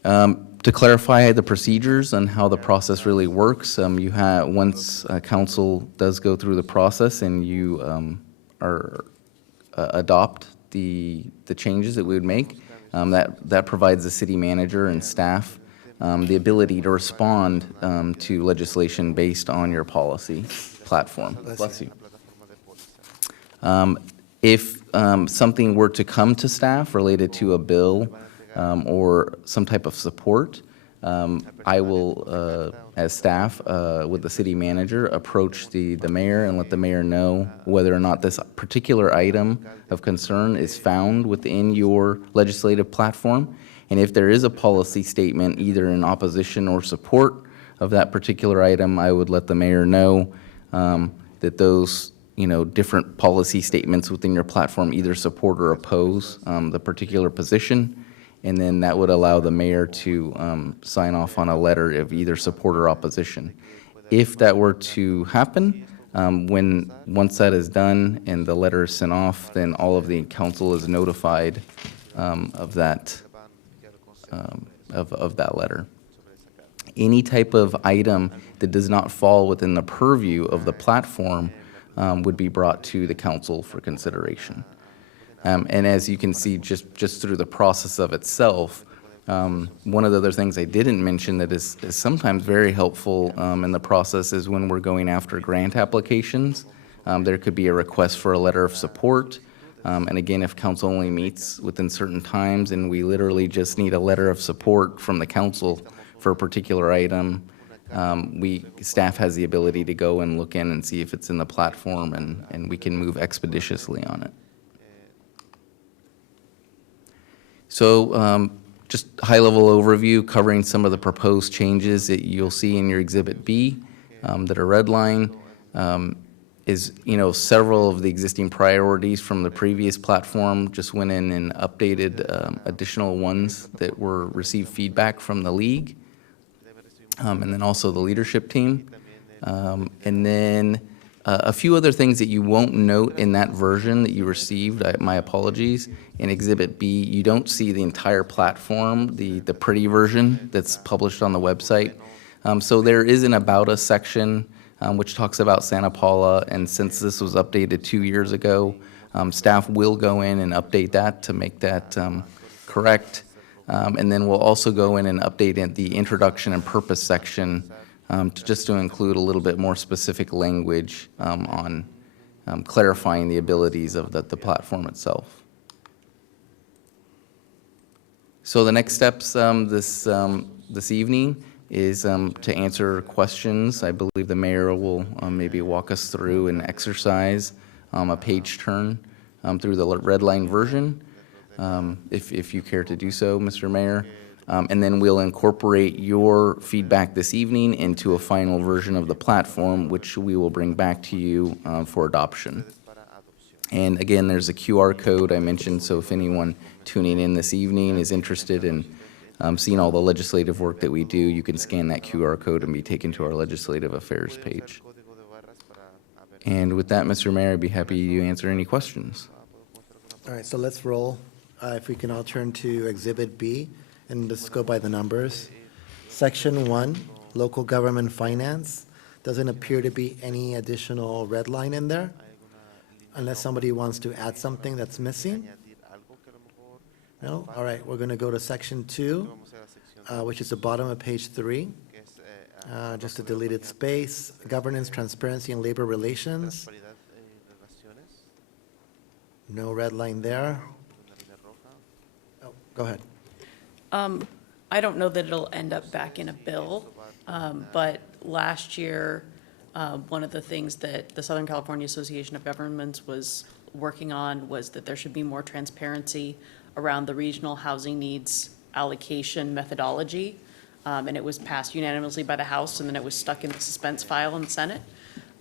To clarify the procedures and how the process really works, you have, once council does go through the process and you adopt the changes that we would make, that provides the city manager and staff the ability to respond to legislation based on your policy platform. Bless you. If something were to come to staff related to a bill or some type of support, I will, as staff with the city manager, approach the mayor and let the mayor know whether or not this particular item of concern is found within your legislative platform. And if there is a policy statement, either in opposition or support of that particular item, I would let the mayor know that those different policy statements within your platform either support or oppose the particular position. And then that would allow the mayor to sign off on a letter of either support or opposition. If that were to happen, once that is done and the letter is sent off, then all of the council is notified of that letter. Any type of item that does not fall within the purview of the platform would be brought to the council for consideration. And as you can see, just through the process of itself, one of the other things I didn't mention that is sometimes very helpful in the process is when we're going after grant applications. There could be a request for a letter of support. And again, if council only meets within certain times and we literally just need a letter of support from the council for a particular item, staff has the ability to go and look in and see if it's in the platform, and we can move expeditiously on it. So just high-level overview covering some of the proposed changes that you'll see in your Exhibit B that are redlined. is, several of the existing priorities from the previous platform just went in and updated additional ones that received feedback from the league, and then also the leadership team. And then a few other things that you won't note in that version that you received, my apologies. In Exhibit B, you don't see the entire platform, the pretty version that's published on the website. So there is an About Us section, which talks about Santa Paula, and since this was updated 2 years ago, staff will go in and update that to make that correct. And then we'll also go in and update the introduction and purpose section just to include a little bit more specific language on clarifying the abilities of the platform itself. So the next steps this evening is to answer questions. I believe the mayor will maybe walk us through an exercise, a page turn through the red line version, if you care to do so, Mr. Mayor. And then we'll incorporate your feedback this evening into a final version of the platform, which we will bring back to you for adoption. And again, there's a QR code I mentioned, so if anyone tuning in this evening is interested in seeing all the legislative work that we do, you can scan that QR code and be taken to our legislative affairs page. And with that, Mr. Mayor, I'd be happy to answer any questions. All right, so let's roll. If we can all turn to Exhibit B, and let's go by the numbers. Section 1, Local Government Finance. Doesn't appear to be any additional red line in there, unless somebody wants to add something that's missing. No? All right, we're going to go to Section 2, which is the bottom of page 3. Just a deleted space, Governance, Transparency, and Labor Relations. No red line there. Oh, go ahead. I don't know that it'll end up back in a bill, but last year, one of the things that the Southern California Association of Governments was working on was that there should be more transparency around the regional housing needs allocation methodology. And it was passed unanimously by the House, and then it was stuck in the suspense file in the Senate.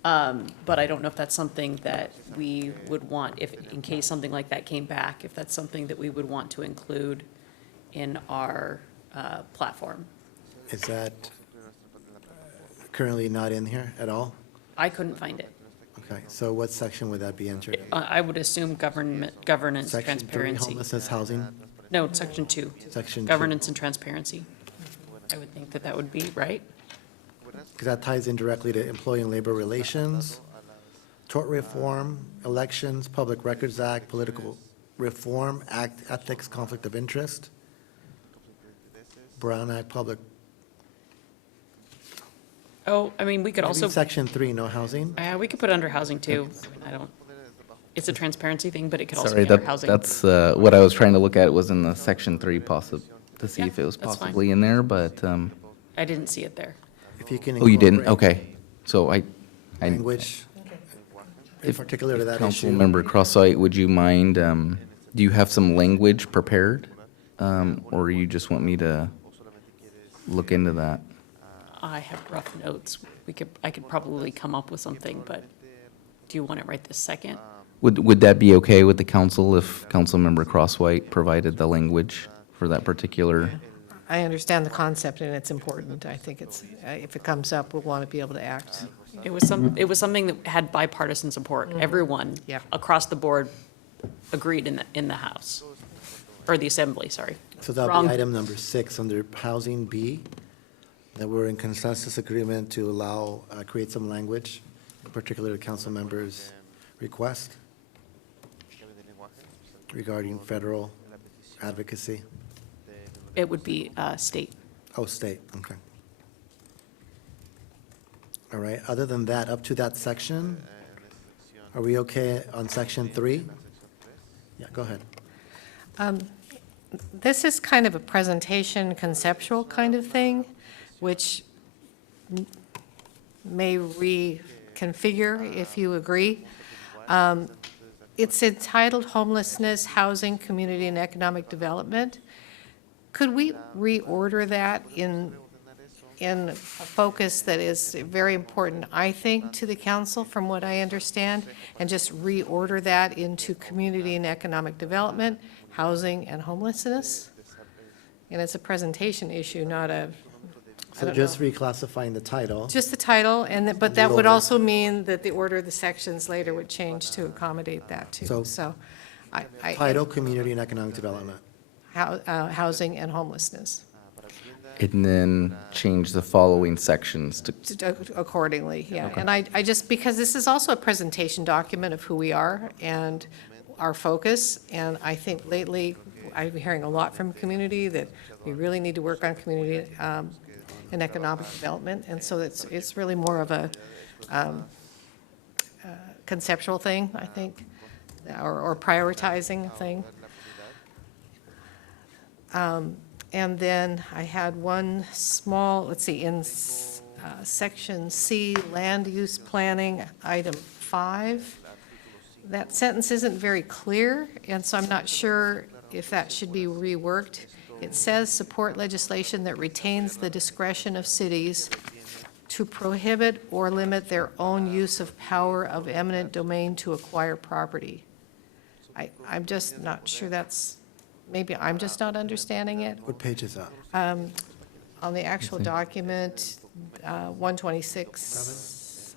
But I don't know if that's something that we would want, if, in case something like that came back, if that's something that we would want to include in our platform. Is that currently not in here at all? I couldn't find it. Okay, so what section would that be entered in? I would assume governance, Section 3, transparency. homelessness, housing? No, Section 2. Section 2. Governance and transparency. I would think that that would be right. Because that ties in directly to employee and labor relations, tort reform, elections, Public Records Act, political reform, act, ethics, conflict of interest, Brown Act, public. Oh, I mean, we could Maybe also, Section 3, no housing? we could put it under housing too. I don't, it's a transparency thing, but it could also Sorry, be under housing. that's what I was trying to look at was in the Section 3 to see Yeah, if it was that's fine. possibly in there, but, I didn't see it there. If you can oh, you didn't? incorporate Okay. So I. language in If particular to that issue. Councilmember Crosswhite, would you mind, do you have some language prepared? Or you just want me to look into that? I have rough notes. I could probably come up with something, but do you want it right this second? Would that be okay with the council if Councilmember Crosswhite provided the language for that particular? I understand the concept, and it's important. I think it's, if it comes up, we'll want to be able to act. It was something that had bipartisan support. Everyone Yep. across the board agreed in the House, or the Assembly, sorry. So that'll Wrong. be item number 6 under housing B, that we're in consensus agreement to allow, create some language, in particular to council members' request regarding federal advocacy. It would be state. Oh, state, okay. All right, other than that, up to that section, are we okay on Section 3? Yeah, go ahead. This is kind of a presentation, conceptual kind of thing, which may reconfigure if you agree. It's entitled Homelessness, Housing, Community, and Economic Development. Could we reorder that in in a focus that is very important, I think, to the council, from what I understand, and just reorder that into community and economic development, housing, and homelessness. And it's a presentation issue, not a, I So don't just know. reclassifying the title. Just the title, and, but The that would order. also mean that the order of the sections later would change to accommodate that, too. So- So, I. Title, community and economic development. Housing and homelessness. And then change the following sections to Accordingly, yeah. Okay. And I just, because this is also a presentation document of who we are and our focus, and I think lately, I've been hearing a lot from community that we really need to work on community and economic development, and so it's really more of a conceptual thing, I think, or prioritizing thing. And then I had one small, let's see, in section C, land use planning, item 5. That sentence isn't very clear, and so I'm not sure if that should be reworked. It says, support legislation that retains the discretion of cities to prohibit or limit their own use of power of eminent domain to acquire property. I'm just not sure that's, maybe I'm just not understanding it. What page is that? On the actual document, 126,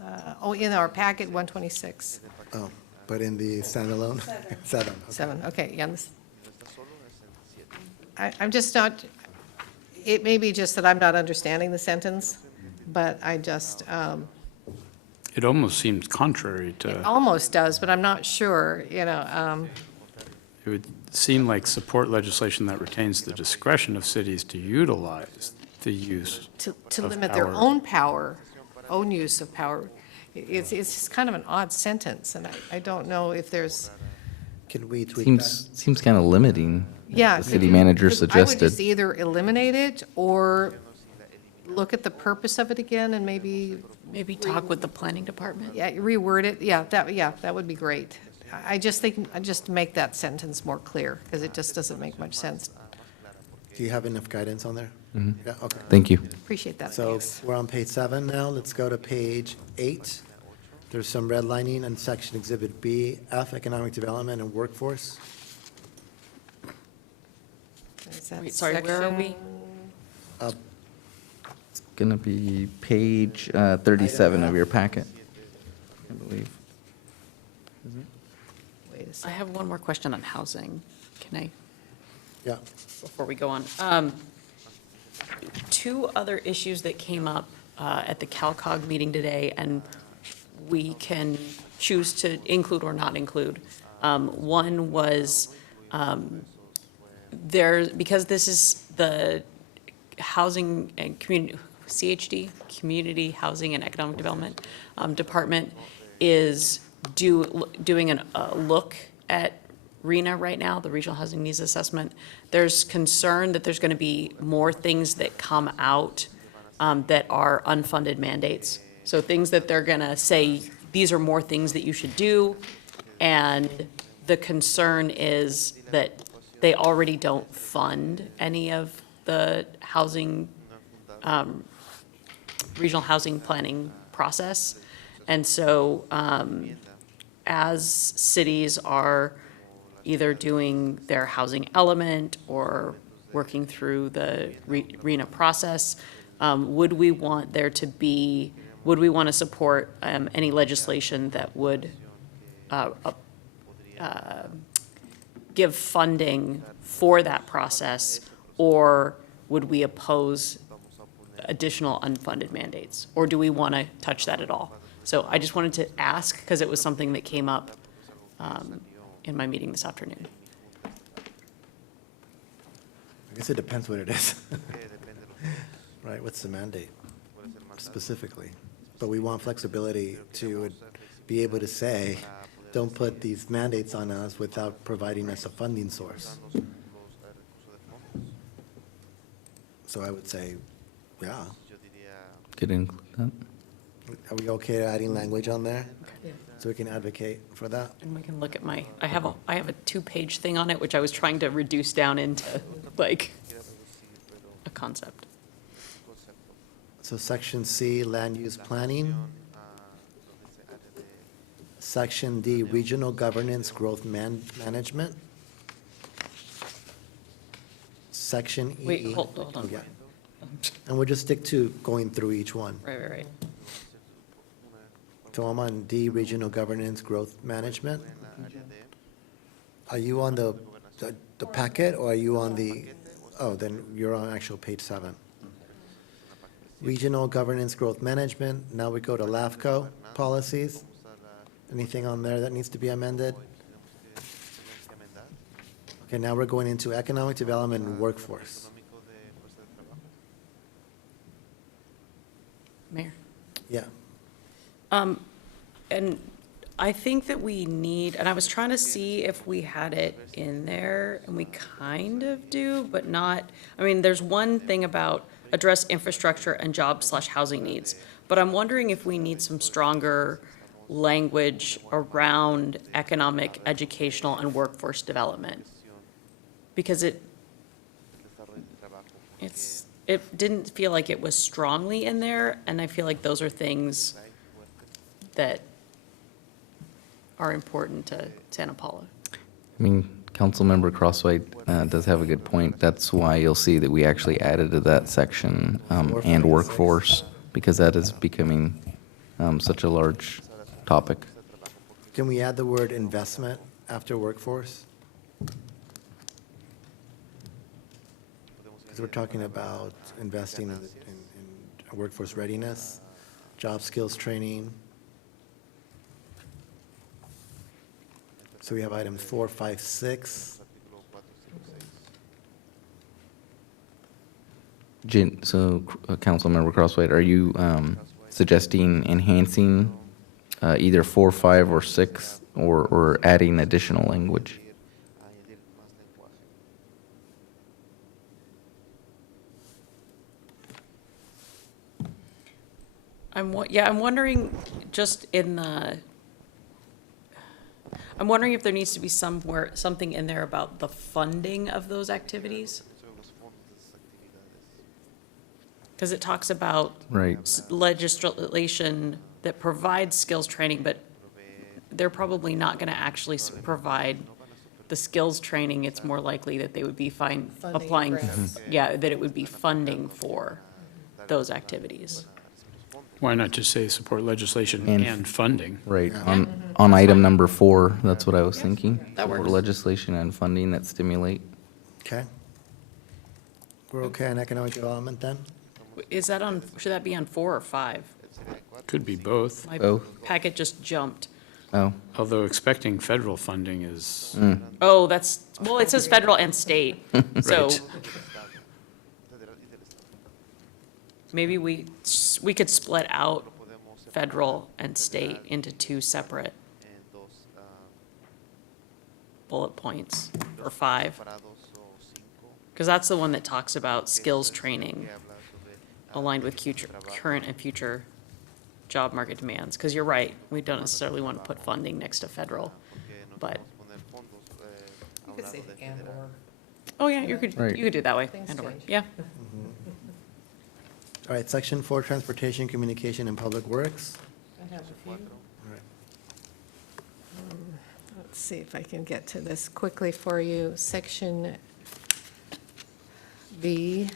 in our packet, 126. Oh, but in the standalone? 7. Okay. 7, okay, yeah. I'm just not, it may be just that I'm not understanding the sentence, but I just, It almost seems contrary it to, almost does, but I'm not sure, you know. it would seem like support legislation that retains the discretion of cities to utilize the use To of limit their power. own power, own use of power. It's just kind of an odd sentence, and I don't know if there's, Can we tweak that? seems kind of limiting. yeah. The could city you- manager I would suggested. just either eliminate it or look at the purpose of it again and maybe. Maybe talk with the planning department? Yeah, reword it, yeah, that would be great. I just think, just make that sentence more clear, because it just doesn't make much sense. Do you have enough guidance on there? Mhm. Yeah, okay. Thank you. Appreciate that, So thanks. we're on page 7 now. Let's go to page 8. There's some redlining on section Exhibit B, F, Economic Development and Workforce. Is that Wait, sorry, where are we? section- It's going to be page 37 of your packet, I believe. Wait a I second. have one more question on housing. Can I? Yeah. Before we go on. 2 other issues that came up at the CalCog meeting today, and we can choose to include or not include. One was because this is the Housing and Community, CHD, Community Housing and Economic Development Department, is doing a look at RHNA right now, the Regional Housing Needs Assessment. There's concern that there's going to be more things that come out that are unfunded mandates. So things that they're going to say, these are more things that you should do. And the concern is that they already don't fund any of the housing, regional housing planning process. And so as cities are either doing their housing element or working through the RHNA process, would we want to support any legislation that would give funding for that process, or would we oppose additional unfunded mandates? Or do we want to touch that at all? So I just wanted to ask, because it was something that came up in my meeting this afternoon. I guess it depends what it is. Right, what's the mandate specifically? But we want flexibility to be able to say, don't put these mandates on us without providing us a funding source. So I would say, yeah. Could include that. Are we okay adding language on there? So we can advocate for that? And we can look at I have a 2-page thing on it, which I was trying to reduce down into like a concept. So Section C, land use planning. Section D, regional governance, growth management. Section E. Wait, hold on. Oh, yeah. And we'll just stick to going through each one. Right. So I'm on D, regional governance, growth management. Are you on the packet, or are you on the, oh, then you're on actual page 7. Regional governance, growth management. Now we go to LAFCO policies. Anything on there that needs to be amended? Okay, now we're going into economic development and workforce. Mayor? Yeah. And I think that we need, and I was trying to see if we had it in there, and we kind of do, but not, I mean, there's one thing about address infrastructure and job/housing needs, but I'm wondering if we need some stronger language around economic, educational, and workforce development. Because it didn't feel like it was strongly in there, and I feel like those are things that are important to Santa Paula. I mean, Councilmember Crosswhite does have a good point. That's why you'll see that we actually added to that section and workforce, because that is becoming such a large topic. Can we add the word investment after workforce? Because we're talking about investing in workforce readiness, job skills training. So we have items 4, 5, 6. So, Councilmember Crosswhite, are you suggesting enhancing either 4, 5, or 6, or adding additional language? I'm wondering, just in the, I'm wondering if there needs to be something in there about the funding of those activities. Because it talks about Right. legislation that provides skills training, but they're probably not going to actually provide the skills training. It's more likely that they would be applying, that it would be funding for those activities. Why not just say support legislation And- and funding? Right, on item number 4, that's what I was thinking. That Support works. legislation and funding that stimulate. Okay. We're okay on economic development then? Is that on, should that be on 4 or 5? Could be both, My Both. packet just jumped. Oh, although expecting federal funding is, Oh, well, it says federal and state, so Right. maybe we could split out federal and state into 2 separate bullet points, or 5. Because that's the one that talks about skills training aligned with current and future job market demands. Because you're right, we don't necessarily want to put funding next to federal, but. You could say and or. Oh, yeah, you could do it that way, Things and or, change. yeah. All right, section 4, transportation, communication, and public works. I have a few. All right. Let's see if I can get to this quickly for you. Section B.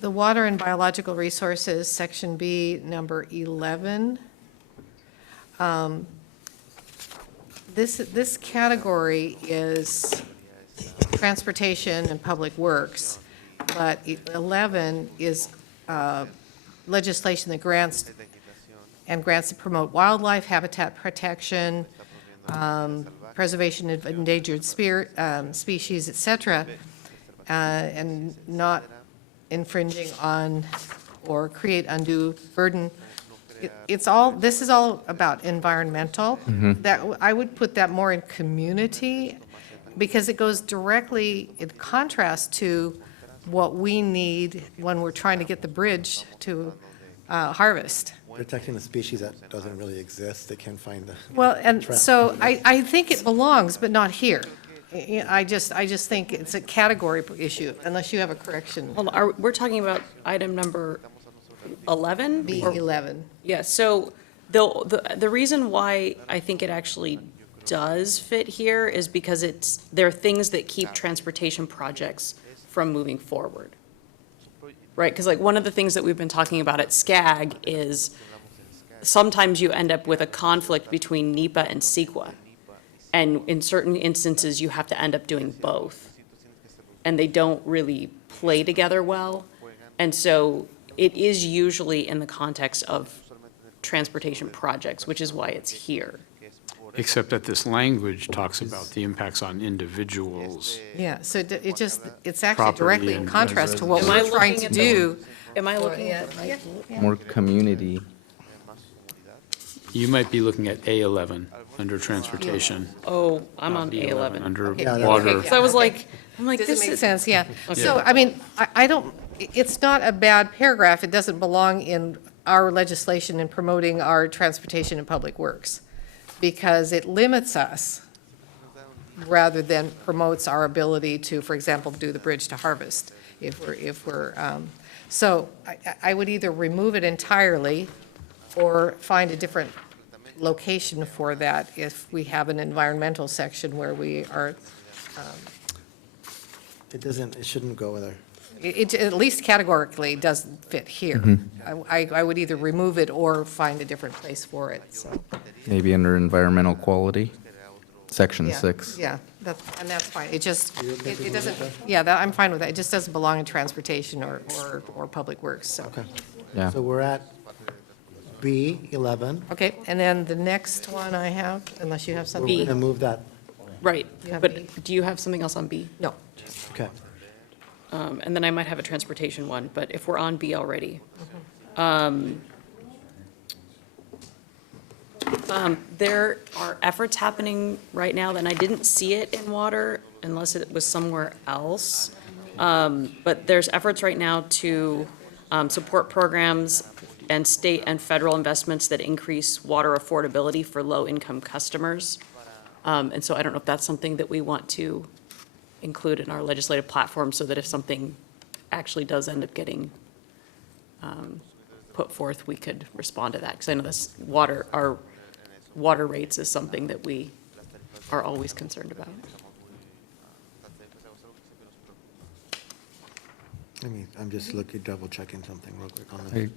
The water and biological resources, section B, number 11. This category is transportation and public works, but 11 is legislation that grants to promote wildlife, habitat protection, preservation of endangered species, et cetera, and not infringing on or create undue burden. This is all about environmental. That, I would put that more in community, because it goes directly in contrast to what we need when we're trying to get the bridge to harvest. Protecting a species that doesn't really exist, they can't find the. Well, and trap. so I think it belongs, but not here. I just think it's a category issue, unless you have a correction. Hold on, we're talking about item number 11? B11. Yeah, so the reason why I think it actually does fit here is because there are things that keep transportation projects from moving forward. Right, because like one of the things that we've been talking about at SCAG is sometimes you end up with a conflict between NEPA and CEQA. And in certain instances, you have to end up doing both. And they don't really play together well. And so it is usually in the context of transportation projects, which is why it's here. Except that this language talks about the impacts on individuals. Yeah, so it's actually Property directly in and contrast to what Am I we're trying looking to at do. Am I looking at? More community. You might be looking at A11 under transportation. Oh, I'm on B11 A11. Under Okay. water. So I was like, Does this it make is. sense? Yeah. Okay. So, I mean, I don't, it's not a bad paragraph. It doesn't belong in our legislation in promoting our transportation and public works, because it limits us rather than promotes our ability to, for example, do the bridge to harvest. So I would either remove it entirely or find a different location for that if we have an environmental section where we are, It shouldn't go there. it at least categorically doesn't fit here. I would either remove it or find a different place for it, so. Maybe under environmental quality, section Yeah, 6. Yeah, and that's fine. It just, it doesn't, yeah, I'm fine with that. It just doesn't belong in transportation or public works, so. Okay. Yeah. So we're at B11. Okay, and then the next one I have, unless you have We're something. going to move that. Right, You have B? but do you have something else on B? No. Okay. And then I might have a transportation one, but if we're on B already. There are efforts happening right now, and I didn't see it in water unless it was somewhere else. But there's efforts right now to support programs and state and federal investments that increase water affordability for low-income customers. And so I don't know if that's something that we want to include in our legislative platform so that if something actually does end up getting put forth, we could respond to that. Because I know our water rates is something that we are always concerned about. I'm just double checking something real quick on this.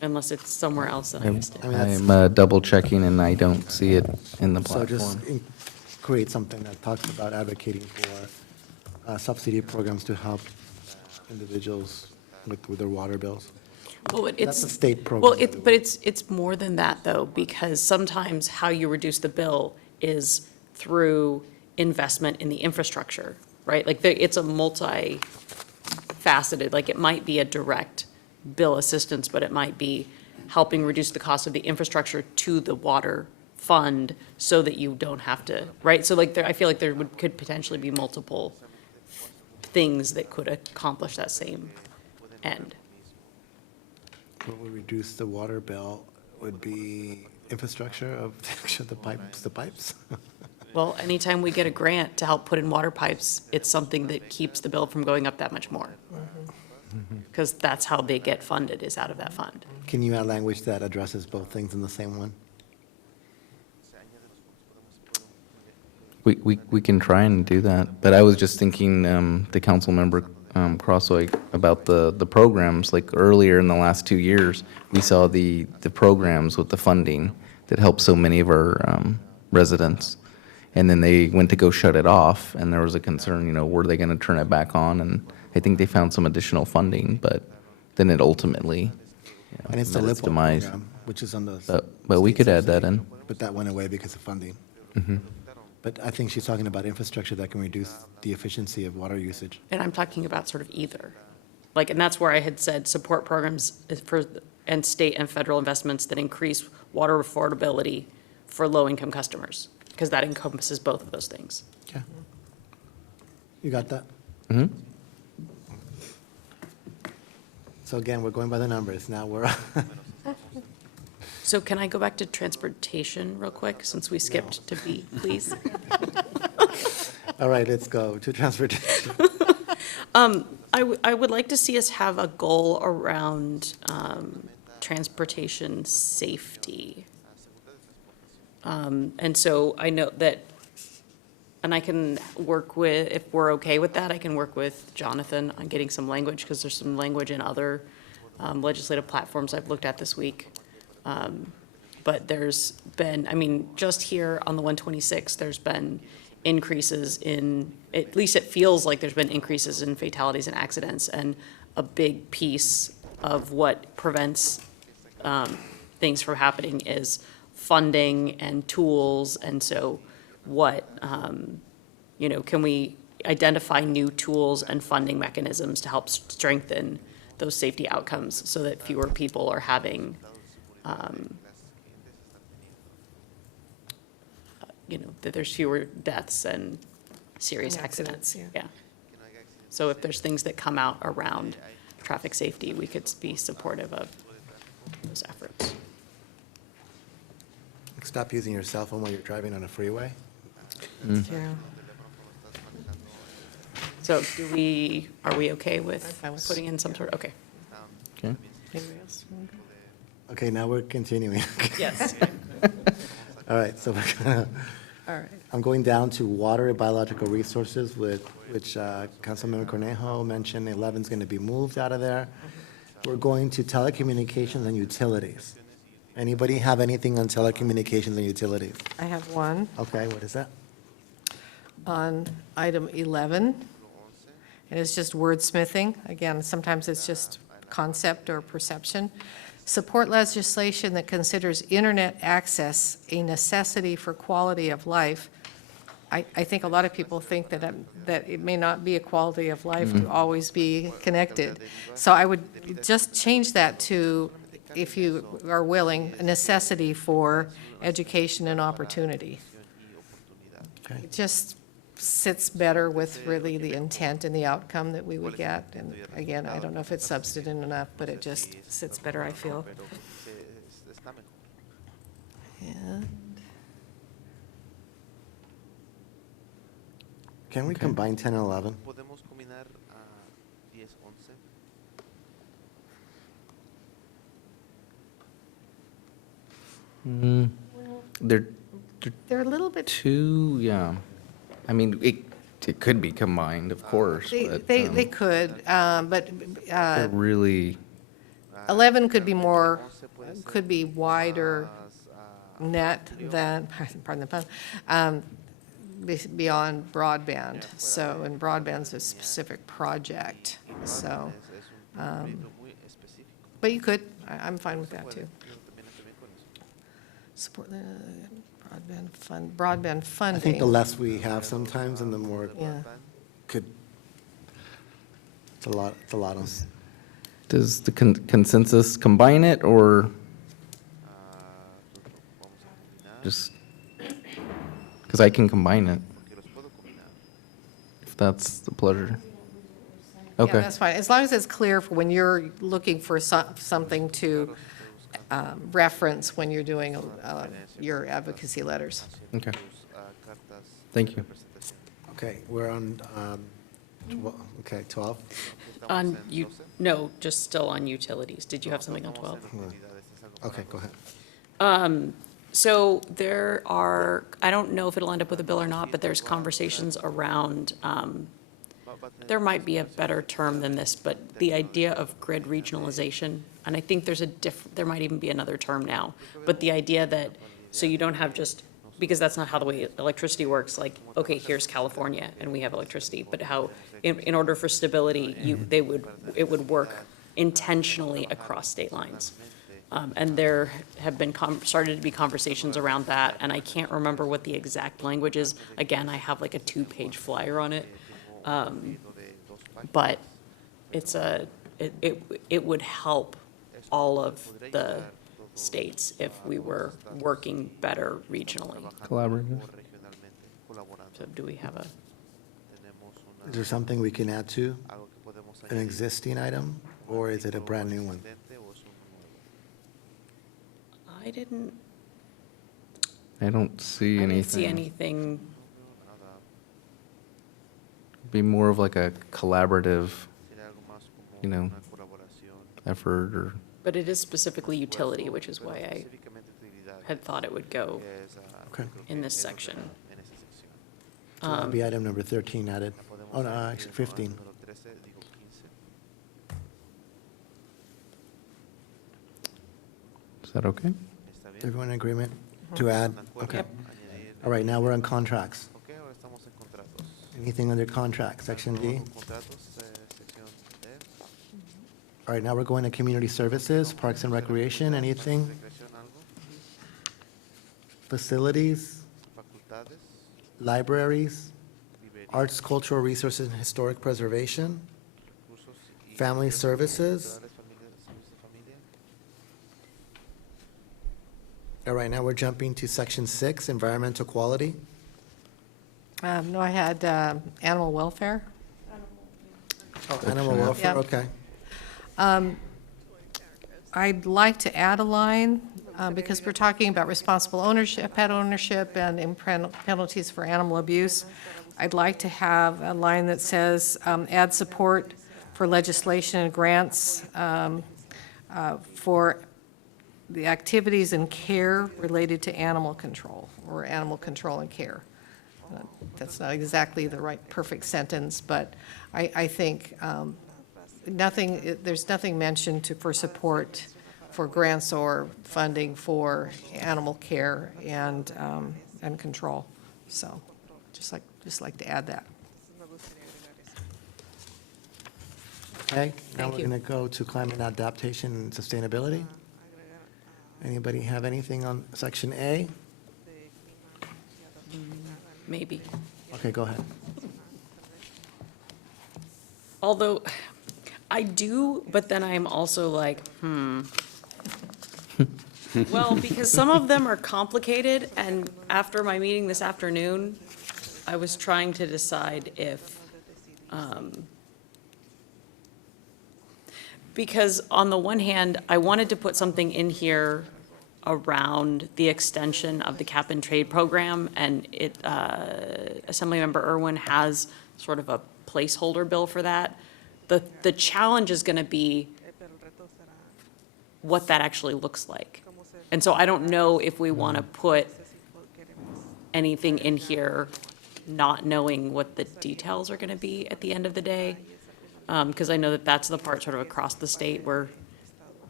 Unless it's somewhere else that I missed it. I'm double checking and I don't see it in the So platform. just create something that talks about advocating for subsidy programs to help individuals with their water bills. Well, That's a state program. Well, but it's more than that, though, because sometimes how you reduce the bill is through investment in the infrastructure, right? Like, it's a multi-faceted, like, it might be a direct bill assistance, but it might be helping reduce the cost of the infrastructure to the water fund so that you don't have to, right? So like, I feel like there could potentially be multiple things that could accomplish that same end. What would reduce the water bill would be infrastructure of the pipes. Well, anytime we get a grant to help put in water pipes, it's something that keeps the bill from going up that much more. Because that's how they get funded, is out of that fund. Can you add language that addresses both things in the same one? We can try and do that, but I was just thinking, the council member, Crossway, about the programs, like earlier in the last 2 years, we saw the programs with the funding that helped so many of our residents. And then they went to go shut it off, and there was a concern, were they gonna turn it back on? And I think they found some additional funding, but then it ultimately, And it's the met its LIPWA demise. program, which is on the. But we could state add that in. subsidy, But that went away because of funding. Mhm. But I think she's talking about infrastructure that can reduce the efficiency of water usage. And I'm talking about sort of either. Like, and that's where I had said support programs and state and federal investments that increase water affordability for low-income customers, because that encompasses both of those things. Okay. You got that? Mhm. So again, we're going by the numbers. Now we're, So can I go back to transportation real quick, since we skipped to B, please? All right, let's go to transportation. I would like to see us have a goal around transportation safety. And so I know that, and I can work with, if we're okay with that, I can work with Jonathan on getting some language, because there's some language in other legislative platforms I've looked at this week. But there's been, I mean, just here on the 126, there's been increases in, at least it feels like there's been increases in fatalities and accidents, and a big piece of what prevents things from happening is funding and tools. And so what, can we identify new tools and funding mechanisms to help strengthen those safety outcomes so that fewer people are having, that there's fewer deaths and serious And accidents. accidents, Yeah. So if there's things that come out around traffic safety, we could be supportive of those efforts. Stop using your cell phone while you're driving on a freeway. Yeah. So are we okay with putting in some sort, okay. Okay. Anybody else? Okay, now we're continuing. Yes. All right, so we're gonna, All right. I'm going down to water and biological resources, which Councilmember Cornejo mentioned 11's going to be moved out of there. We're going to telecommunications and utilities. Anybody have anything on telecommunications and utilities? I have one Okay, what is that? on item 11, and it's just wordsmithing. Again, sometimes it's just concept or perception. Support legislation that considers internet access a necessity for quality of life. I think a lot of people think that it may not be a quality of life to always be connected. So I would just change that to, if you are willing, a necessity for education and opportunity. Okay. It just sits better with really the intent and the outcome that we would get. And again, I don't know if it's substantive enough, but it just sits better, I feel. And Can we combine 10 and 11? They're they're a little bit, two, yeah. I mean, it could be combined, of course, but they could, but they're really, 11 could be more, could be wider net than, pardon the pun, beyond broadband. So, and broadband's a specific project, so, but you could, I'm fine with that too. Support the broadband funding. I think the less we have sometimes and the more Yeah. could, it's a lot on. does the consensus combine it, or just, because I can combine it, if that's the pleasure. Yeah, Okay. that's fine, as long as it's clear for when you're looking for something to reference when you're doing your advocacy letters. Okay. Thank you. Okay, we're on, 12. No, just still on utilities. Did you have something on 12? Okay, go ahead. So there are, I don't know if it'll end up with a bill or not, but there's conversations around, there might be a better term than this, but the idea of grid regionalization, and I think there's there might even be another term now, but the idea that, so you don't have just, because that's not how the way electricity works, like, okay, here's California and we have electricity, but how, in order for stability, it would work intentionally across state lines. And there have been started to be conversations around that, and I can't remember what the exact language is. Again, I have like a 2-page flyer on it. But it's it would help all of the states if we were working better regionally. Collaborative. So do we have a? Is there something we can add to an existing item, or is it a brand-new one? I didn't I don't see anything. see anything. be more of like a collaborative, you know, effort or, But it is specifically utility, which is why I had thought it would go Okay. in this section. So that'll be item number 13 added. Oh, no, actually 15. is that okay? Everyone in agreement to add? Okay. All right, now we're on contracts. Anything under contract, section D? All right, now we're going to community services, parks and recreation, anything? Facilities? Libraries? Arts, cultural resources, and historic preservation? Family services? All right, now we're jumping to section 6, environmental quality. No, I had animal welfare. Oh, animal welfare, Yep. okay. I'd like to add a line, because we're talking about responsible ownership, pet ownership, and penalties for animal abuse. I'd like to have a line that says, add support for legislation and grants for the activities and care related to animal control, or animal control and care. That's not exactly the right, perfect sentence, but I think there's nothing mentioned for support for grants or funding for animal care and control. So, just like to add that. Okay, now Thank we're you. going to go to climate adaptation and sustainability. Anybody have anything on section A? Maybe. Okay, go ahead. Although, I do, but then I'm also like, Well, because some of them are complicated, and after my meeting this afternoon, I was trying to decide if, because on the one hand, I wanted to put something in here around the extension of the cap and trade program, and Assemblymember Irwin has sort of a placeholder bill for that. The challenge is going to be what that actually looks like. And so I don't know if we want to put anything in here not knowing what the details are going to be at the end of the day. Because I know that that's the part sort of across the state where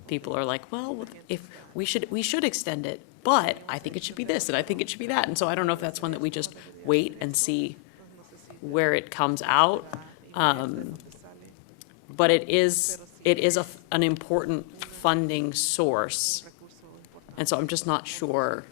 people are like, well, if we should extend it, but I think it should be this, and I think it should be that. And so I don't know if that's one that we just wait and see where it comes out. But it is an important funding source. And so I'm just not sure.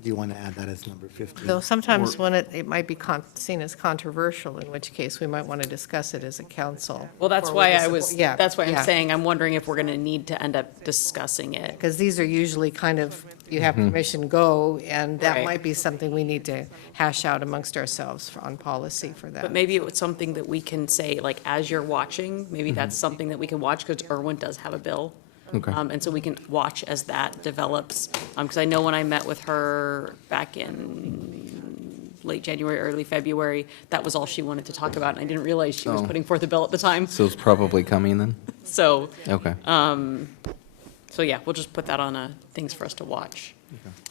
Do you want to add that as number 15? Though sometimes when it might be seen as controversial, in which case we might want to discuss it as a council. Well, that's Or why with the- yeah, that's why I'm yeah. saying I'm wondering if we're going to need to end up discussing it. Because these are usually kind of, you have permission, go, and that Right. might be something we need to hash out amongst ourselves on policy for that. But maybe it was something that we can say, like, as you're watching, maybe that's something that we can watch, because Irwin does have a bill. Okay. And so we can watch as that develops. Because I know when I met with her back in late January, early February, that was all she wanted to talk about, and I didn't realize she was Oh. putting forth a bill at the time. So it's probably coming then? So, Okay. so yeah, we'll just put that on things for us to watch.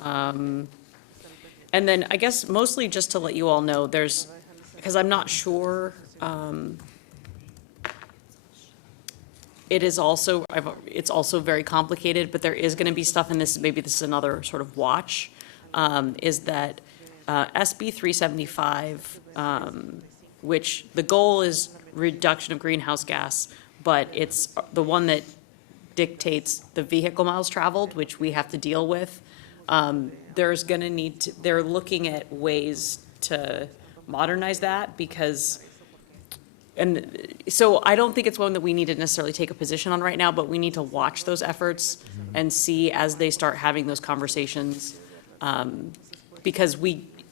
And then I guess mostly just to let you all know, because I'm not sure, it's also very complicated, but there is going to be stuff in this, maybe this is another sort of watch, is that SB 375, which the goal is reduction of greenhouse gas, but it's the one that dictates the vehicle miles traveled, which we have to deal with. There's going to need to, they're looking at ways to modernize that because, and so I don't think it's one that we need to necessarily take a position on right now, but we need to watch those efforts and see as they start having those conversations. Because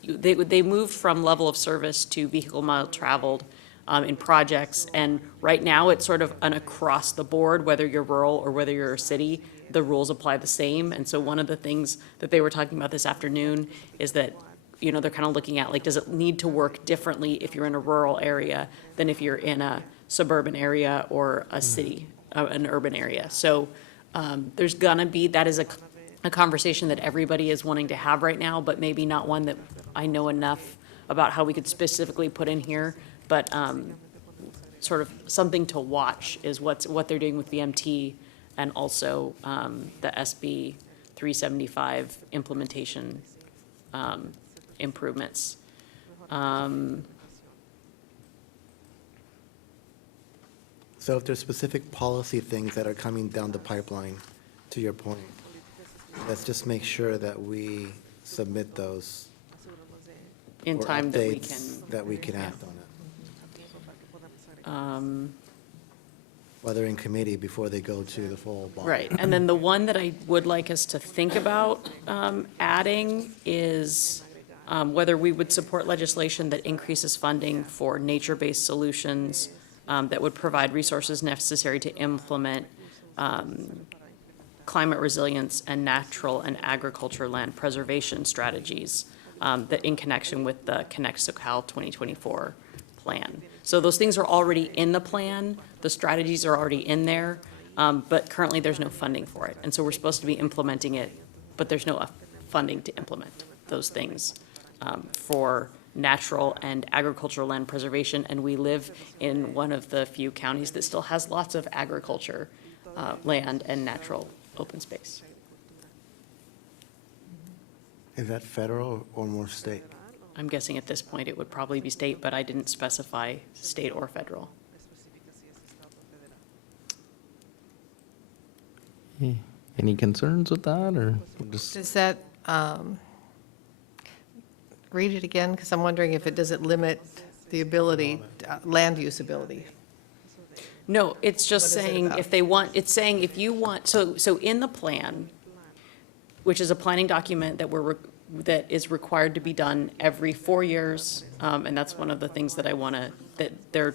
they moved from level of service to vehicle mile traveled in projects. And right now it's sort of an across the board, whether you're rural or whether you're a city, the rules apply the same. And so one of the things that they were talking about this afternoon is that you know, they're kind of looking at, like, does it need to work differently if you're in a rural area than if you're in a suburban area or a city, an urban area? So there's gonna be, that is a conversation that everybody is wanting to have right now, but maybe not one that I know enough about how we could specifically put in here, but sort of something to watch is what they're doing with VMT and also the SB 375 implementation improvements. So if there's specific policy things that are coming down the pipeline, to your point, let's just make sure that we submit those. In or time that we updates can. that we can act on it, Um, whether in committee before they go to the full body. Right, and then the one that I would like us to think about adding is whether we would support legislation that increases funding for nature-based solutions that would provide resources necessary to implement climate resilience and natural and agriculture land preservation strategies that in connection with the Connect SoCal 2024 plan. So those things are already in the plan, the strategies are already in there, but currently there's no funding for it. And so we're supposed to be implementing it, but there's no funding to implement those things for natural and agricultural land preservation. And we live in one of the few counties that still has lots of agriculture land and natural open space. Is that federal or more state? I'm guessing at this point it would probably be state, but I didn't specify state or federal. Any concerns with that, or just? Does that, read it again, because I'm wondering if it, does it limit the ability, land use ability? No, it's just What is it saying about? if they want, it's saying if you want, so in the plan, which is a planning document that is required to be done every 4 years, and that's one of the things that I want to,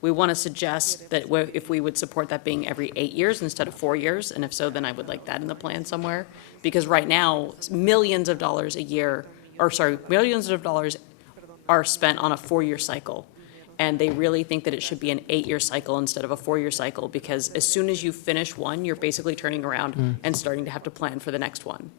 we want to suggest that if we would support that being every 8 years instead of 4 years, and if so, then I would like that in the plan somewhere. Because right now, millions of dollars a year, millions of dollars are spent on a 4-year cycle. And they really think that it should be an 8-year cycle instead of a 4-year cycle, because as soon as you finish one, you're basically turning around and starting to have to plan for the next one.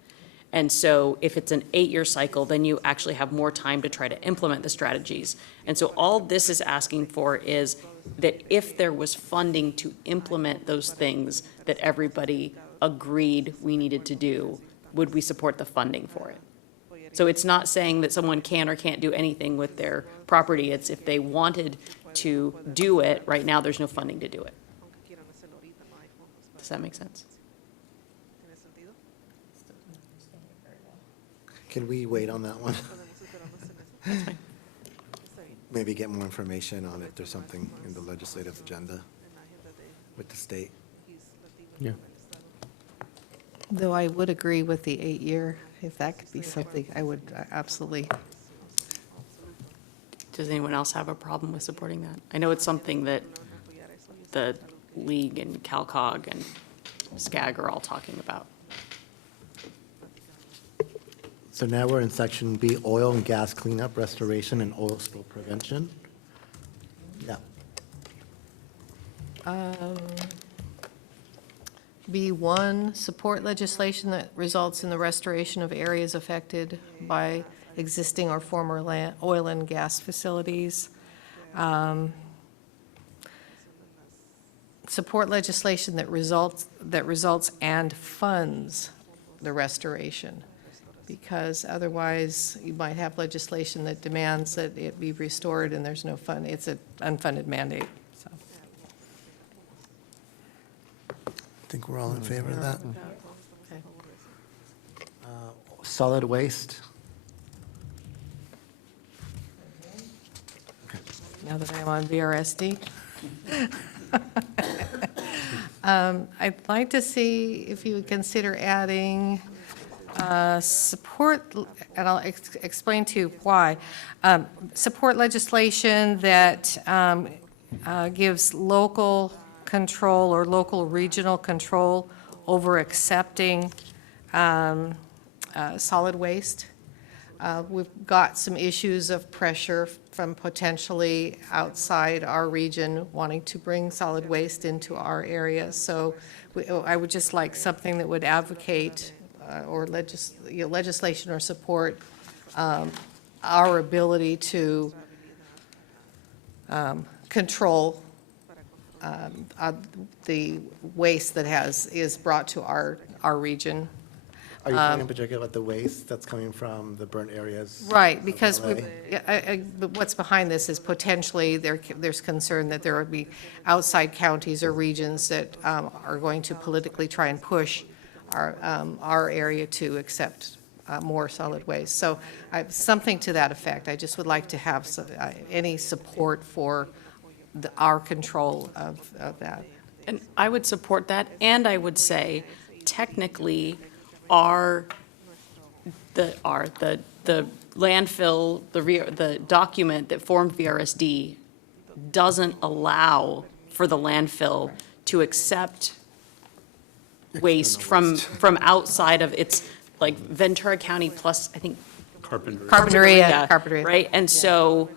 And so if it's an 8-year cycle, then you actually have more time to try to implement the strategies. And so all this is asking for is that if there was funding to implement those things that everybody agreed we needed to do, would we support the funding for it? So it's not saying that someone can or can't do anything with their property. It's if they wanted to do it, right now there's no funding to do it. Does that make sense? Can we wait on that one? Maybe get more information on if there's something in the legislative agenda with the state. Yeah. Though I would agree with the 8-year, if that could be something, I would absolutely. Does anyone else have a problem with supporting that? I know it's something that the League and CalCog and SCAG are all talking about. So now we're in section B, oil and gas cleanup, restoration, and oil spill prevention. Yeah. B1, support legislation that results in the restoration of areas affected by existing or former oil and gas facilities. Support legislation that results and funds the restoration, because otherwise you might have legislation that demands that it be restored and there's no fund. It's an unfunded mandate, so. I think we're all in favor of that. Okay. Solid waste. Now that I'm on VRSD. I'd like to see if you would consider adding support, and I'll explain to you why. Support legislation that gives local control or local regional control over accepting solid waste. We've got some issues of pressure from potentially outside our region wanting to bring solid waste into our area. So I would just like something that would advocate or legislation or support our ability to control the waste that is brought to our region. Are you talking in particular about the waste that's coming from the burnt areas? Right, because LA? but what's behind this is potentially there's concern that there would be outside counties or regions that are going to politically try and push our area to accept more solid waste. So something to that effect. I just would like to have any support for our control of that. And I would support that, and I would say technically the landfill, the document that formed VRSD doesn't allow for the landfill to accept waste from outside of its, like Ventura County plus, I think. Carpinteria. Right, and so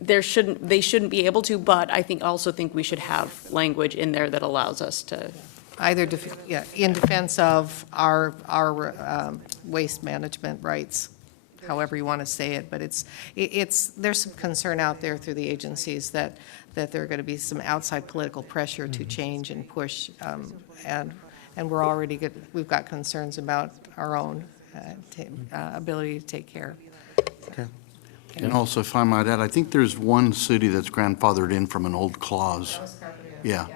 they shouldn't be able to, but I also think we should have language in there that allows us to. Either, in defense of our waste management rights, however you want to say it, but there's some concern out there through the agencies that there are going to be some outside political pressure to change and push, and we're already we've got concerns about our own ability to take care. Okay. And also, if I might add, I think there's one city that's grandfathered in from an old clause. Yeah.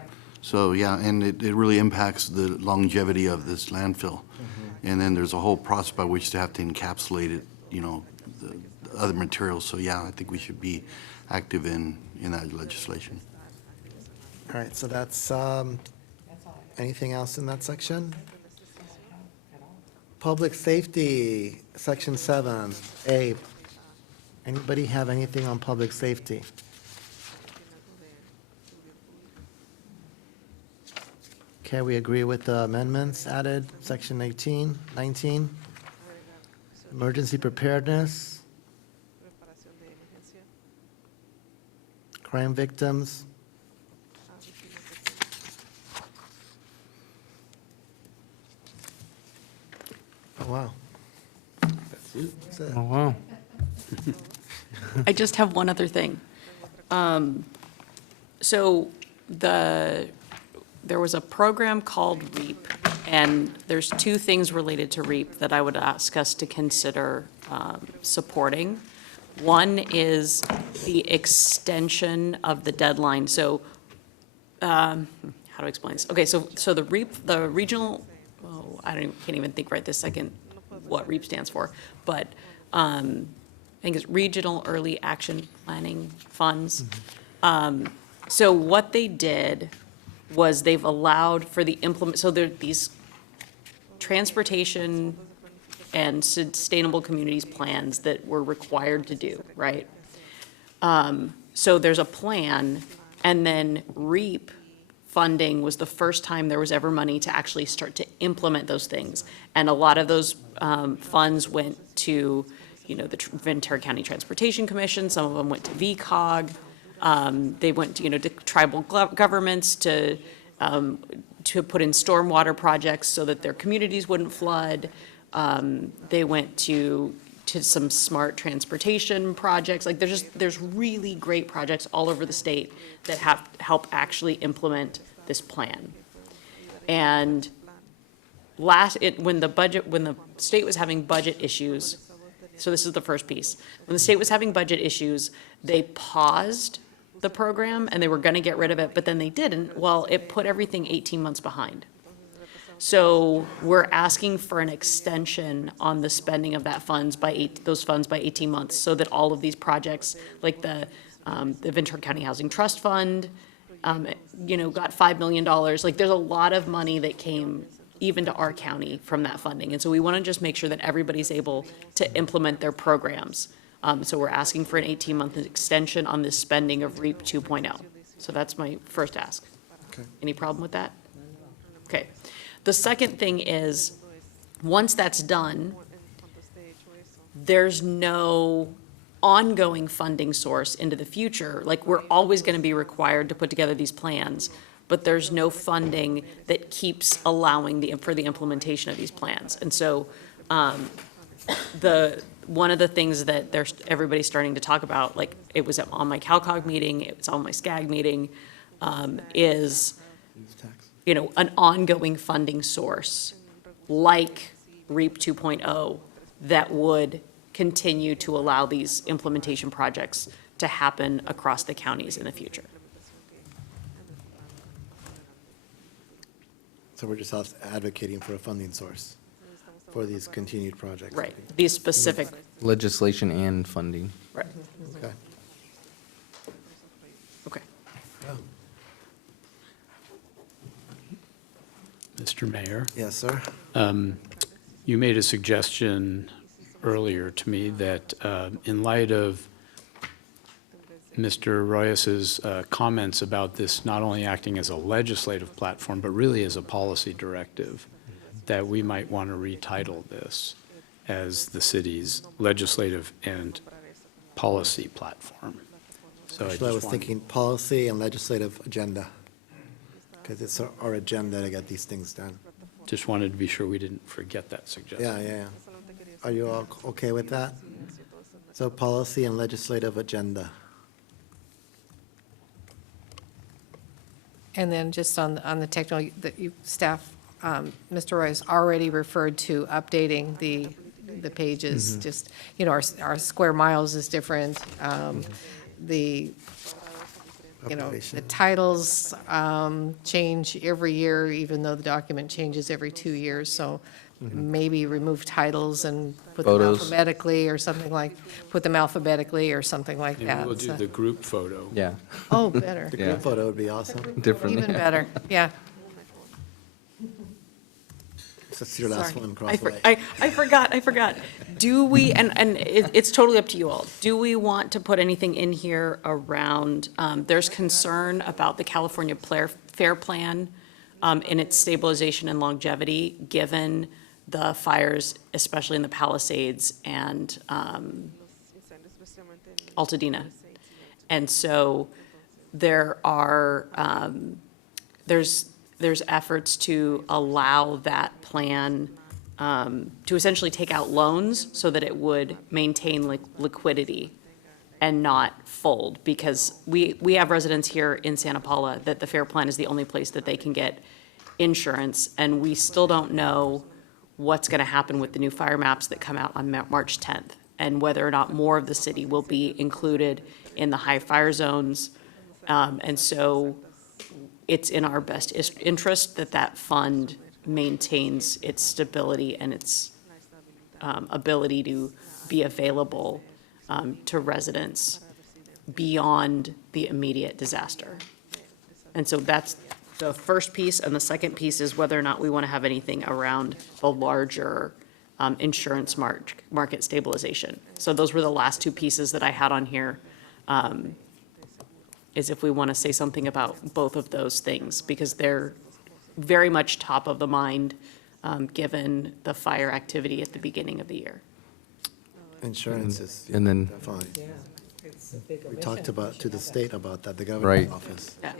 So, yeah, and it really impacts the longevity of this landfill. And then there's a whole process by which they have to encapsulate it, the other materials. So, yeah, I think we should be active in that legislation. All right, so that's, anything else in that section? Public safety, section 7A. Anybody have anything on public safety? Okay, we agree with the amendments added, section 18, 19. Emergency preparedness. Crime victims. Oh, wow. That's you. That's it. Oh, wow. I just have one other thing. So there was a program called REAP, and there's two things related to REAP that I would ask us to consider supporting. One is the extension of the deadline. So how do I explain this? Okay, so the REAP, the regional, can't even think right this second what REAP stands for, but I think it's Regional Early Action Planning Funds. So what they did was they've allowed for the so there are these transportation and sustainable communities plans that we're required to do, right? So there's a plan, and then REAP funding was the first time there was ever money to actually start to implement those things. And a lot of those funds went to, the Ventura County Transportation Commission. Some of them went to VCOG. They went to, to tribal governments to put in stormwater projects so that their communities wouldn't flood. They went to some smart transportation projects. Like there's really great projects all over the state that help actually implement this plan. And when the state was having budget issues, so this is the first piece. When the state was having budget issues, they paused the program and they were gonna get rid of it, but then they didn't. Well, it put everything 18 months behind. So we're asking for an extension on the spending of those funds by 18 months, so that all of these projects, like the Ventura County Housing Trust Fund, got $5 million. Like there's a lot of money that came even to our county from that funding. And so we want to just make sure that everybody's able to implement their programs. So we're asking for an 18-month extension on this spending of REAP 2.0. So that's my first ask. Okay. Any problem with that? Okay. The second thing is, once that's done, there's no ongoing funding source into the future. Like, we're always going to be required to put together these plans, but there's no funding that keeps allowing for the implementation of these plans. And so one of the things that everybody's starting to talk about, like it was on my CalCog meeting, it was on my SCAG meeting, is, an ongoing funding source like REAP 2.0 that would continue to allow these implementation projects to happen across the counties in the future. So we're just advocating for a funding source for these continued projects. Right, these specific, Legislation and funding. right, Okay. okay. Mr. Mayor, Yes, sir. you made a suggestion earlier to me that in light of Mr. Royas's comments about this not only acting as a legislative platform, but really as a policy directive, that we might want to retitle this as the city's legislative and policy platform. So Actually, I was just thinking policy and legislative agenda, because it's our agenda to get these things done. just wanted to be sure we didn't forget that suggestion. Yeah. Are you all okay with that? So policy and legislative agenda. And then just on the technical, staff, Mr. Roy has already referred to updating the pages, just, our square miles is different. The Population. titles change every year, even though the document changes every 2 years. So maybe remove titles and put them Photos. alphabetically or something like Maybe that. we'll do So- the group photo. Yeah. Oh, better. The Yeah. group photo would be awesome. Different. Even better, yeah. That's your last Sorry. one, I Crossway. forgot. Do we, and it's totally up to you all, do we want to put anything in here around, there's concern about the California Fair Plan in its stabilization and longevity, given the fires, especially in the Palisades and Altadena. And so there are, there's efforts to allow that plan to essentially take out loans so that it would maintain liquidity and not fold, because we have residents here in Santa Paula that the Fair Plan is the only place that they can get insurance, and we still don't know what's going to happen with the new fire maps that come out on March 10th, and whether or not more of the city will be included in the high fire zones. And so it's in our best interest that that fund maintains its stability and its ability to be available to residents beyond the immediate disaster. And so that's the first piece, and the second piece is whether or not we want to have anything around the larger insurance market stabilization. So those were the last two pieces that I had on here, is if we want to say something about both of those things, because they're very much top of the mind, given the fire activity at the beginning of the year. Insurance is. And then- Fine. We talked about, to the state about that, the Right. governor's office. Yeah.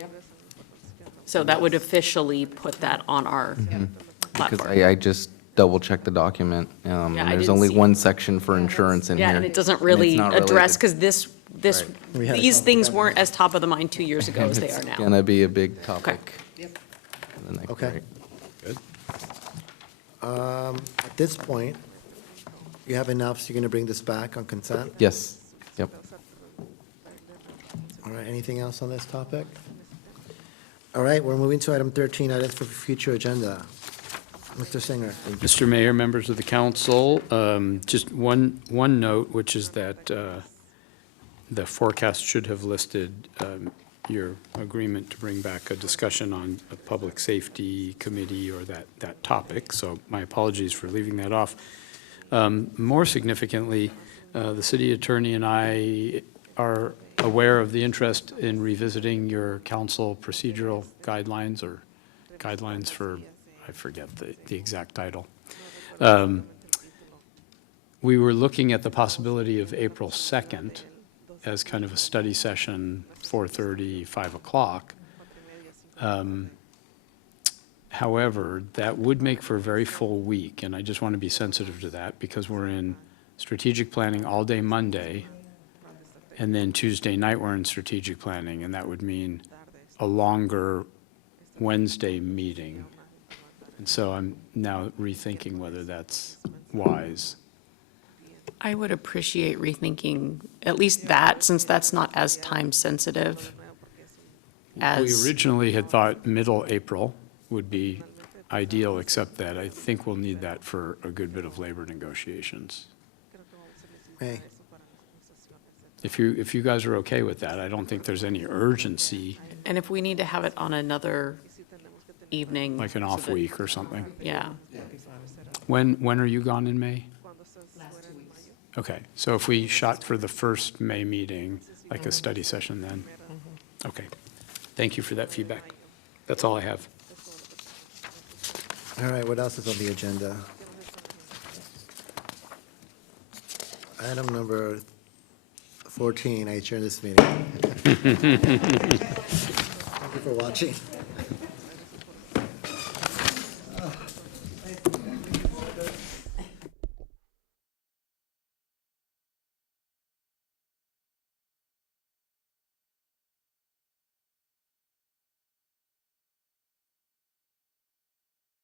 So that would officially put that on our Because platform. I just double-checked the document, Yeah, and I there's didn't only see- one section for insurance in here. Yeah, and it doesn't it's really not address, related. because this, We had a these things couple weren't as top of the mind 2 years ago as they are It's now. gonna be a big topic. for the next- Okay. right. Good. At this point, you have enough, so you're going to bring this back on consent? Yes, yep. All right, anything else on this topic? All right, we're moving to item 13, items for future agenda. Mr. Singer. Mr. Mayor, members of the council, just one note, which is that the forecast should have listed your agreement to bring back a discussion on a public safety committee or that topic, so my apologies for leaving that off. More significantly, the city attorney and I are aware of the interest in revisiting your council procedural guidelines or guidelines for, I forget the exact title. we were looking at the possibility of April 2nd as kind of a study session, 4:30, 5 o'clock. However, that would make for a very full week, and I just want to be sensitive to that because we're in strategic planning all day Monday, and then Tuesday night we're in strategic planning, and that would mean a longer Wednesday meeting. And so I'm now rethinking whether that's wise. I would appreciate rethinking at least that, since that's not as time sensitive We as, originally had thought middle April would be ideal, except that I think we'll need that for a good bit of labor negotiations. May. If you guys are okay with that, I don't think there's any urgency, and if we need to have it on another evening. like an so off that- week or something. Yeah. When are you gone in May? Okay, so if we shot for the first May meeting, like a study session then? Okay, thank you for that feedback. That's all I have. All right, what else is on the agenda? Item number 14, I adjourn this meeting. Thank you for watching.